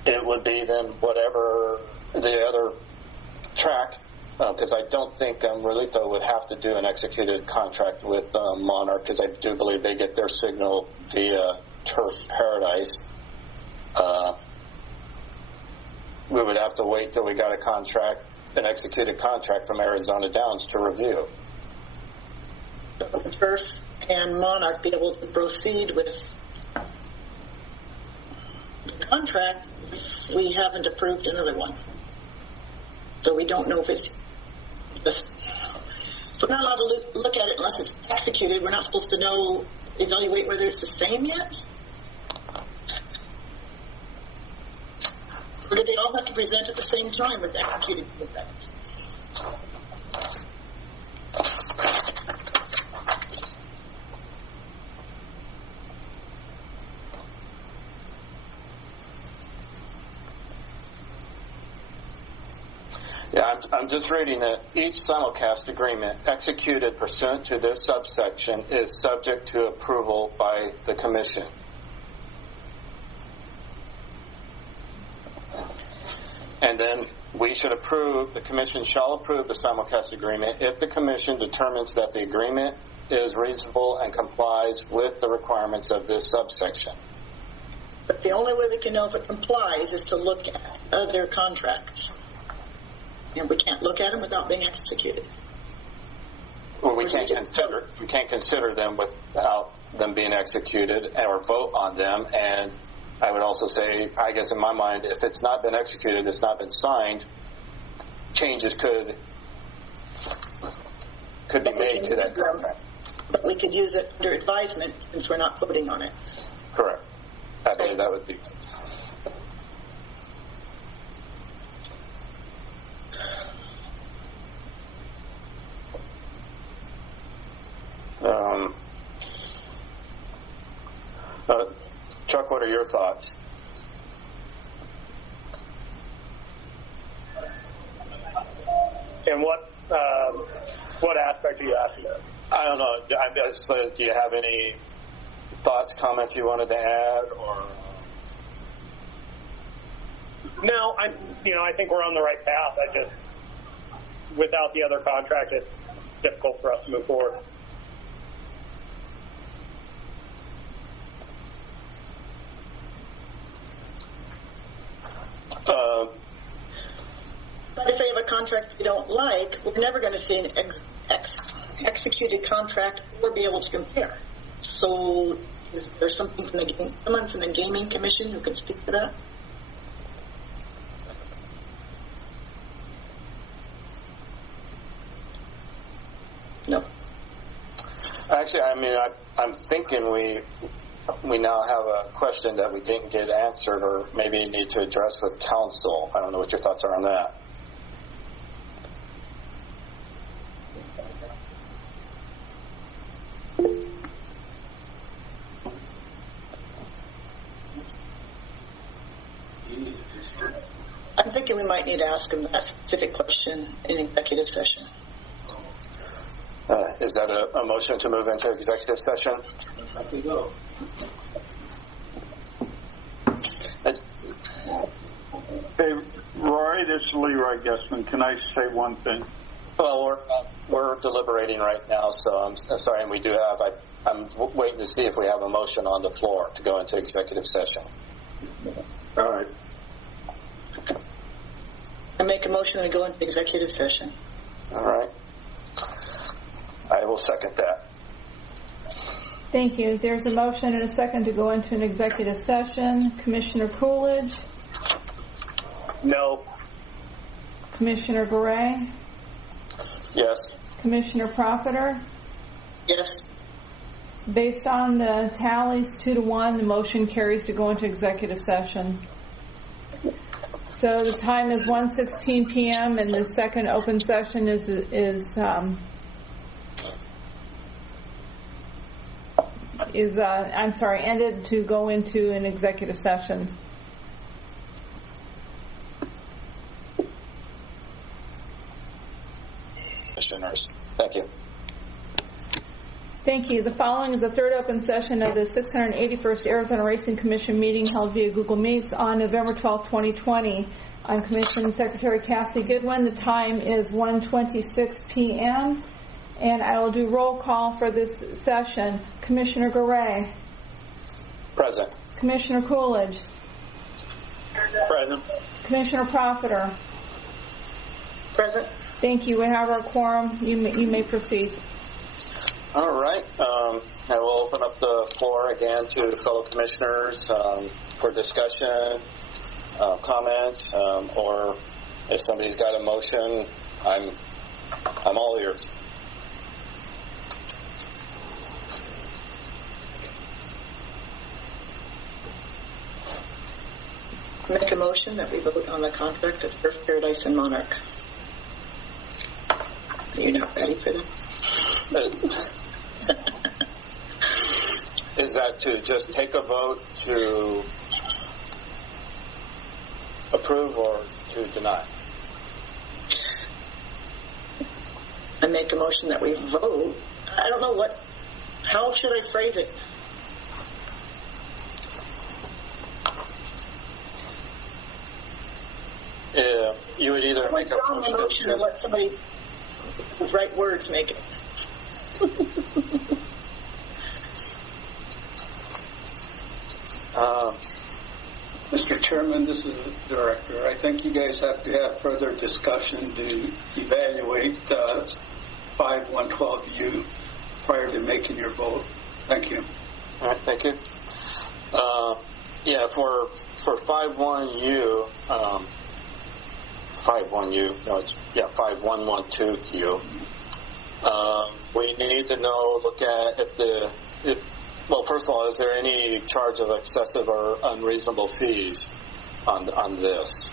it would be then whatever the other track, because I don't think Relito would have to do an executed contract with Monarch, because I do believe they get their signal via Turf Paradise. We would have to wait till we got an executed contract from Arizona Downs to review. Turf and Monarch be able to proceed with the contract if we haven't approved another one. So we don't know if it's just, we're not allowed to look at it unless it's executed. We're not supposed to evaluate whether it's the same yet? Or do they all have to present at the same time with executed contracts? Yeah, I'm just reading that each simulcast agreement executed pursuant to this subsection is subject to approval by the Commission. And then the Commission shall approve the simulcast agreement if the Commission determines that the agreement is reasonable and complies with the requirements of this subsection. But the only way we can know if it complies is to look at other contracts. And we can't look at them without being executed. Well, we can't consider them without them being executed or vote on them. And I would also say, I guess in my mind, if it's not been executed, it's not been signed, changes could be made to that contract. But we could use it under advisement since we're not voting on it. Correct. I believe that would be. Chuck, what are your thoughts? And what aspect are you asking about? I don't know. Do you have any thoughts, comments you wanted to add, or? No, I think we're on the right path. Without the other contract, it's difficult for us to move forward. But if they have a contract we don't like, we're never going to see an executed contract or be able to compare. So is there someone from the Gaming Commission who can speak to that? No. Actually, I mean, I'm thinking we now have a question that we didn't get answered, or maybe need to address with council. I don't know what your thoughts are on that. I'm thinking we might need to ask him that specific question in executive session. Is that a motion to move into executive session? I can go. Hey, Rory, this is Leroy Guessman. Can I say one thing? Well, we're deliberating right now, so I'm sorry, and we do have. I'm waiting to see if we have a motion on the floor to go into executive session. All right. I make a motion to go into executive session. All right. I will second that. Thank you. There's a motion and a second to go into an executive session. Commissioner Coolidge? No. Commissioner Garay? Yes. Commissioner Profiter? Yes. Based on the tallies 2-1, the motion carries to go into executive session. So the time is 1:16 p.m. and the second open session is ended to go into an executive session. Commissioners, thank you. Thank you. The following is the third open session of the 681st Arizona Racing Commission meeting held via Google Meets on November 12, 2020. I'm Commission Secretary Cassie Goodwin. The time is 1:26 p.m. and I will do roll call for this session. Commissioner Garay. Present. Commissioner Coolidge. Present. Commissioner Profiter. Present. Thank you. We have our quorum. You may proceed. All right. I will open up the floor again to fellow commissioners for discussion, comments, or if somebody's got a motion, I'm all ears. Make a motion that we vote on the contract of First Paradise and Monarch. Are you not ready for that? Is that to just take a vote to approve or to deny? I make a motion that we vote. I don't know how should I phrase it? You would either make a motion or let somebody write words make it. Mr. Chairman, this is the Director. I think you guys have to have further discussion to evaluate 5112U prior to making your vote. Thank you. All right, thank you. For 51U, 51U, no, it's 5112U. We need to look at well, first of all, is there any charge of excessive or unreasonable fees on this?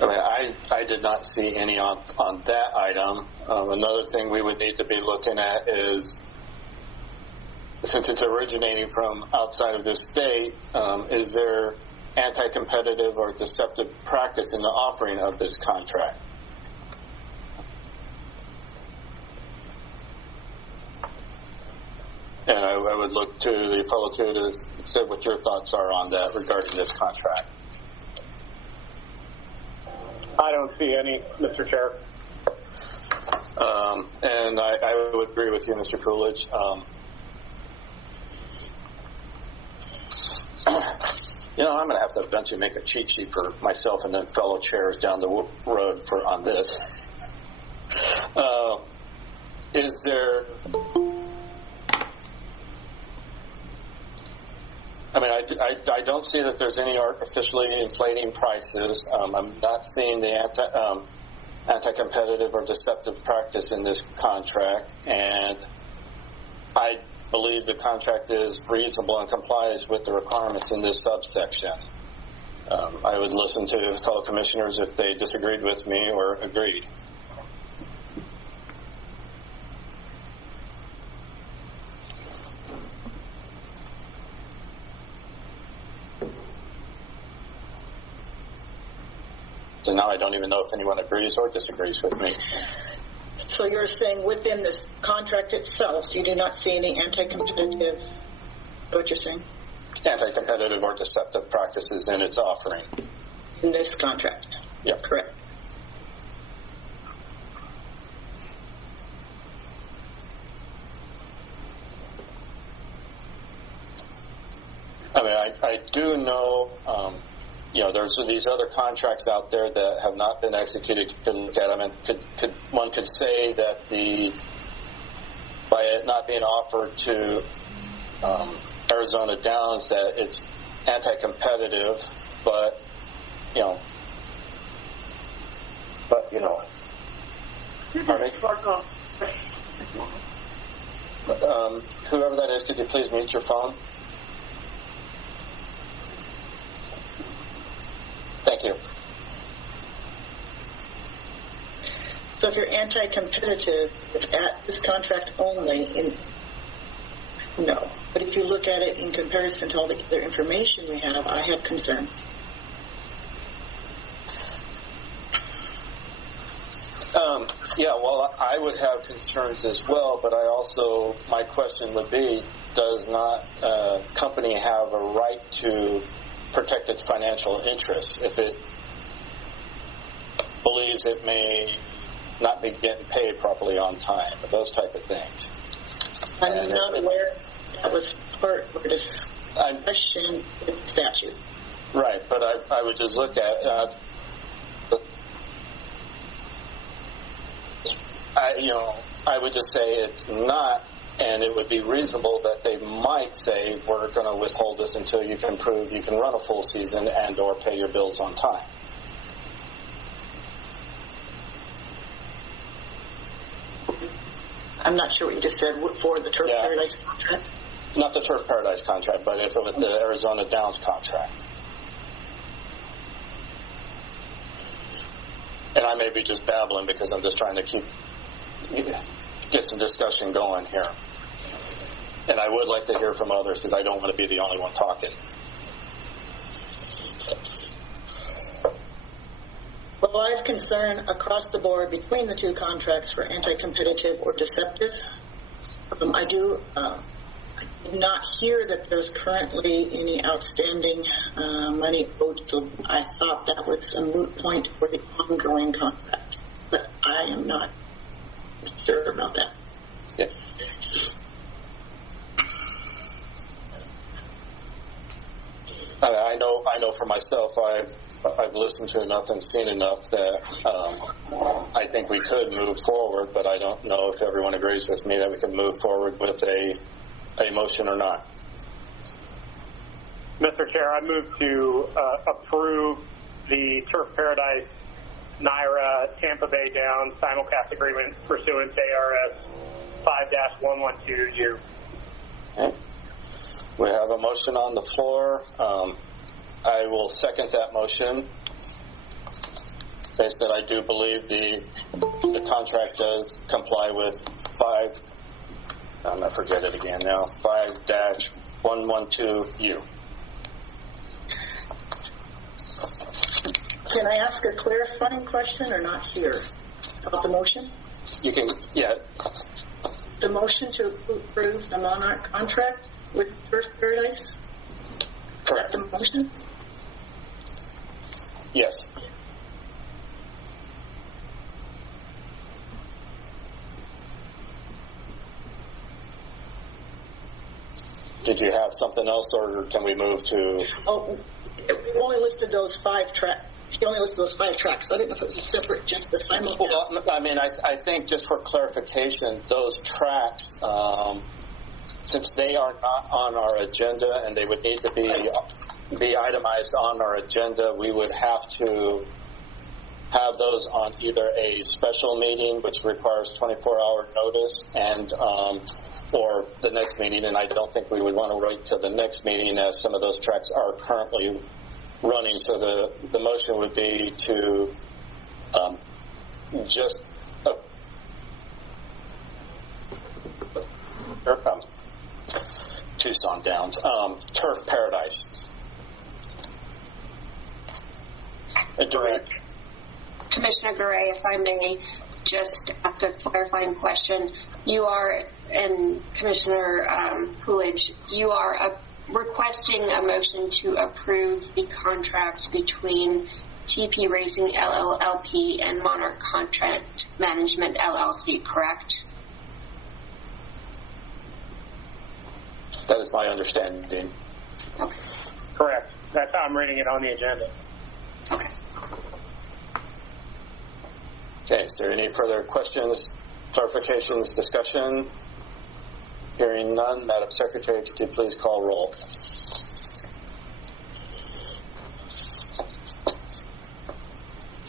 I did not see any on that item. Another thing we would need to be looking at is, since it's originating from outside of this state, is there anti-competitive or deceptive practice in the offering of this contract? And I would look to the fellow too to say what your thoughts are on that regarding this contract. I don't see any, Mr. Chair. And I would agree with you, Mr. Coolidge. I'm going to have to eventually make a cheat sheet for myself and then fellow chairs down the road on this. I mean, I don't see that there's any artificially inflating prices. I'm not seeing the anti-competitive or deceptive practice in this contract, and I believe the contract is reasonable and complies with the requirements in this subsection. I would listen to fellow commissioners if they disagreed with me or agreed. So now I don't even know if anyone agrees or disagrees with me. So you're saying within this contract itself, you do not see any anti-competitive, what you're saying? Anti-competitive or deceptive practices in its offering. In this contract? Yeah. Correct. I mean, I do know, there's these other contracts out there that have not been executed. You could look at them, and one could say that by it not being offered to Arizona Downs, that it's anti-competitive, but Pardon me? Whoever that is, could you please mute your phone? Thank you. So if you're anti-competitive, it's at this contract only. No. But if you look at it in comparison to all the other information we have, I have concerns. Well, I would have concerns as well, but my question would be, does not a company have a right to protect its financial interests if it believes it may not be getting paid properly on time, or those type of things? I'm not aware that was part of this question with the statute. Right, but I would just look at I would just say it's not, and it would be reasonable that they might say, we're going to withhold this until you can prove you can run a full season and or pay your bills on time. I'm not sure what you just said for the Turf Paradise contract. Not the Turf Paradise contract, but if it was the Arizona Downs contract. And I may be just babbling because I'm just trying to get some discussion going here. And I would like to hear from others because I don't want to be the only one talking. Well, I have concern across the board between the two contracts for anti-competitive or deceptive. I did not hear that there's currently any outstanding money owed, so I thought that was a moot point for the ongoing contract. But I am not sure about that. Yeah. I know for myself, I've listened to enough and seen enough that I think we could move forward, but I don't know if everyone agrees with me that we can move forward with a motion or not. Mr. Chair, I move to approve the Turf Paradise NYRA Tampa Bay Downs simulcast agreement pursuant to ARS 5-112U. Okay. We have a motion on the floor. I will second that motion. Based that I do believe the contract does comply with 5-112U. Can I ask a clarifying question or not here about the motion? You can, yeah. The motion to approve the Monarch contract with Turf Paradise? Correct. Is that the motion? Yes. Did you have something else, or can we move to? Oh, we only listed those 5 tracks. He only listed those 5 tracks. I didn't know if it was a separate, just the simulcast. Well, I mean, I think just for clarification, those tracks since they are not on our agenda and they would need to be itemized on our agenda, we would have to have those on either a special meeting, which requires 24-hour notice, and or the next meeting. And I don't think we would want to wait till the next meeting, as some of those tracks are currently running. So the motion would be to just here it comes. Tucson Downs, Turf Paradise. Direct. Commissioner Garay, if I may just ask a clarifying question. You are, and Commissioner Coolidge, you are requesting a motion to approve the contract between TP Racing LLP and Monarch Contract Management LLC, correct? That is my understanding. Okay. Correct. That's how I'm reading it on the agenda. Okay. Okay, is there any further questions, clarifications, discussion? Hearing none, Madam Secretary, could you please call roll?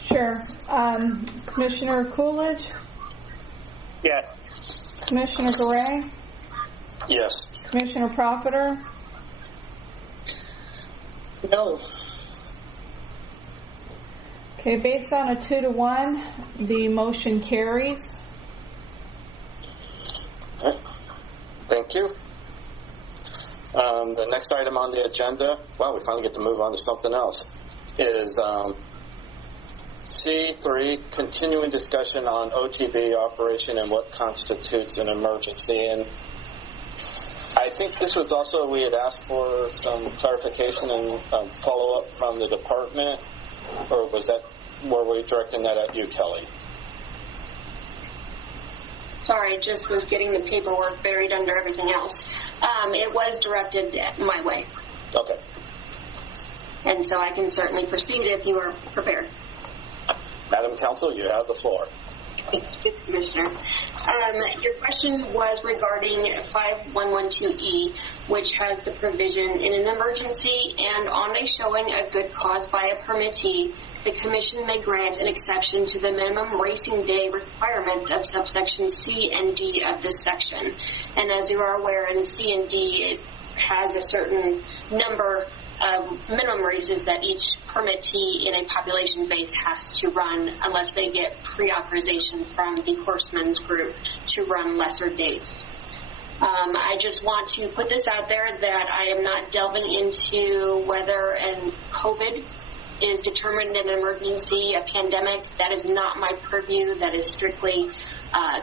Sure. Commissioner Coolidge? Yes. Commissioner Garay? Yes. Commissioner Profiter? No. Okay, based on a 2-to-1, the motion carries. Okay. Thank you. The next item on the agenda, wow, we finally get to move on to something else, is C3, continuing discussion on OTB operation and what constitutes an emergency. And I think this was also, we had asked for some clarification and follow-up from the department, or were we directing that at you, Kelly? Sorry, just was getting the paperwork buried under everything else. It was directed my way. Okay. And so I can certainly proceed if you are prepared. Madam Counsel, you have the floor. Thank you, Commissioner. Your question was regarding 5112E, which has the provision in an emergency and on a showing a good cause by a permittee, the Commission may grant an exception to the minimum racing day requirements of subsection C and D of this section. And as you are aware, in C and D, it has a certain number of minimum races that each permittee in a population base has to run unless they get pre-authorization from the Horsemen's group to run lesser dates. I just want to put this out there that I am not delving into whether COVID is determined an emergency, a pandemic. That is not my purview. That is strictly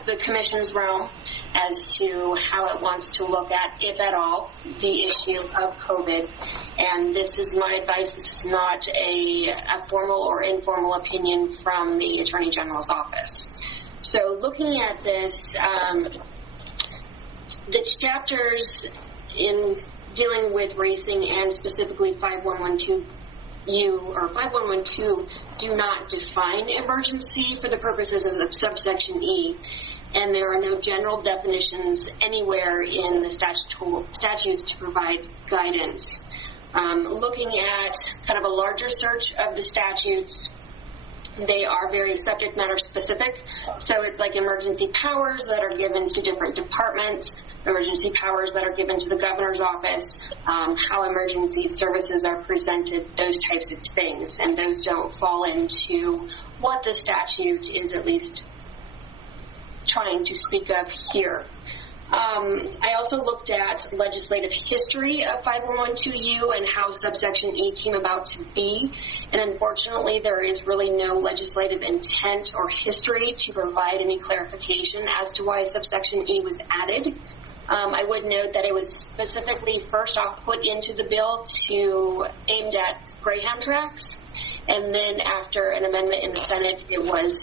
the Commission's realm as to how it wants to look at, if at all, the issue of COVID. And this is my advice. This is not a formal or informal opinion from the Attorney General's office. So looking at this, the chapters in dealing with racing and specifically 5112 or 5112 do not define emergency for the purposes of the subsection E, and there are no general definitions anywhere in the statutes to provide guidance. Looking at kind of a larger search of the statutes, they are very subject matter specific. So it's like emergency powers that are given to different departments, emergency powers that are given to the governor's office, how emergency services are presented, those types of things. And those don't fall into what the statute is at least trying to speak of here. I also looked at legislative history of 5112U and how subsection E came about to be, and unfortunately there is really no legislative intent or history to provide any clarification as to why subsection E was added. I would note that it was specifically first off put into the bill aimed at Greyhound tracks, and then after an amendment in the Senate, it was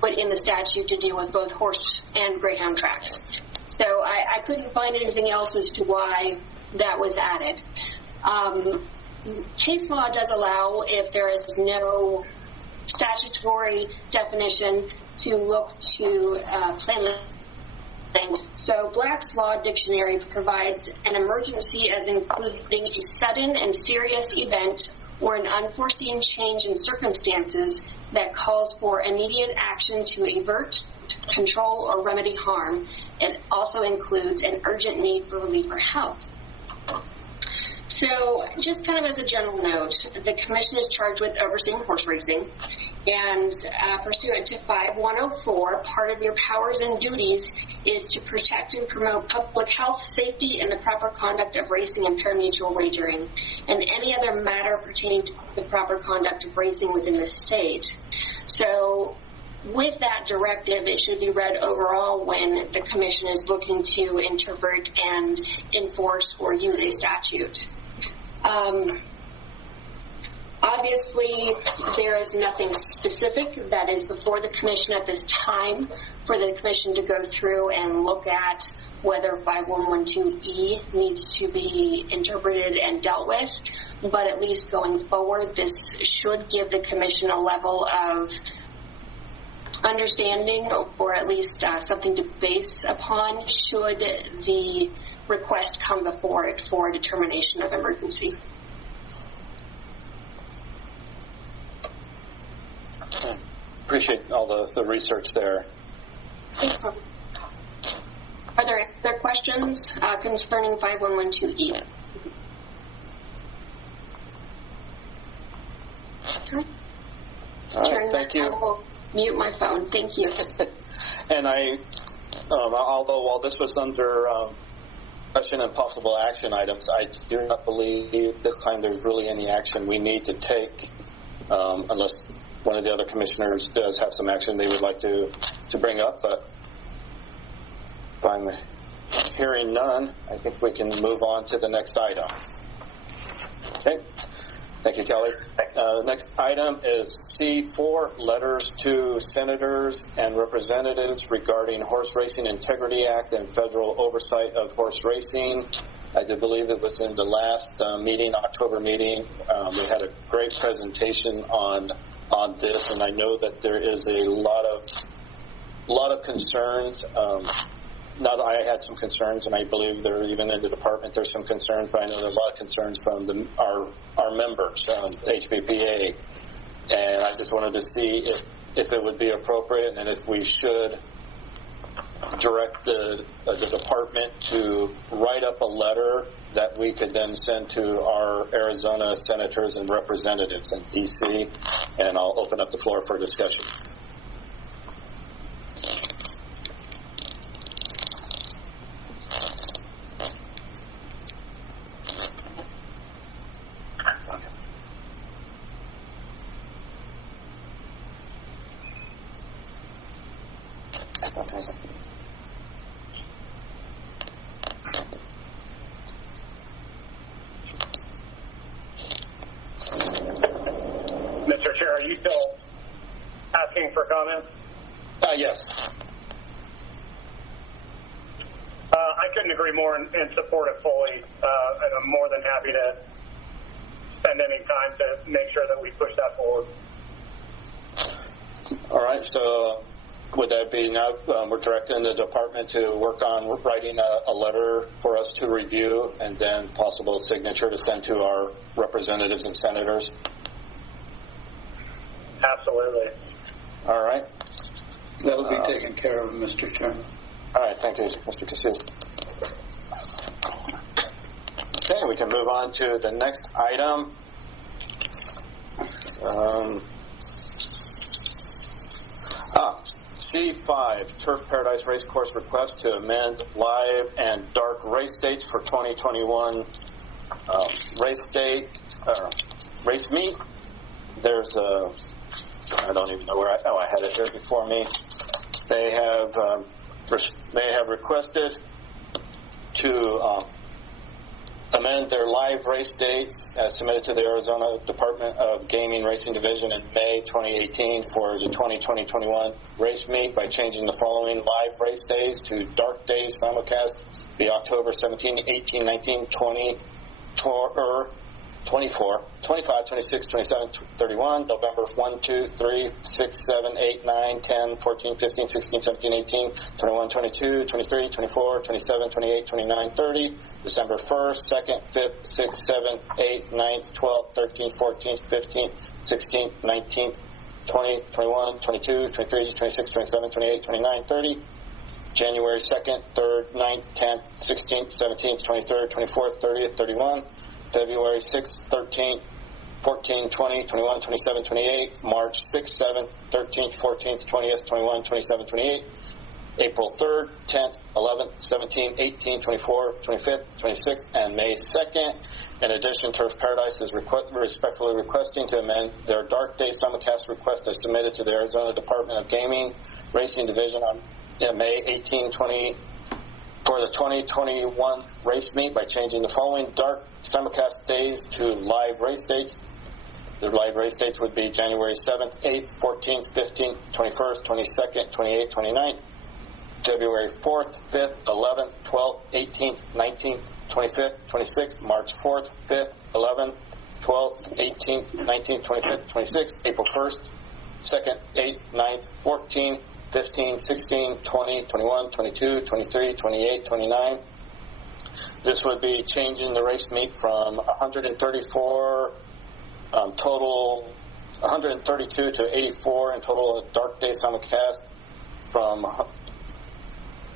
put in the statute to deal with both horse and Greyhound tracks. So I couldn't find anything else as to why that was added. Case law does allow, if there is no statutory definition, to look to plan So Black's Law Dictionary provides an emergency as including a sudden and serious event or an unforeseen change in circumstances that calls for immediate action to avert, control, or remedy harm. It also includes an urgent need for relief or help. So just kind of as a general note, the Commission is charged with overseeing horse racing, and pursuant to 5104, part of your powers and duties is to protect and promote public health, safety, and the proper conduct of racing and pari-mutuel wagering, and any other matter pertaining to the proper conduct of racing within the state. So with that directive, it should be read overall when the Commission is looking to interpret and enforce or use a statute. Obviously, there is nothing specific that is before the Commission at this time for the Commission to go through and look at whether 5112E needs to be interpreted and dealt with, but at least going forward, this should give the Commission a level of understanding, or at least something to base upon should the request come before it for determination of emergency. Appreciate all the research there. Are there other questions concerning 5112E? Okay. All right, thank you. I will mute my phone. Thank you. And although while this was under discussion and possible action items, I do not believe this time there's really any action we need to take unless one of the other commissioners does have some action they would like to bring up. But if I'm hearing none, I think we can move on to the next item. Okay. Thank you, Kelly. Next item is C4, letters to senators and representatives regarding Horse Racing Integrity Act and federal oversight of horse racing. I do believe it was in the last meeting, October meeting. We had a great presentation on this, and I know that there is a lot of concerns. I had some concerns, and I believe there even in the department there's some concerns, but I know there are a lot of concerns from our members, HBPA, and I just wanted to see if it would be appropriate and if we should direct the department to write up a letter that we could then send to our Arizona senators and representatives in D.C., and I'll open up the floor for discussion. Mr. Chair, are you still asking for comments? Yes. I couldn't agree more and support it fully, and I'm more than happy to spend any time to make sure that we push that forward. All right, so would that be now we're directing the department to work on writing a letter for us to review and then possible signature to send to our representatives and senators? Absolutely. All right. That will be taken care of, Mr. Chairman. All right, thank you, Mr. Casillas. Okay, we can move on to the next item. C5, Turf Paradise Racecourse request to amend live and dark race dates for 2021 race meet. There's a, I don't even know where I had it here before me. They have requested to amend their live race dates as submitted to the Arizona Department of Gaming Racing Division in May 2018 for the 2020-21 race meet by changing the following live race days to dark days simulcast be October 17, 18, 19, 20, 24, 25, 26, 27, 31, November 1, 2, 3, 6, 7, 8, 9, 10, 14, 15, 16, 17, 18, 21, 22, 23, 24, 27, 28, 29, 30, December 1st, 2nd, 5th, 6th, 7th, 8th, 9th, 12th, 13th, 14th, 15th, 16th, 19th, 20, 21, 22, 23, 26, 27, 28, 29, 30, January 2nd, 3rd, 9th, 10th, 16th, 17th, 23rd, 24th, 30th, 31, February 6th, 13th, 14, 20, 21, 27, 28, March 6th, 7th, 13th, 14th, 20th, 21, 27, 28, April 3rd, 10th, 11th, 17th, 18th, 24th, 25th, 26th, and May 2nd. In addition, Turf Paradise is respectfully requesting to amend their Dark Day simulcast request they submitted to the Arizona Department of Gaming Racing Division on May 18, 20, for the 2021 race meet by changing the following dark simulcast days to live race dates. The live race dates would be January 7th, 8th, 14th, 15th, 21st, 22nd, 28th, 29th, February 4th, 5th, 11th, 12th, 18th, 19th, 25th, 26th, March 4th, 5th, 11th, 12th, 18th, 19th, 25th, 26th, April 1st, 2nd, 8th, 9th, 14th, 15, 16, 20, 21, 22, 23, 28, 29. This would be changing the race meet from 134 total, 132 to 84 in total Dark Day simulcast from,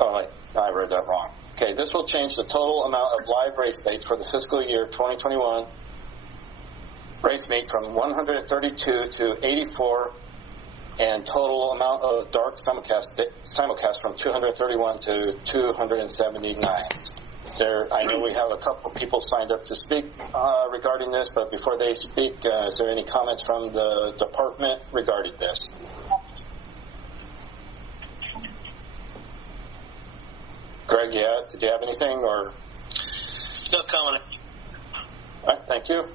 I read that wrong. Okay, this will change the total amount of live race dates for the fiscal year 2021 race meet from 132 to 84 and total amount of dark simulcast from 231 to 279. I know we have a couple of people signed up to speak regarding this, but before they speak, is there any comments from the department regarding this? Greg, did you have anything or? No comment. All right, thank you.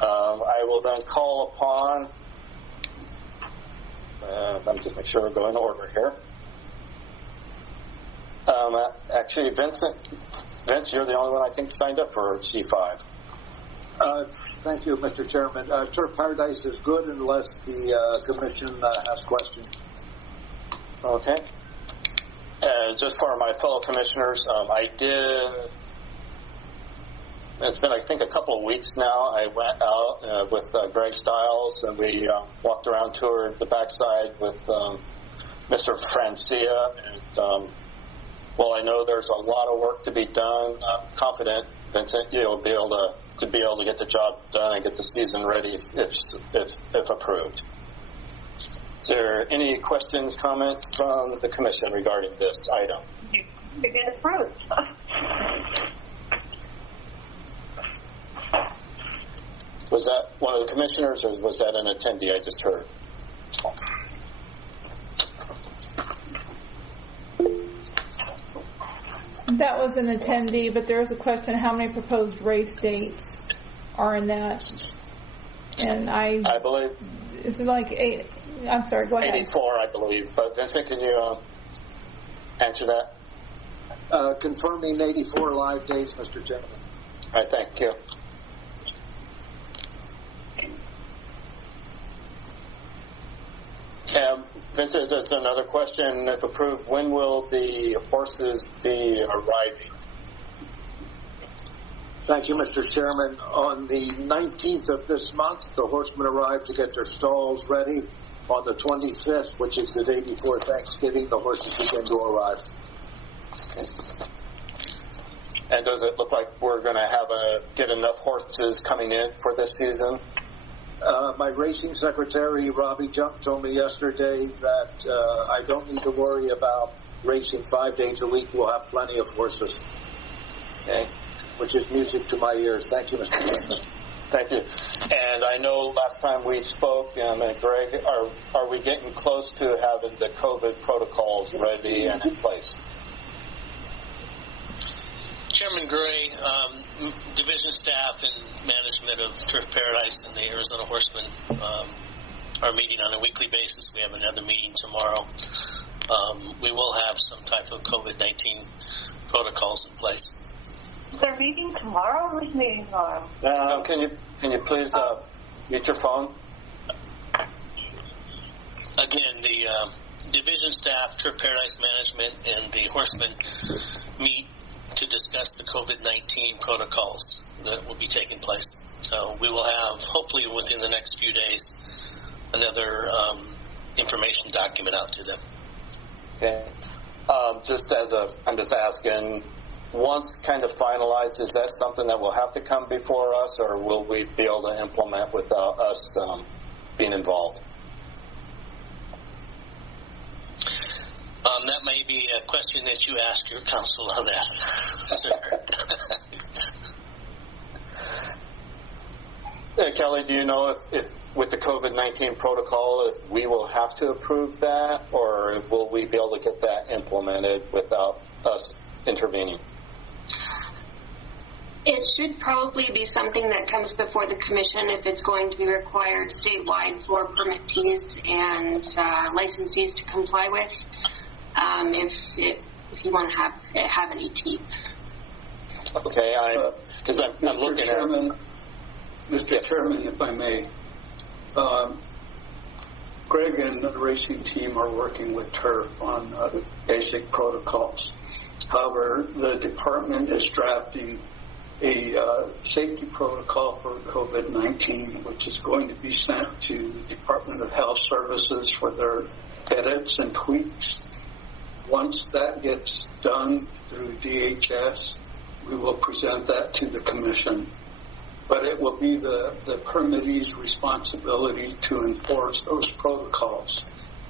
I will then call upon. Let me just make sure we're going in order here. Actually, Vince, you're the only one I think signed up for C5. Thank you, Mr. Chairman. Turf Paradise is good unless the commission has questions. Okay. Just for my fellow commissioners, it's been, I think, a couple of weeks now. I went out with Greg Stiles, and we walked around, toured the backside with Mr. Francia. And, I know there's a lot of work to be done. I'm confident, Vincent, you'll be able to get the job done and get the season ready if approved. Is there any questions, comments from the commission regarding this item? You get approved. Was that one of the commissioners, or was that an attendee I just heard? That was an attendee, but there is a question: how many proposed race dates are in that? And I believe is it like 8? I'm sorry. Go ahead. 84, I believe. But Vincent, can you answer that? Confirming 84 live dates, Mr. Chairman. All right, thank you. Vincent, there's another question. If approved, when will the horses be arriving? Thank you, Mr. Chairman. On the 19th of this month, the horsemen arrive to get their stalls ready. On the 25th, which is the day before Thanksgiving, the horses begin to arrive. Okay. And does it look like we're going to get enough horses coming in for this season? My racing secretary, Robbie Jump, told me yesterday that I don't need to worry about racing 5 days a week. We'll have plenty of horses. Okay. Which is music to my ears. Thank you, Mr. Chairman. Thank you. And I know last time we spoke, Greg, are we getting close to having the COVID protocols ready and in place? Chairman Gray, division staff and management of Turf Paradise and the Arizona Horsemen are meeting on a weekly basis. We have another meeting tomorrow. We will have some type of COVID-19 protocols in place. They're meeting tomorrow? Who's meeting tomorrow? Can you please mute your phone? Again, the division staff, Turf Paradise Management, and the Horsemen meet to discuss the COVID-19 protocols that will be taking place. So we will have, hopefully within the next few days, another information document out to them. Okay. I'm just asking, once kind of finalized, is that something that will have to come before us, or will we be able to implement without us being involved? That may be a question that you ask your counsel on that, sir. Kelly, do you know if with the COVID-19 protocol, if we will have to approve that, or will we be able to get that implemented without us intervening? It should probably be something that comes before the commission if it's going to be required statewide for permittees and licensees to comply with. If you want to have any teeth. Okay, because I'm looking Chairman, at Mr. Yes. Chairman, if I may, Greg and the racing team are working with Turf on basic protocols. However, the department is drafting a safety protocol for COVID-19, which is going to be sent to the Department of Health Services for their edits and tweaks. Once that gets done through DHS, we will present that to the commission. But it will be the permittee's responsibility to enforce those protocols,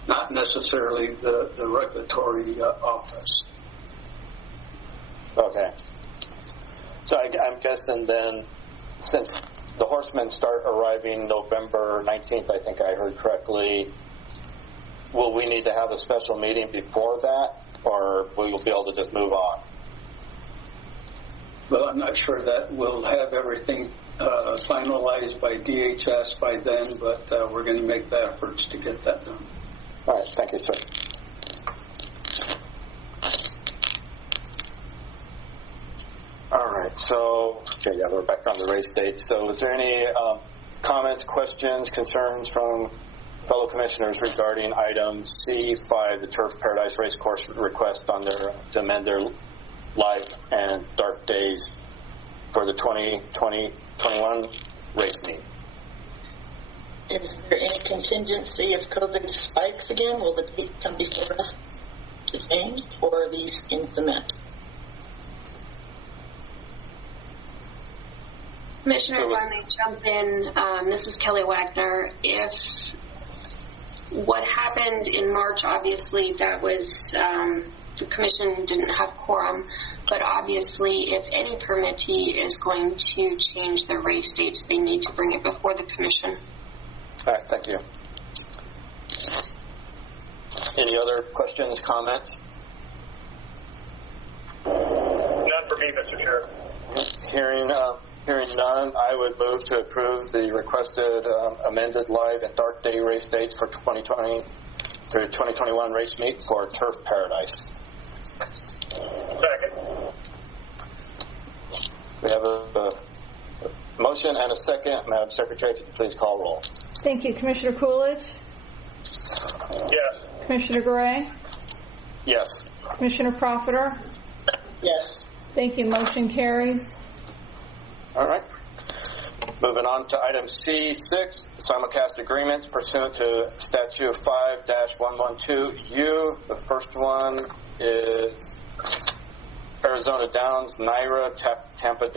not necessarily the regulatory office. Okay. So I'm guessing then, since the horsemen start arriving November 19th, I think I heard correctly, will we need to have a special meeting before that, or will we be able to just move on? Well, I'm not sure that we'll have everything finalized by DHS by then, but we're going to make the efforts to get that done. All right. Thank you, sir. All right. So, okay, yeah, we're back on the race dates. So is there any comments, questions, concerns from fellow commissioners regarding item C5, the Turf Paradise Racecourse request to amend their live and dark days for the 2020-21 race meet? Is there any contingency if COVID spikes again? Will the date come before us to change, or are these in cement? Commissioner, if I may jump in, this is Kelly Wagner. If what happened in March, obviously that was, the commission didn't have quorum, but obviously if any permittee is going to change their race dates, they need to bring it before the commission. All right, thank you. Any other questions, comments? None for me, Mr. Chair. Hearing none, I would move to approve the requested amended live and dark day race dates for 2020 through 2021 race meet for Turf Paradise. Second. We have a motion and a second. Madam Secretary, if you could please call roll. Thank you. Commissioner Coolidge? Yes. Commissioner Gray? Yes. Commissioner Profiter? Yes. Thank you. Motion carries. All right. Moving on to item C6, simulcast agreements pursuant to Statute 5-112U. The first one is Arizona Downs, Naira, Tampa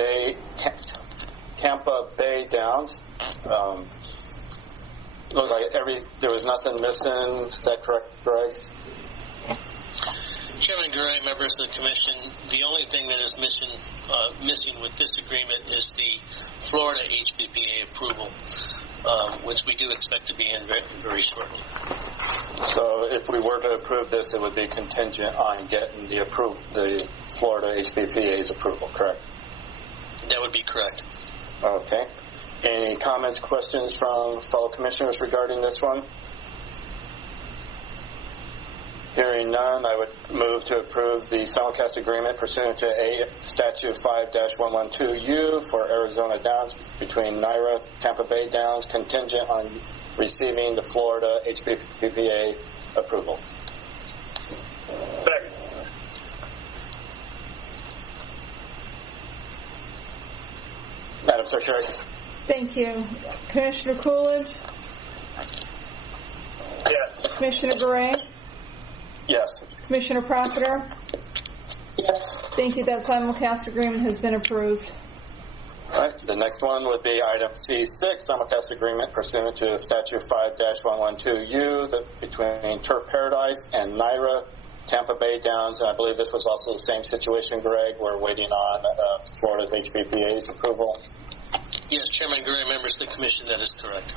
Bay Downs. Looked like there was nothing missing. Is that correct, Greg? Chairman Gray, members of the commission, the only thing that is missing with this agreement is the Florida HPPA approval, which we do expect to be in very, very shortly. So if we were to approve this, it would be contingent on getting the Florida HPPA's approval, correct? That would be correct. Okay. Any comments, questions from fellow commissioners regarding this one? Hearing none, I would move to approve the simulcast agreement pursuant to A Statute 5-112U for Arizona Downs between NYRA, Tampa Bay Downs, contingent on receiving the Florida HPPA approval. Second. Madam Secretary. Thank you. Commissioner Coolidge? Yes. Commissioner Gray? Yes. Commissioner Profiter? Yes. Thank you. That simulcast agreement has been approved. All right. The next one would be item C6, simulcast agreement pursuant to Statute 5-112U between Turf Paradise and NYRA, Tampa Bay Downs. And I believe this was also the same situation, Greg. We're waiting on Florida's HPPA's approval. Yes, Chairman Gray, members of the Commission, that is correct.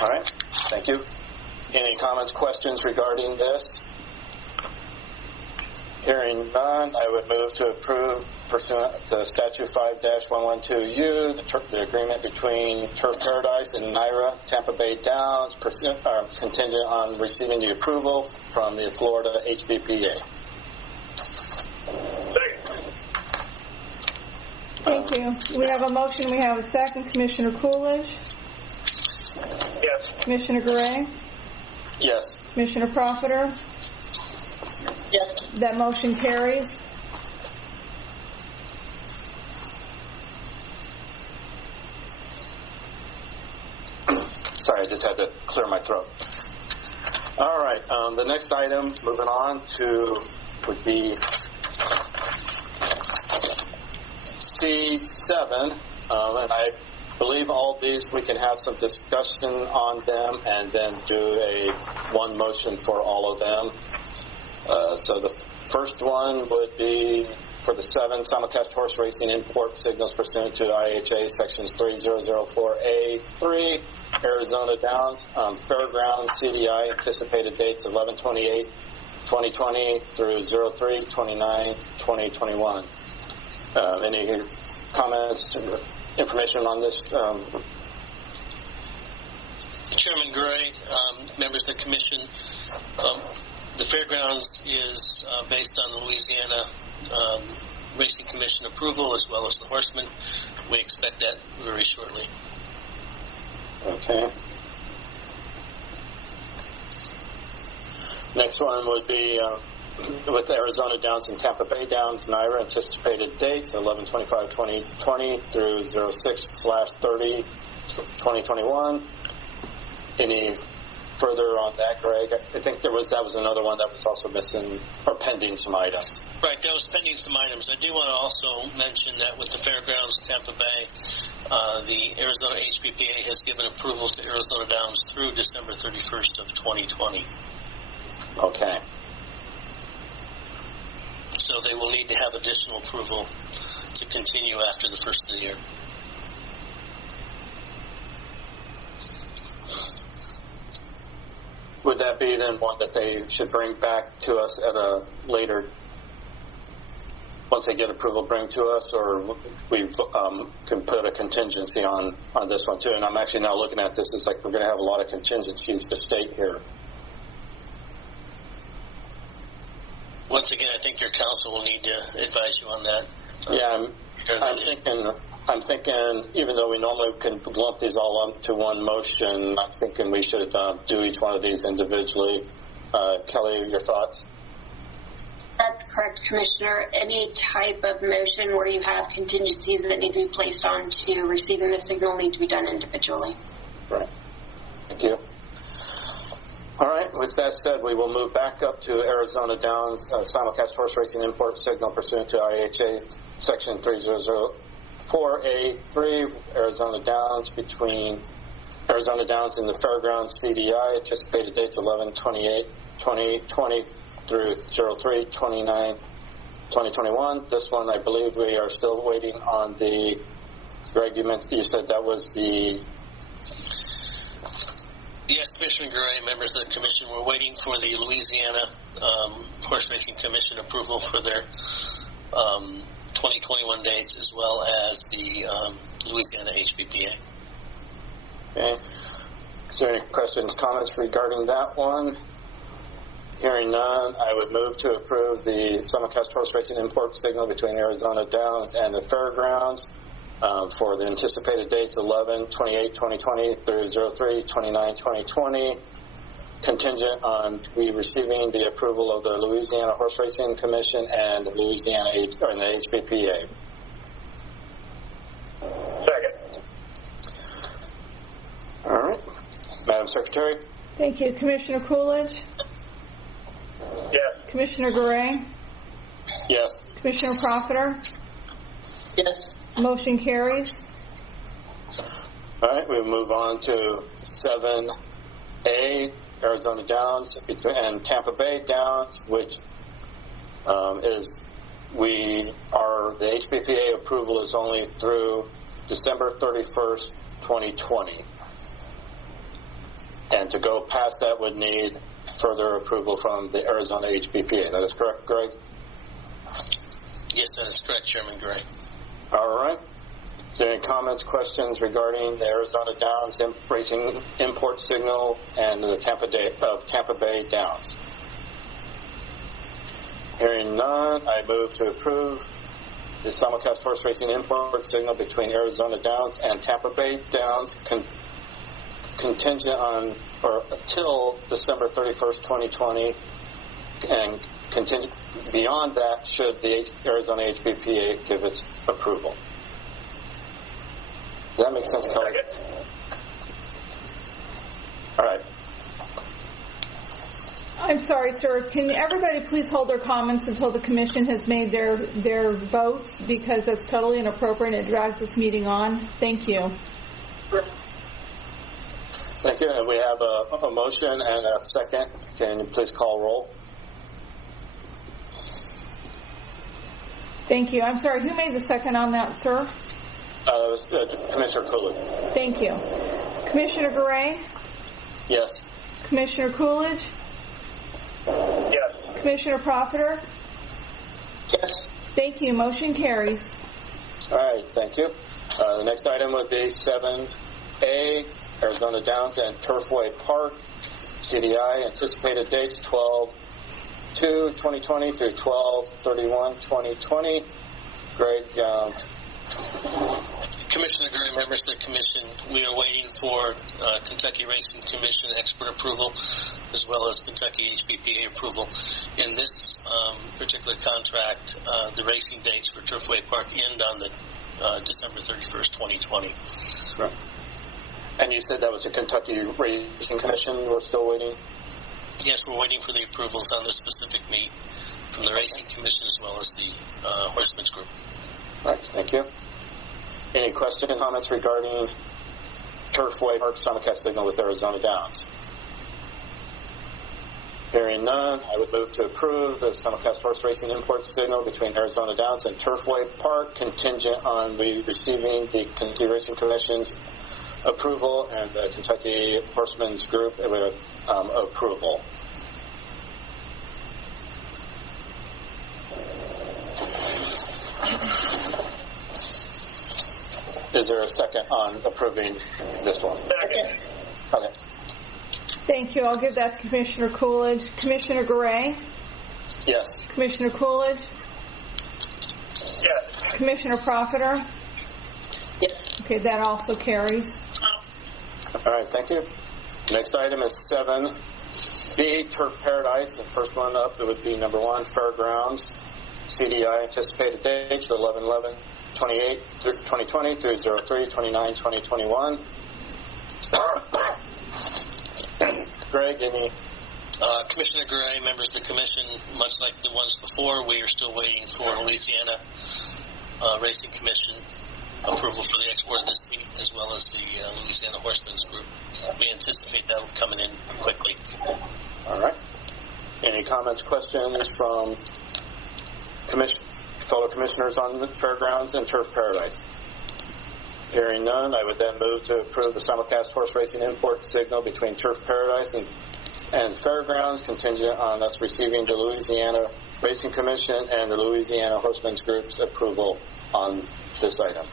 All right. Thank you. Any comments, questions regarding this? Hearing none, I would move to approve pursuant to Statute 5-112U, the agreement between Turf Paradise and NYRA, Tampa Bay Downs, contingent on receiving the approval from the Florida HPPA. Thank you. We have a motion. We have a second. Commissioner Coolidge? Yes. Commissioner Gray? Yes. Commissioner Profiter? Yes. That motion carries. Sorry, I just had to clear my throat. All right. The next item, moving on to, would be C7, and I believe all these we can have some discussion on them and then do one motion for all of them. So the first one would be for the 7 simulcast horse racing import signals pursuant to IHA sections 3004A3, Arizona Downs, Fairgrounds, CDI, anticipated dates 11/28/2020 through 03/29/2021. Any comments, information on this? Chairman Gray, members of the Commission, the Fairgrounds is based on the Louisiana Racing Commission approval as well as the Horsemen. We expect that very shortly. Okay. Next one would be with Arizona Downs and Tampa Bay Downs, NYRA, anticipated dates 11/25/2020 through 06/30/2021. Any further on that, Greg? I think that was another one that was also missing or pending some items. Right, that was pending some items. I do want to also mention that with the Fairgrounds Tampa Bay, the Arizona HPPA has given approval to Arizona Downs through December 31st of 2020. Okay. So they will need to have additional approval to continue after the first of the year. Would that be then one that they should bring back to us at a later, once they get approval, bring to us, or we can put a contingency on this one too? And I'm actually now looking at this, it's like we're going to have a lot of contingencies to state here. Once again, I think your counsel will need to advise you on that. Yeah, I'm thinking, even though we normally can lump these all up to one motion, I'm thinking we should do each one of these individually. Kelly, your thoughts? That's correct, Commissioner. Any type of motion where you have contingencies that need to be placed on to receiving the signal need to be done individually. Right. Thank you. All right. With that said, we will move back up to Arizona Downs simulcast horse racing import signal pursuant to IHA section 3004A3, Arizona Downs between Arizona Downs and the Fairgrounds CDI. Anticipated dates 11/28/2020 through 03/29/2021. This one, I believe we are still waiting on the. Greg, you said that was the. Yes, Commissioner Gray, members of the Commission, we're waiting for the Louisiana Horse Racing Commission approval for their 2021 dates, as well as the Louisiana HPPA. Okay. Is there any questions, comments regarding that one? Hearing none, I would move to approve the simulcast horse racing import signal between Arizona Downs and the fairgrounds for the anticipated dates 11/28/2020 through 03/29/2020, contingent on we receiving the approval of the Louisiana Horse Racing Commission and the HBPA. Second. All right. Madam Secretary? Thank you. Commissioner Coolidge? Yes. Commissioner Garay? Yes. Commissioner Profiter? Yes. Motion carries. All right, we move on to 7A, Arizona Downs and Tampa Bay Downs, which the HBPA approval is only through December 31st, 2020. And to go past that would need further approval from the Arizona HBPA. That is correct, Greg? Yes, that is correct, Chairman Gray. All right. Is there any comments, questions regarding the Arizona Downs racing import signal and the Tampa Bay Downs? Hearing none, I move to approve the simulcast horse racing import signal between Arizona Downs and Tampa Bay Downs contingent on or until December 31st, 2020, and contingent beyond that should the Arizona HBPA give its approval. Does that make sense, Kelly? All right. I'm sorry, sir. Can everybody please hold their comments until the commission has made their votes, because that's totally inappropriate and it drags this meeting on. Thank you. Thank you. And we have a motion and a second. Can you please call roll? Thank you. I'm sorry, who made the second on that, sir? It was Commissioner Coolidge. Thank you. Commissioner Garay? Yes. Commissioner Coolidge? Yes. Commissioner Profiter? Yes. Thank you. Motion carries. All right. Thank you. The next item would be 7A, Arizona Downs and Turfway Park, CDI, anticipated dates 12/2/2020 through 12/31/2020. Greg. Commissioner Gray, members of the Commission, we are waiting for Kentucky Racing Commission export approval as well as Kentucky HBPA approval. In this particular contract, the racing dates for Turfway Park end on the December 31st, 2020. Right. And you said that was the Kentucky Racing Commission we're still waiting? Yes, we're waiting for the approvals on this specific meet from the Racing Commission as well as the Horsemen's Group. All right, thank you. Any questions and comments regarding Turfway Park simulcast signal with Arizona Downs? Hearing none, I would move to approve the simulcast horse racing import signal between Arizona Downs and Turfway Park, contingent on receiving the Kentucky Racing Commission's approval and the Kentucky Horsemen's Group approval. Is there a second on approving this one? Second. Okay. Thank you. I'll give that to Commissioner Coolidge. Commissioner Garay? Yes. Commissioner Coolidge? Yes. Commissioner Profiter? Yes. Okay, that also carries. All right, thank you. Next item is 7B, Turf Paradise. The first one up, it would be number 1, Fairgrounds. CDI anticipated dates 11/11/2020 through 03/29/2021. Greg, any? Commissioner Gray, members of the Commission, much like the ones before, we are still waiting for Louisiana Racing Commission approval for the export of this meet, as well as the Louisiana Horsemen's Group. We anticipate that coming in quickly. All right. Any comments, questions from fellow commissioners on the Fairgrounds and Turf Paradise? Hearing none, I would then move to approve the simulcast horse racing import signal between Turf Paradise and Fairgrounds, contingent on us receiving the Louisiana Racing Commission and the Louisiana Horsemen's Group's approval on this item.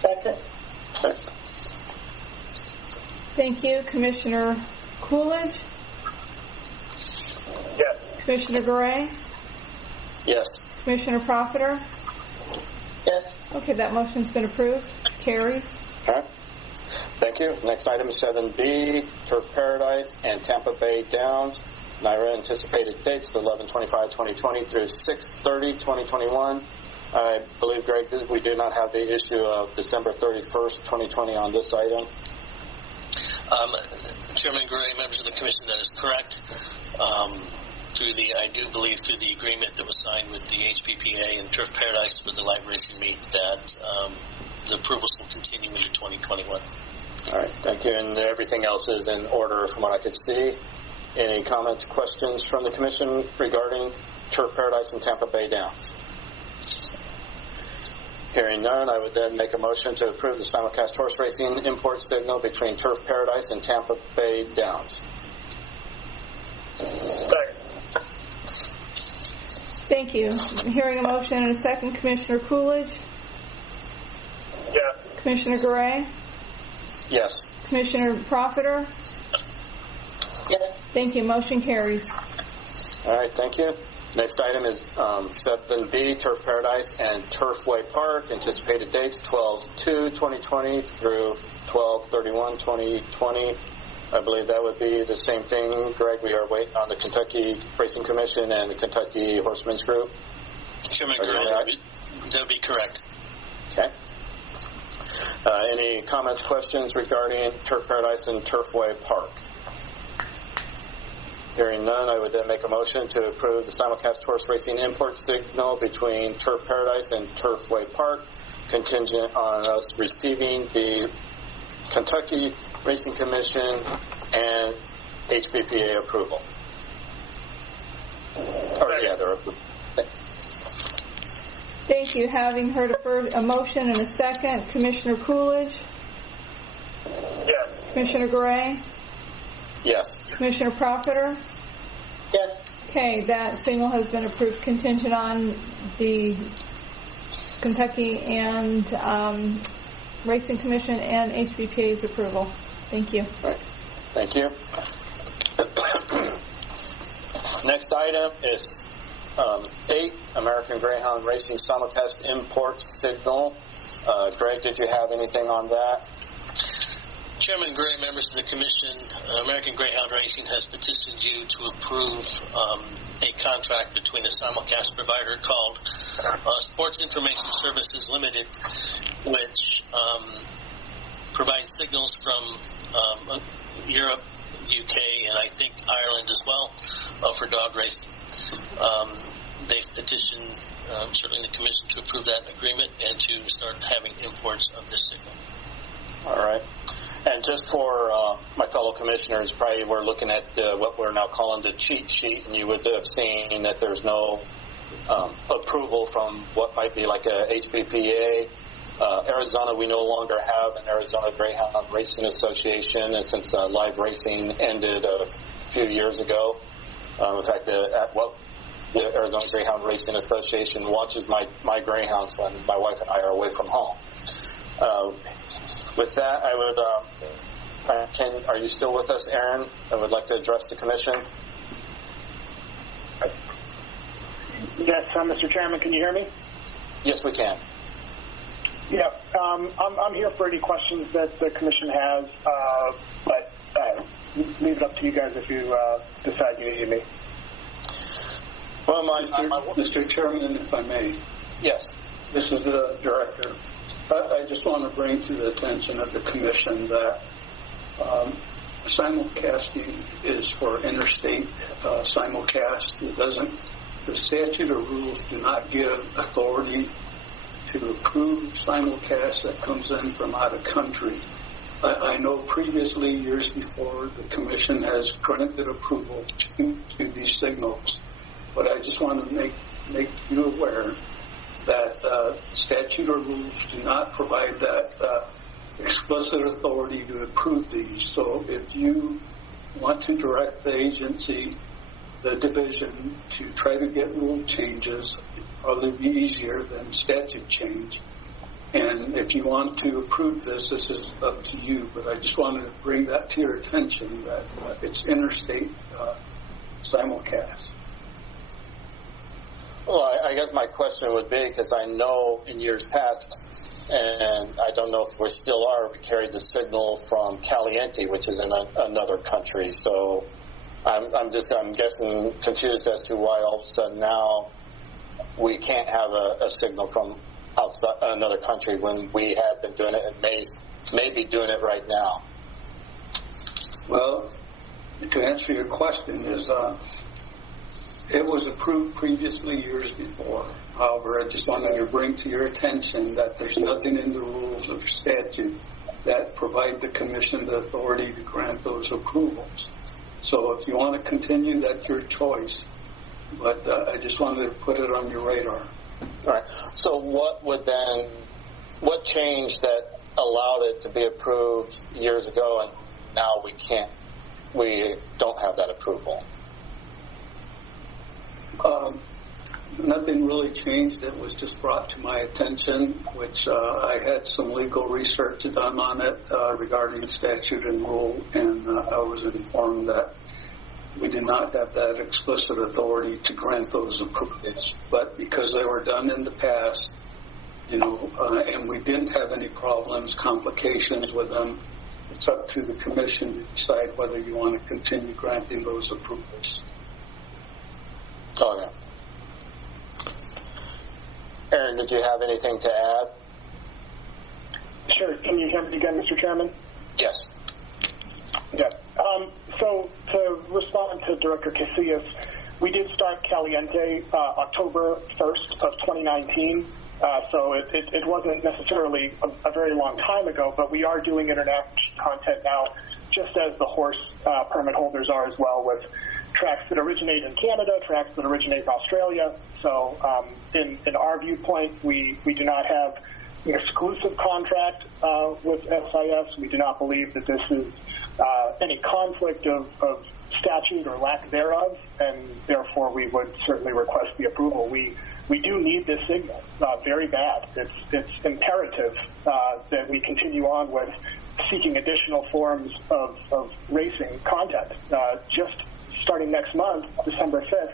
Second. Okay. Thank you. Commissioner Coolidge? Yes. Commissioner Gray? Yes. Commissioner Profiter? Yes. Okay, that motion's been approved. Carries. All right. Thank you. Next item is 7B, Turf Paradise and Tampa Bay Downs. NYRA anticipated dates, 11/25/2020 through 6/30/2021. I believe, Greg, that we do not have the issue of December 31st, 2020 on this item. Chairman Gray, members of the Commission, that is correct. I do believe through the agreement that was signed with the HPPA and Turf Paradise for the live racing meet that the approvals will continue into 2021. All right, thank you. And everything else is in order from what I could see. Any comments, questions from the Commission regarding Turf Paradise and Tampa Bay Downs? Hearing none, I would then make a motion to approve the simulcast horse racing import signal between Turf Paradise and Tampa Bay Downs. Second. Thank you. Hearing a motion and a second. Commissioner Coolidge? Yes. Commissioner Gray? Yes. Commissioner Profiter? Yes. Thank you. Motion carries. All right, thank you. Next item is 7B, Turf Paradise and Turfway Park. Anticipated dates 12/2/2020 through 12/31/2020. I believe that would be the same thing, Greg. We are waiting on the Kentucky Racing Commission and the Kentucky Horsemen's Group. Chairman Gray, that would be correct. Okay. Any comments, questions regarding Turf Paradise and Turfway Park? Hearing none, I would then make a motion to approve the simulcast horse racing import signal between Turf Paradise and Turfway Park, contingent on us receiving the Kentucky Racing Commission and HPPA approval. They're approved. Thank you. Having heard a motion and a second, Commissioner Coolidge? Yes. Commissioner Gray? Yes. Commissioner Profiter? Yes. Okay, that signal has been approved contingent on the Kentucky and Racing Commission and HBPA's approval. Thank you. All right. Thank you. Next item is 8, American Greyhound Racing simulcast import signal. Greg, did you have anything on that? Chairman Gray, members of the Commission, American Greyhound Racing has petitioned you to approve a contract between a simulcast provider called Sports Information Services Limited, which provides signals from Europe, UK, and I think Ireland as well for dog racing. They've petitioned certainly the Commission to approve that agreement and to start having imports of this signal. All right. And just for my fellow commissioners, probably we're looking at what we're now calling the cheat sheet, and you would have seen that there's no approval from what might be like a HBPA. Arizona, we no longer have an Arizona Greyhound Racing Association, and since live racing ended a few years ago, in fact, the Arizona Greyhound Racing Association watches my greyhounds when my wife and I are away from home. With that, I would, are you still with us, Aaron? I would like to address the Commission. Yes, Mr. Chairman, can you hear me? Yes, we can. Yeah, I'm here for any questions that the Commission has, but leave it up to you guys if you decide you need me. Well, Mr. Chairman, if I may. Yes. This is the Director. I just want to bring to the attention of the Commission that simulcasting is for interstate simulcast. The statute or rules do not give authority to approve simulcast that comes in from out of country. I know previously, years before, the Commission has granted approval to these signals, but I just want to make you aware that statute or rules do not provide that explicit authority to approve these. So if you want to direct the agency, the division, to try to get rule changes, it'd probably be easier than statute change. And if you want to approve this, this is up to you, but I just wanted to bring that to your attention that it's interstate simulcast. Well, I guess my question would be, because I know in years past, and I don't know if we still are, we carried the signal from Caliente, which is in another country. So I'm guessing confused as to why all of a sudden now we can't have a signal from outside another country when we have been doing it and may be doing it right now. Well, to answer your question is it was approved previously years before. However, I just wanted to bring to your attention that there's nothing in the rules or statute that provide the commission the authority to grant those approvals. So if you want to continue, that's your choice. But I just wanted to put it on your radar. All right. So what changed that allowed it to be approved years ago and now we don't have that approval? Nothing really changed. It was just brought to my attention, which I had some legal research done on it regarding statute and rule, and I was informed that we did not have that explicit authority to grant those approvals. But because they were done in the past, and we didn't have any problems, complications with them, it's up to the commission to decide whether you want to continue granting those approvals. Okay. Aaron, did you have anything to add? Sure. Can you hear me again, Mr. Chairman? Yes. Yeah. So to respond to Director Casillas, we did start Caliente October 1st of 2019. So it wasn't necessarily a very long time ago, but we are doing international content now, just as the horse permit holders are as well, with tracks that originate in Canada, tracks that originate in Australia. So in our viewpoint, we do not have an exclusive contract with SIS. We do not believe that this is any conflict of statute or lack thereof, and therefore we would certainly request the approval. We do need this signal very bad. It's imperative that we continue on with seeking additional forms of racing content. Just starting next month, December 5th,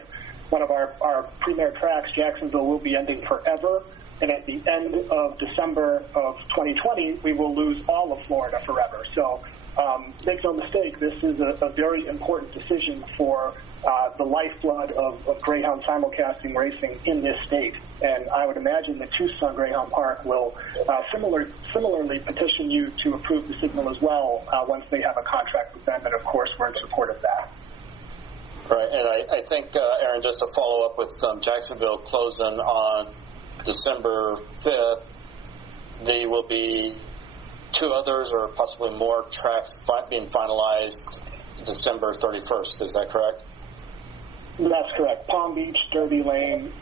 one of our premier tracks, Jacksonville, will be ending forever. And at the end of December of 2020, we will lose all of Florida forever. So make no mistake, this is a very important decision for the lifeblood of Greyhound simulcasting racing in this state. And I would imagine that Tucson Greyhound Park will similarly petition you to approve the signal as well once they have a contract with them. And, of course, we're in support of that. Right. And I think, Aaron, just to follow up with Jacksonville closing on December 5th, there will be two others or possibly more tracks being finalized December 31st. Is that correct? That's correct. Palm Beach, Derby Lane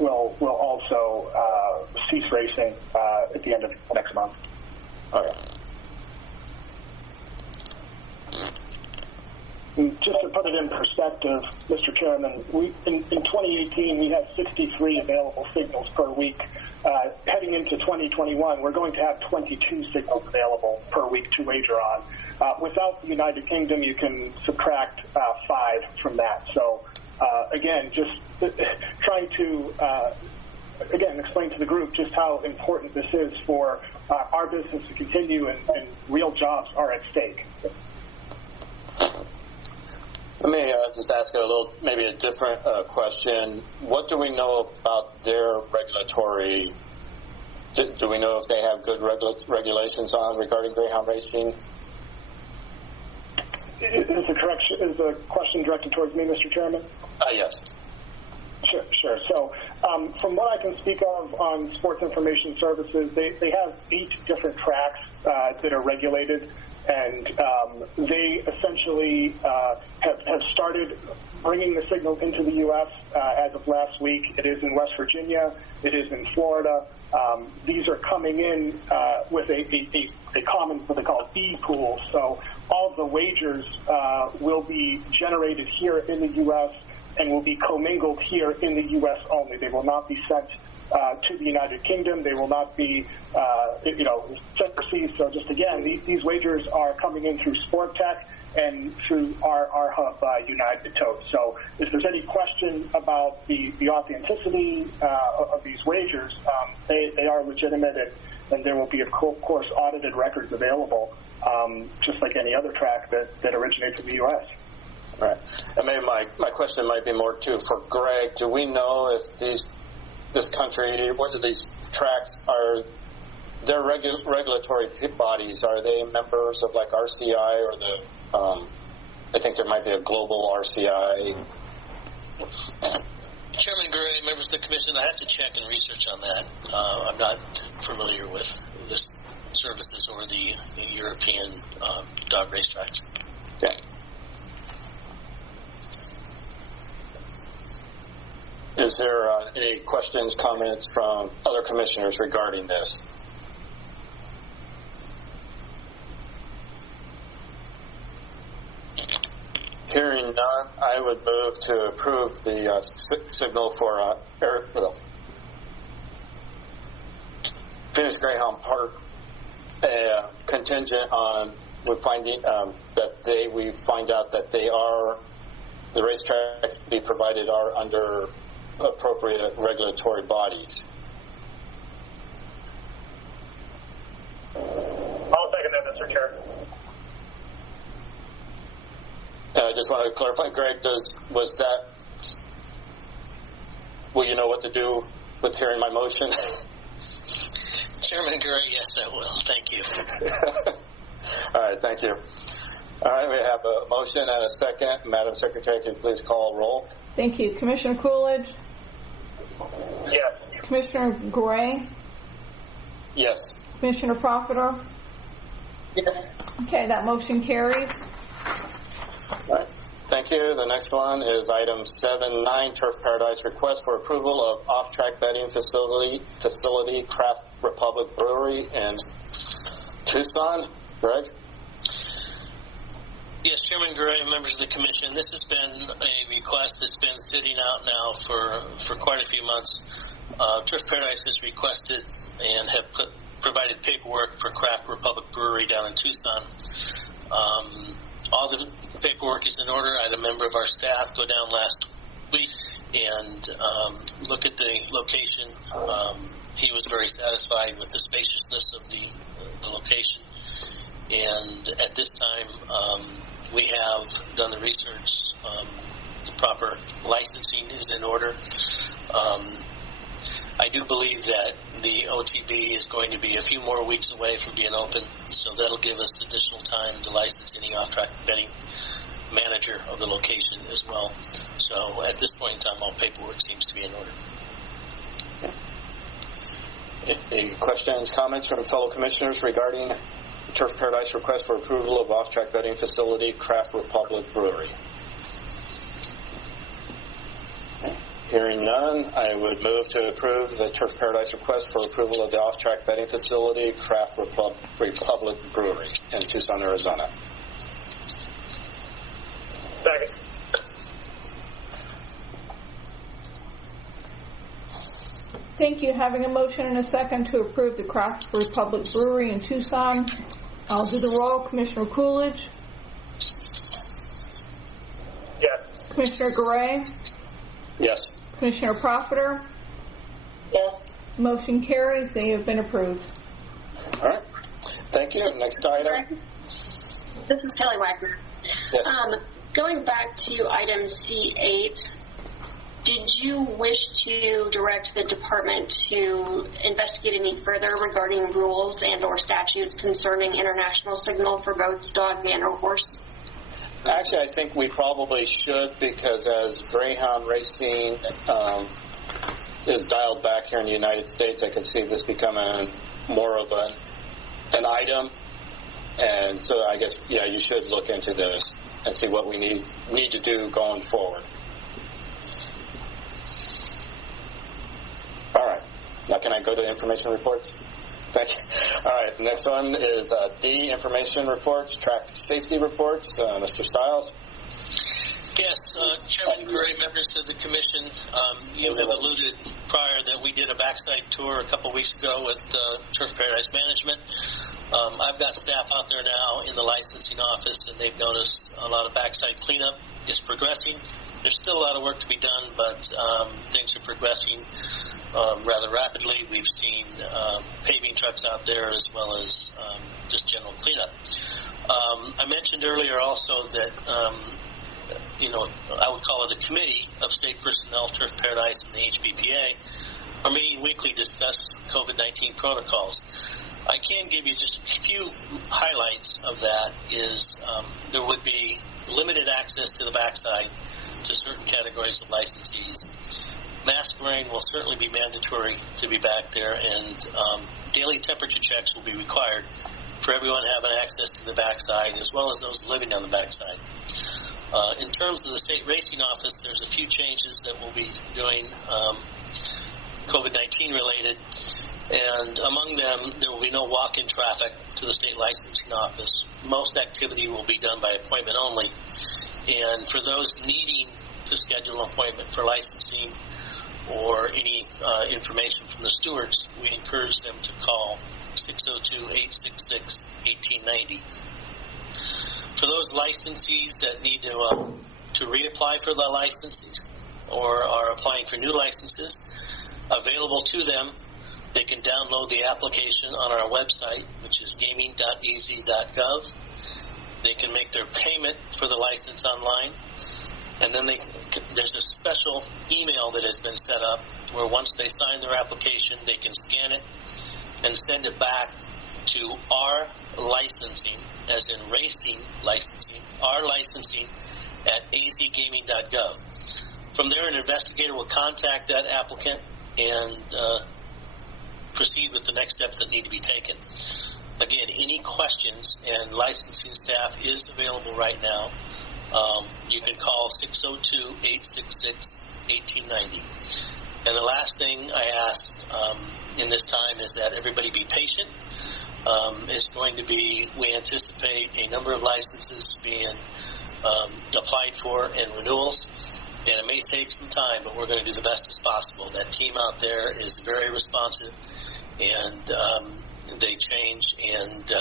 will also cease racing at the end of next month. Okay. Just to put it in perspective, Mr. Chairman, in 2018 we had 63 available signals per week. Heading into 2021, we're going to have 22 signals available per week to wager on. Without the United Kingdom, you can subtract 5 from that. So, again, just trying to explain to the group just how important this is for our business to continue, and real jobs are at stake. Let me just ask maybe a different question. What do we know about their regulatory? Do we know if they have good regulations regarding Greyhound racing? Is the question directed towards me, Mr. Chairman? Yes. Sure. So, from what I can speak of on Sports Information Services, they have 8 different tracks that are regulated. And they essentially have started bringing the signal into the U.S. As of last week. It is in West Virginia. It is in Florida. These are coming in with a common, what they call E-pool. So all of the wagers will be generated here in the U.S. and will be commingled here in the U.S. only. They will not be sent to the United Kingdom. They will not be, sent overseas. So just again, these wagers are coming in through Sport Tech and through our hub, United Tote. So if there's any question about the authenticity of these wagers, they are legitimate, and there will be, of course, audited records available, just like any other track that originates in the U.S. Right. And maybe my question might be more, too, for Greg. Do we know if this country, whether these tracks are, their regulatory bodies, are they members of like RCI or the, I think there might be a global RCI? Chairman Gray, members of the commission, I have to check and research on that. I'm not familiar with this services or the European dog racetracks. Okay. Is there any questions, comments from other commissioners regarding this? Hearing none, I would move to approve the signal for Phoenix Greyhound Park, contingent on we find out that the racetracks to be provided are under appropriate regulatory bodies. I'll second that, Mr. Chair. I just wanted to clarify, Greg, will you know what to do with hearing my motion? Chairman Gray, yes, I will. Thank you. All right, thank you. All right, we have a motion and a second. Madam Secretary, can you please call roll? Thank you. Commissioner Coolidge? Yes. Commissioner Gray? Yes. Commissioner Profiter? Yes. Okay, that motion carries. All right. Thank you. The next one is item 7-9, Turf Paradise request for approval of off-track betting facility Craft Republic Brewery in Tucson. Greg? Yes, Chairman Gray, members of the commission, this has been a request that's been sitting out now for quite a few months. Turf Paradise has requested and have provided paperwork for Craft Republic Brewery down in Tucson. All the paperwork is in order. I had a member of our staff go down last week and look at the location. He was very satisfied with the spaciousness of the location. And at this time, we have done the research. The proper licensing is in order. I do believe that the OTB is going to be a few more weeks away from being open, so that'll give us additional time to license any off-track betting manager of the location as well. So at this point in time, all paperwork seems to be in order. Any questions, comments from fellow commissioners regarding Turf Paradise request for approval of off-track betting facility Craft Republic Brewery? Hearing none, I would move to approve the Turf Paradise request for approval of the off-track betting facility Craft Republic Brewery in Tucson, Arizona. Second. Thank you. Having a motion and a second to approve the Craft Republic Brewery in Tucson. I'll do the roll. Commissioner Coolidge? Yes. Commissioner Gray? Yes. Commissioner Profiter? Yes. Motion carries. They have been approved. All right. Thank you. Next item. This is Kelly Wagner. Yes. Going back to item C8, did you wish to direct the department to investigate any further regarding rules and or statutes concerning international signal for both dog and or horse? Actually, I think we probably should, because as Greyhound racing is dialed back here in the United States, I could see this becoming more of an item. And so I guess, yeah, you should look into this and see what we need to do going forward. All right. Now can I go to information reports? Thank you. All right. The next one is D, information reports, track safety reports. Mr. Stiles. Yes, Chairman Gray, members of the Commission, you have alluded prior that we did a backside tour a couple weeks ago with Turf Paradise Management. I've got staff out there now in the licensing office, and they've noticed a lot of backside cleanup is progressing. There's still a lot of work to be done, but things are progressing rather rapidly. We've seen paving trucks out there as well as just general cleanup. I mentioned earlier also that I would call it a committee of state personnel, Turf Paradise, and the HPPA are meeting weekly to discuss COVID-19 protocols. I can give you just a few highlights of that. There would be limited access to the backside to certain categories of licensees. Mask wearing will certainly be mandatory to be back there, and daily temperature checks will be required for everyone having access to the backside, as well as those living on the backside. In terms of the state racing office, there's a few changes that we'll be doing COVID-19 related, and among them, there will be no walk-in traffic to the state licensing office. Most activity will be done by appointment only, and for those needing to schedule an appointment for licensing or any information from the stewards, we encourage them to call 602-866-1890. For those licensees that need to reapply for the licenses or are applying for new licenses, available to them, they can download the application on our website, which is gaming.ez.gov. They can make their payment for the license online, and then there's a special email that has been set up where once they sign their application, they can scan it and send it back to our licensing, as in racing licensing, our licensing at azgaming.gov. From there, an investigator will contact that applicant and proceed with the next steps that need to be taken. Again, any questions, and licensing staff is available right now. You can call 602-866-1890. And the last thing I ask in this time is that everybody be patient. We anticipate a number of licenses being applied for and renewals, and it may take some time, but we're going to do the best as possible. That team out there is very responsive, and they change and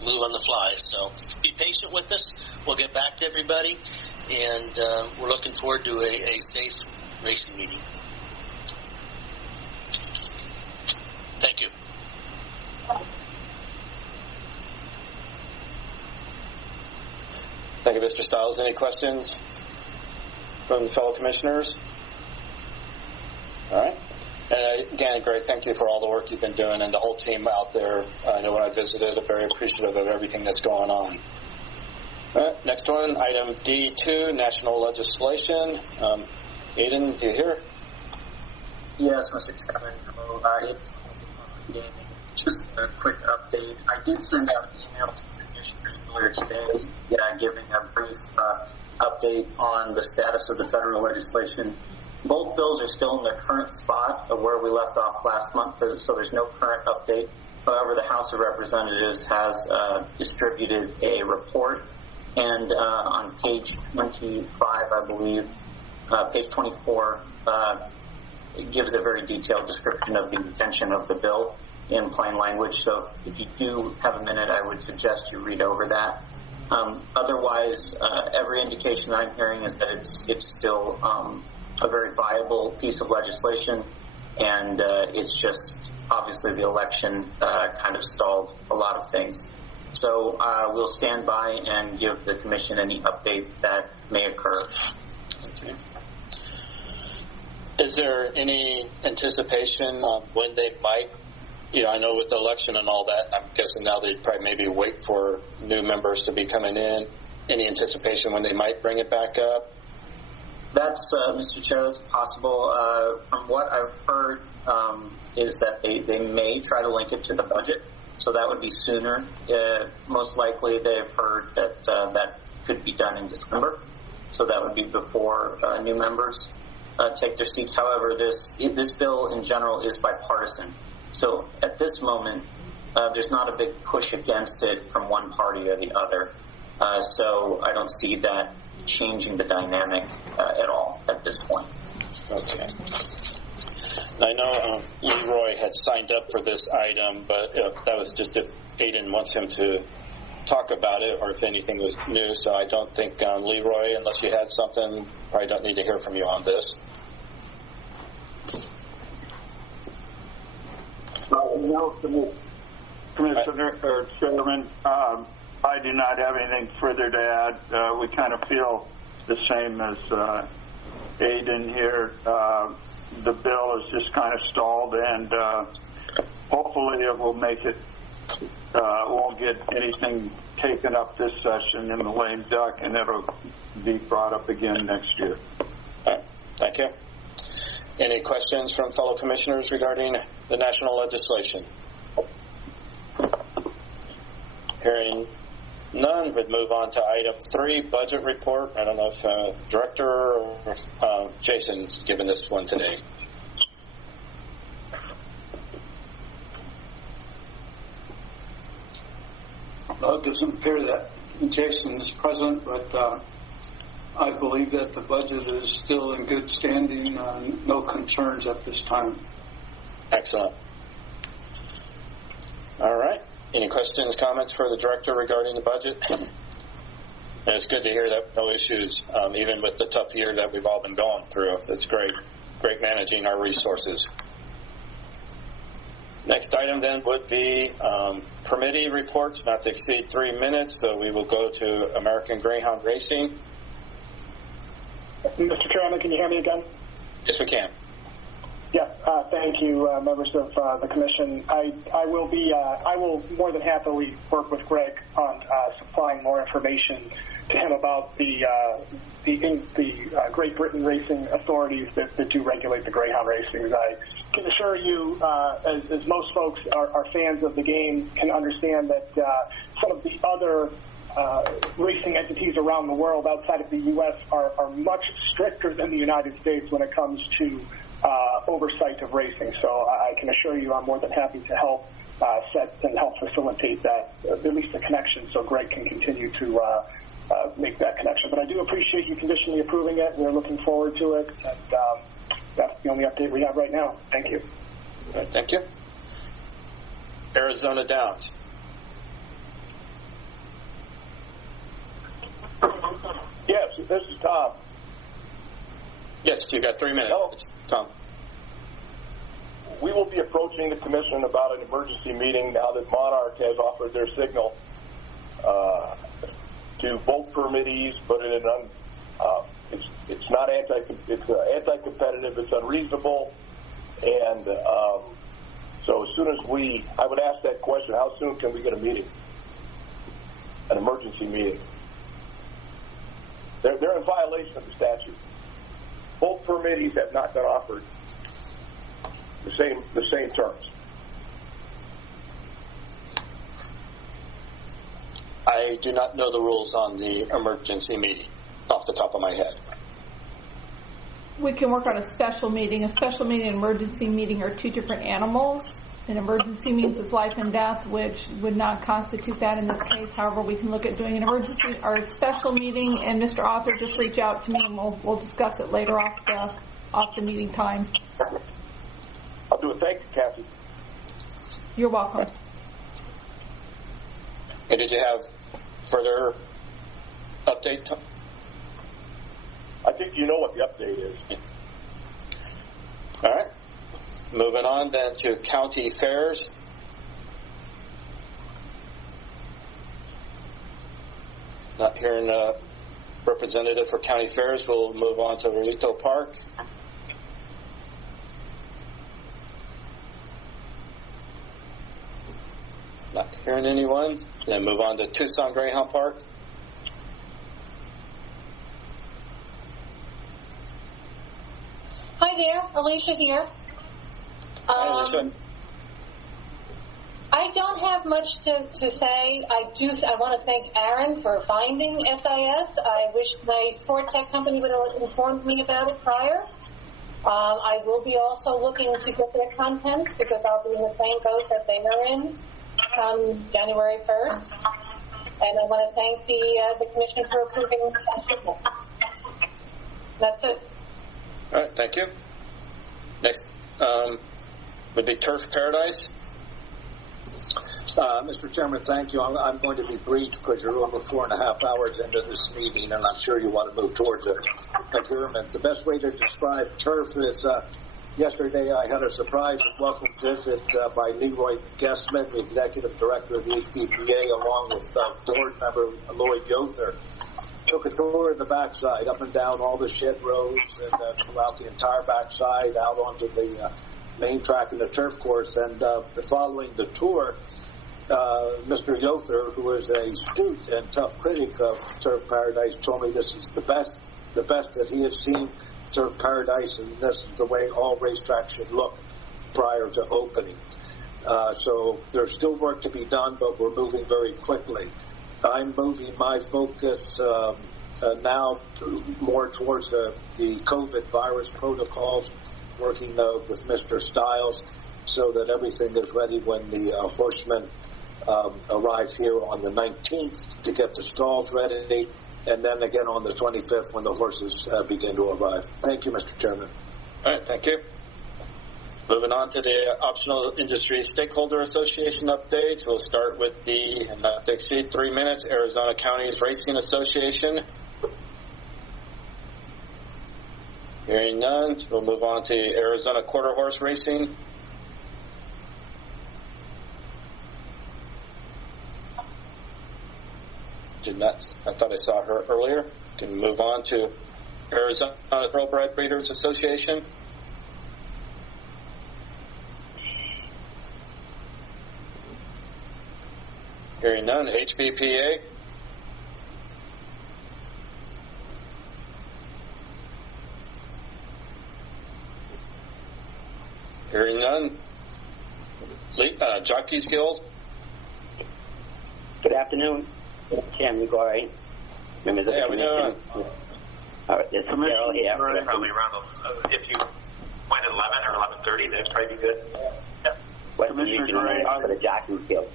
move on the fly. So be patient with us. We'll get back to everybody, and we're looking forward to a safe racing meeting. Thank you. Thank you, Mr. Stiles. Any questions from the fellow commissioners? All right. And again, Greg, thank you for all the work you've been doing, and the whole team out there. I know when I visited, I'm very appreciative of everything that's going on. All right, next one, item D2, national legislation. Aiden, do you hear? Yes, Mr. Chairman. Just a quick update. I did send out an email to the commissioners earlier today, giving a brief update on the status of the federal legislation. Both bills are still in their current spot of where we left off last month, so there's no current update. However, the House of Representatives has distributed a report, and on page 25, I believe, page 24, it gives a very detailed description of the intention of the bill in plain language. So if you do have a minute, I would suggest you read over that. Otherwise, every indication I'm hearing is that it's still a very viable piece of legislation, and it's just obviously the election kind of stalled a lot of things. So we'll stand by and give the commission any update that may occur. Okay. Is there any anticipation on when they might, I know with the election and all that, I'm guessing now they'd probably maybe wait for new members to be coming in. Any anticipation when they might bring it back up? That's, Mr. Chair, that's possible. From what I've heard is that they may try to link it to the budget, so that would be sooner. Most likely they've heard that that could be done in December, so that would be before new members take their seats. However, this bill in general is bipartisan, so at this moment there's not a big push against it from one party or the other. So I don't see that changing the dynamic at all at this point. Okay. I know Leroy had signed up for this item, but if that was just if Aiden wants him to talk about it or if anything was new, so I don't think Leroy, unless you had something, probably don't need to hear from you on this. No, Commissioner or Chairman, I do not have anything further to add. We kind of feel the same as Aiden here. The bill is just kind of stalled, and hopefully it will make it, won't get anything taken up this session in the lame duck, and it'll be brought up again next year. All right. Thank you. Any questions from fellow commissioners regarding the national legislation? Hearing none, would move on to item 3, budget report. I don't know if Director or Jason's given this one today. Well, it doesn't appear that Jason is present, but I believe that the budget is still in good standing. No concerns at this time. Excellent. All right. Any questions, comments for the Director regarding the budget? And it's good to hear that no issues, even with the tough year that we've all been going through. It's great managing our resources. Next item then would be permittee reports, not to exceed 3 minutes, so we will go to American Greyhound Racing. Mr. Chairman, can you hear me again? Yes, we can. Yeah, thank you, members of the commission. I will more than happily work with Greg on supplying more information to him about the Great Britain racing authorities that do regulate the Greyhound racing. I can assure you, as most folks are fans of the game, can understand that some of the other racing entities around the world outside of the U.S. are much stricter than the United States when it comes to oversight of racing. So I can assure you I'm more than happy to help set and help facilitate that, at least the connection, so Greg can continue to make that connection. But I do appreciate you conditionally approving it. We're looking forward to it, and that's the only update we have right now. Thank you. All right, thank you. Arizona Downs. Yes, this is Tom. Yes, you got 3 minutes. Hello. It's Tom. We will be approaching the commission about an emergency meeting now that Monarch has offered their signal to both permittees, but in an it's not anti-competitive. It's unreasonable, and so as soon as I would ask that question: how soon can we get a meeting, an emergency meeting? They're in violation of the statute. Both permittees have not been offered the same terms. I do not know the rules on the emergency meeting off the top of my head. We can work on a special meeting. A special meeting and emergency meeting are two different animals. An emergency means it's life and death, which would not constitute that in this case. However, we can look at doing an emergency or a special meeting, and Mr. Author, just reach out to me and we'll discuss it later off the meeting time. I'll do it. Thank you, Kathy. You're welcome. And did you have further update? I think you know what the update is. All right. Moving on then to county fairs. Not hearing a representative for county fairs, we'll move on to Relito Park. Not hearing anyone. Then move on to Tucson Greyhound Park. Hi there, Alicia here. Hi, Alicia. I don't have much to say. I want to thank Aaron for finding SIS. I wish my sport tech company would have informed me about it prior. I will be also looking to get their content because I'll be in the same boat that they are in come January 1st. And I want to thank the commission for approving that signal. That's it. All right, thank you. Next would be Turf Paradise. Mr. Chairman, thank you. I'm going to be brief because you're over 4.5 hours into this meeting, and I'm sure you want to move towards adjournment. The best way to describe Turf is yesterday I had a surprise and welcome visit by Leroy Guessman, the executive director of the HDPA, along with board member Lloyd Yother. Took a tour of the backside, up and down all the shed rows, and throughout the entire backside, out onto the main track and the turf course. And following the tour, Mr. Yother, who is a astute and tough critic of Turf Paradise, told me this is the best that he has seen Turf Paradise, and this is the way all racetracks should look prior to opening. So there's still work to be done, but we're moving very quickly. I'm moving my focus now more towards the COVID virus protocols, working with Mr. Stiles so that everything is ready when the horsemen arrive here on the 19th to get the stalls ready, and then again on the 25th when the horses begin to arrive. Thank you, Mr. Chairman. All right, thank you. Moving on to the Optional Industry Stakeholder Association updates. We'll start with the, and not to exceed 3 minutes, Arizona Counties Racing Association. Hearing none, we'll move on to Arizona Quarter Horse Racing. I thought I saw her earlier. Can move on to Arizona Thoroughbred Breeders Association. Hearing none, HBPA. Hearing none, Jockeys Guild. Good afternoon, Chairman Gorey, members of the commission. All right, this is Carol here. Probably around, if you went at 11 or 11:30, that'd probably be good. Yeah. Western Region for the Jockeys Guild.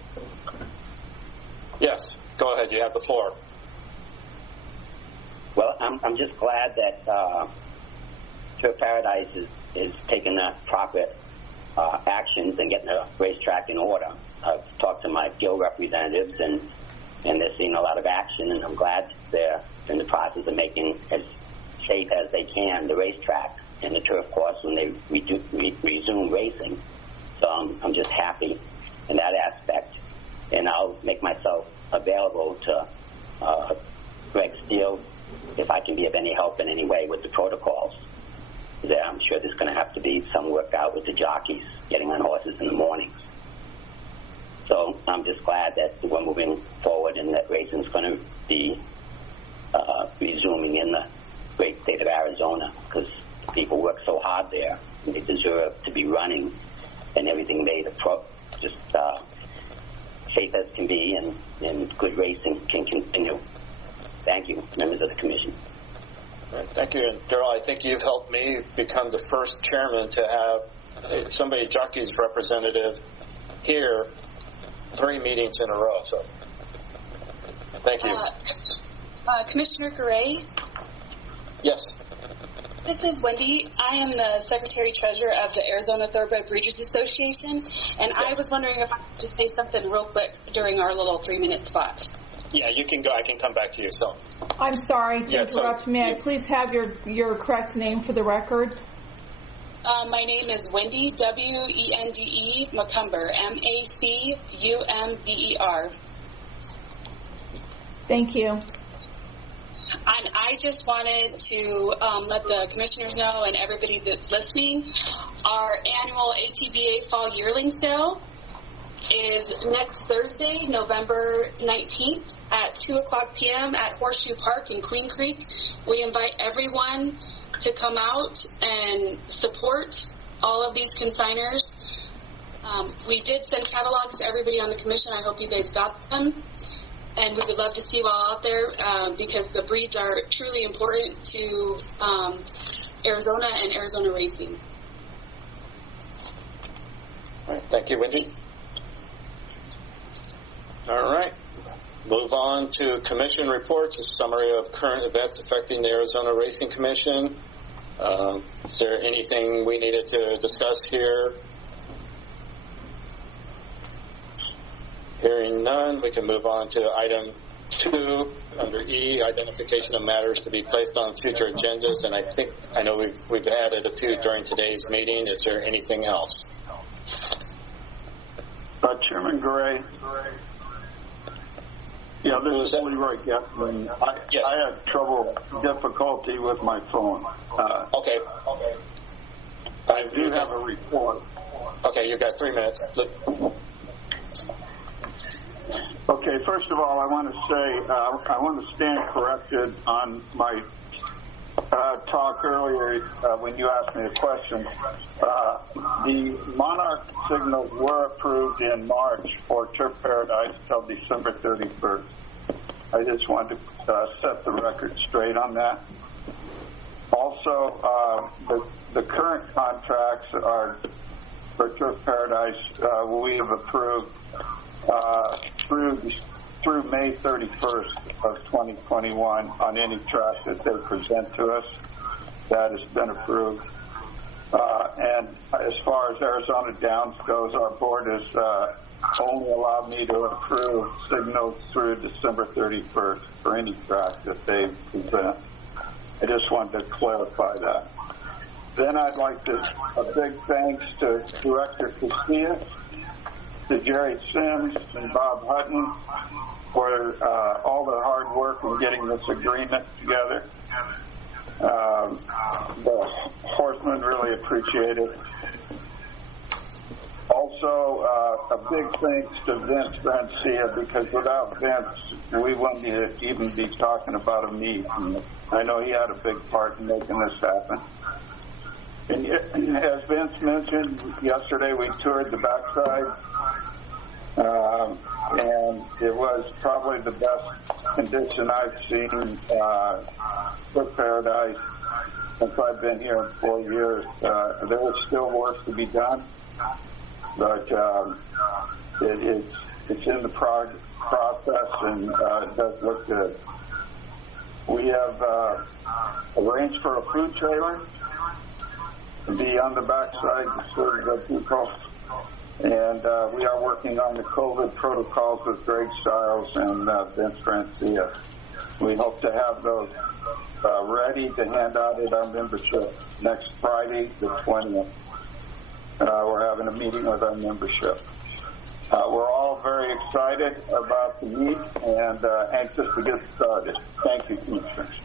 Yes, go ahead. You have the floor. Well, I'm just glad that Turf Paradise is taking the proper actions and getting the racetrack in order. I've talked to my guild representatives, and they're seeing a lot of action, and I'm glad they're in the process of making as safe as they can the racetrack and the turf course when they resume racing. So I'm just happy in that aspect. And I'll make myself available to Greg Steele if I can be of any help in any way with the protocols. I'm sure there's going to have to be some work out with the jockeys getting on horses in the mornings. So I'm just glad that we're moving forward and that racing's going to be resuming in the great state of Arizona, because people work so hard there and they deserve to be running and everything made just safe as can be, and good racing can continue. Thank you, members of the commission. Right, thank you. And Darrell, I think you've helped me become the first chairman to have somebody, jockey's representative, here 3 meetings in a row. So thank you. Commissioner Garay? Yes. This is Wendy. I am the Secretary-Treasurer of the Arizona Thoroughbred Breeders Association, and I was wondering if I could just say something real quick during our little 3-minute spot. Yeah, you can go. I can come back to you. So. I'm sorry to interrupt. May I please have your correct name for the record? My name is Wendy, W-E-N-D-E, Macumber, M-A-C-U-M-B-E-R. Thank you. And I just wanted to let the commissioners know and everybody that's listening, our annual ATBA Fall Yearling Sale is next Thursday, November 19th at 2 o'clock p.m. at Horseshoe Park in Queen Creek. We invite everyone to come out and support all of these consigners. We did send catalogs to everybody on the commission. I hope you guys got them. And we would love to see you all out there because the breeds are truly important to Arizona and Arizona racing. All right, thank you, Wendy. All right, move on to commission reports, a summary of current events affecting the Arizona Racing Commission. Is there anything we needed to discuss here? Hearing none, we can move on to item 2 under E, identification of matters to be placed on future agendas. And I know we've added a few during today's meeting. Is there anything else? Chairman Gray. Yeah, this is Leroy Getman. I had difficulty with my phone. Okay. I do have a report. Okay, you've got 3 minutes. Okay, first of all, I want to say I want to stand corrected on my talk earlier when you asked me a question. The Monarch signals were approved in March for Turf Paradise till December 31st. I just wanted to set the record straight on that. Also, the current contracts are for Turf Paradise. We have approved through May 31st of 2021 on any track that they present to us. That has been approved. And as far as Arizona Downs goes, our board has only allowed me to approve signals through December 31st for any track that they present. I just wanted to clarify that. Then I'd like to, a big thanks to Director Casillas, to Jerry Sims and Bob Hutton for all their hard work in getting this agreement together. The horsemen really appreciate it. Also, a big thanks to Vince Francia, because without Vince, we wouldn't even be talking about a meet. I know he had a big part in making this happen. And as Vince mentioned, yesterday we toured the backside, and it was probably the best condition I've seen for Paradise since I've been here in 4 years. There is still work to be done, but it's in the process, and it does look good. We have arranged for a food trailer to be on the backside to serve the people. And we are working on the COVID protocols with Greg Stiles and Vince Francia. We hope to have those ready to hand out at our membership next Friday, the 20th. We're having a meeting with our membership. We're all very excited about the meet and anxious to get started. Thank you, Commissioners.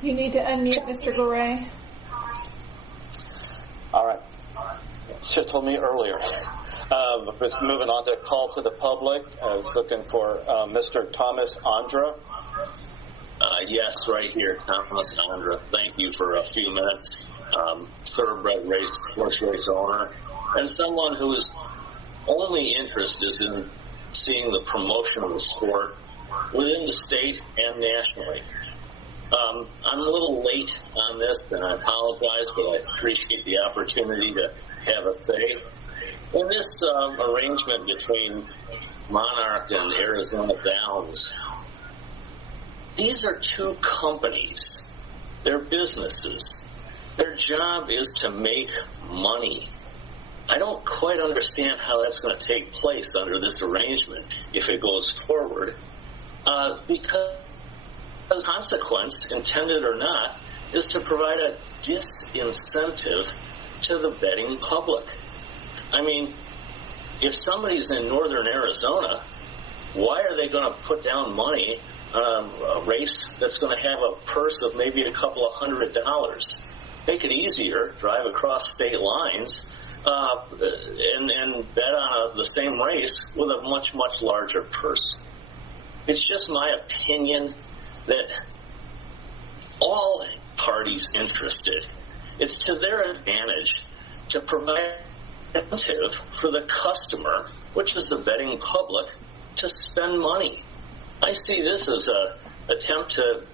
You need to unmute Mr. Garay. All right. Should have told me earlier. Just moving on to call to the public. I was looking for Mr. Thomas Andra. Yes, right here, Thomas Andra. Thank you for a few minutes. Thoroughbred horse race owner, and someone whose only interest is in seeing the promotion of the sport within the state and nationally. I'm a little late on this, and I apologize, but I appreciate the opportunity to have a say. In this arrangement between Monarch and Arizona Downs, these are two companies. They're businesses. Their job is to make money. I don't quite understand how that's going to take place under this arrangement if it goes forward, because the consequence, intended or not, is to provide a disincentive to the betting public. I mean, if somebody's in northern Arizona, why are they going to put down money on a race that's going to have a purse of maybe a couple of $100? Make it easier, drive across state lines, and bet on the same race with a much, much larger purse. It's just my opinion that all parties interested, it's to their advantage to provide incentive for the customer, which is the betting public, to spend money. I see this as an attempt to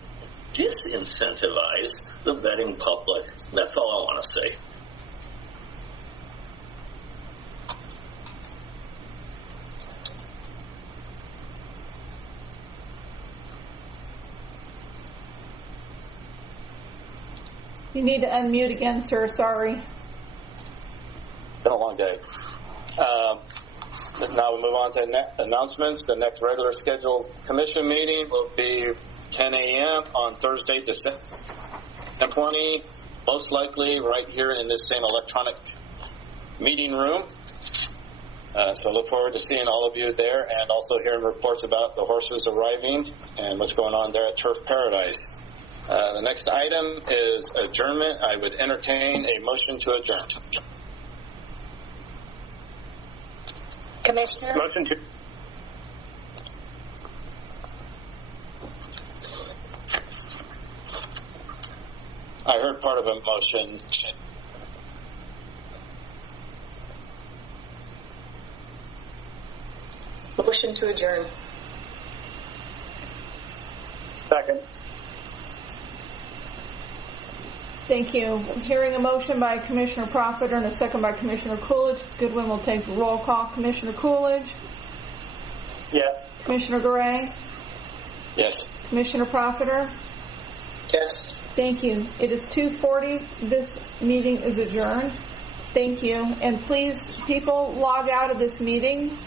disincentivize the betting public. That's all I want to say. You need to unmute again, sir. Sorry. Been a long day. Now we'll move on to announcements. The next regular scheduled commission meeting will be 10 a.m. on Thursday, December 20, most likely right here in this same electronic meeting room. So look forward to seeing all of you there and also hearing reports about the horses arriving and what's going on there at Turf Paradise. The next item is adjournment. I would entertain a motion to adjourn. Commissioner? Motion to. I heard part of a motion. Motion to adjourn. Second. Thank you. Hearing a motion by Commissioner Profiter and a second by Commissioner Coolidge. Goodwin will take the roll call. Commissioner Coolidge? Yes. Commissioner Garay? Yes. Commissioner Profiter? Yes. Thank you. It is 2:40. This meeting is adjourned. Thank you. And please, people, log out of this meeting.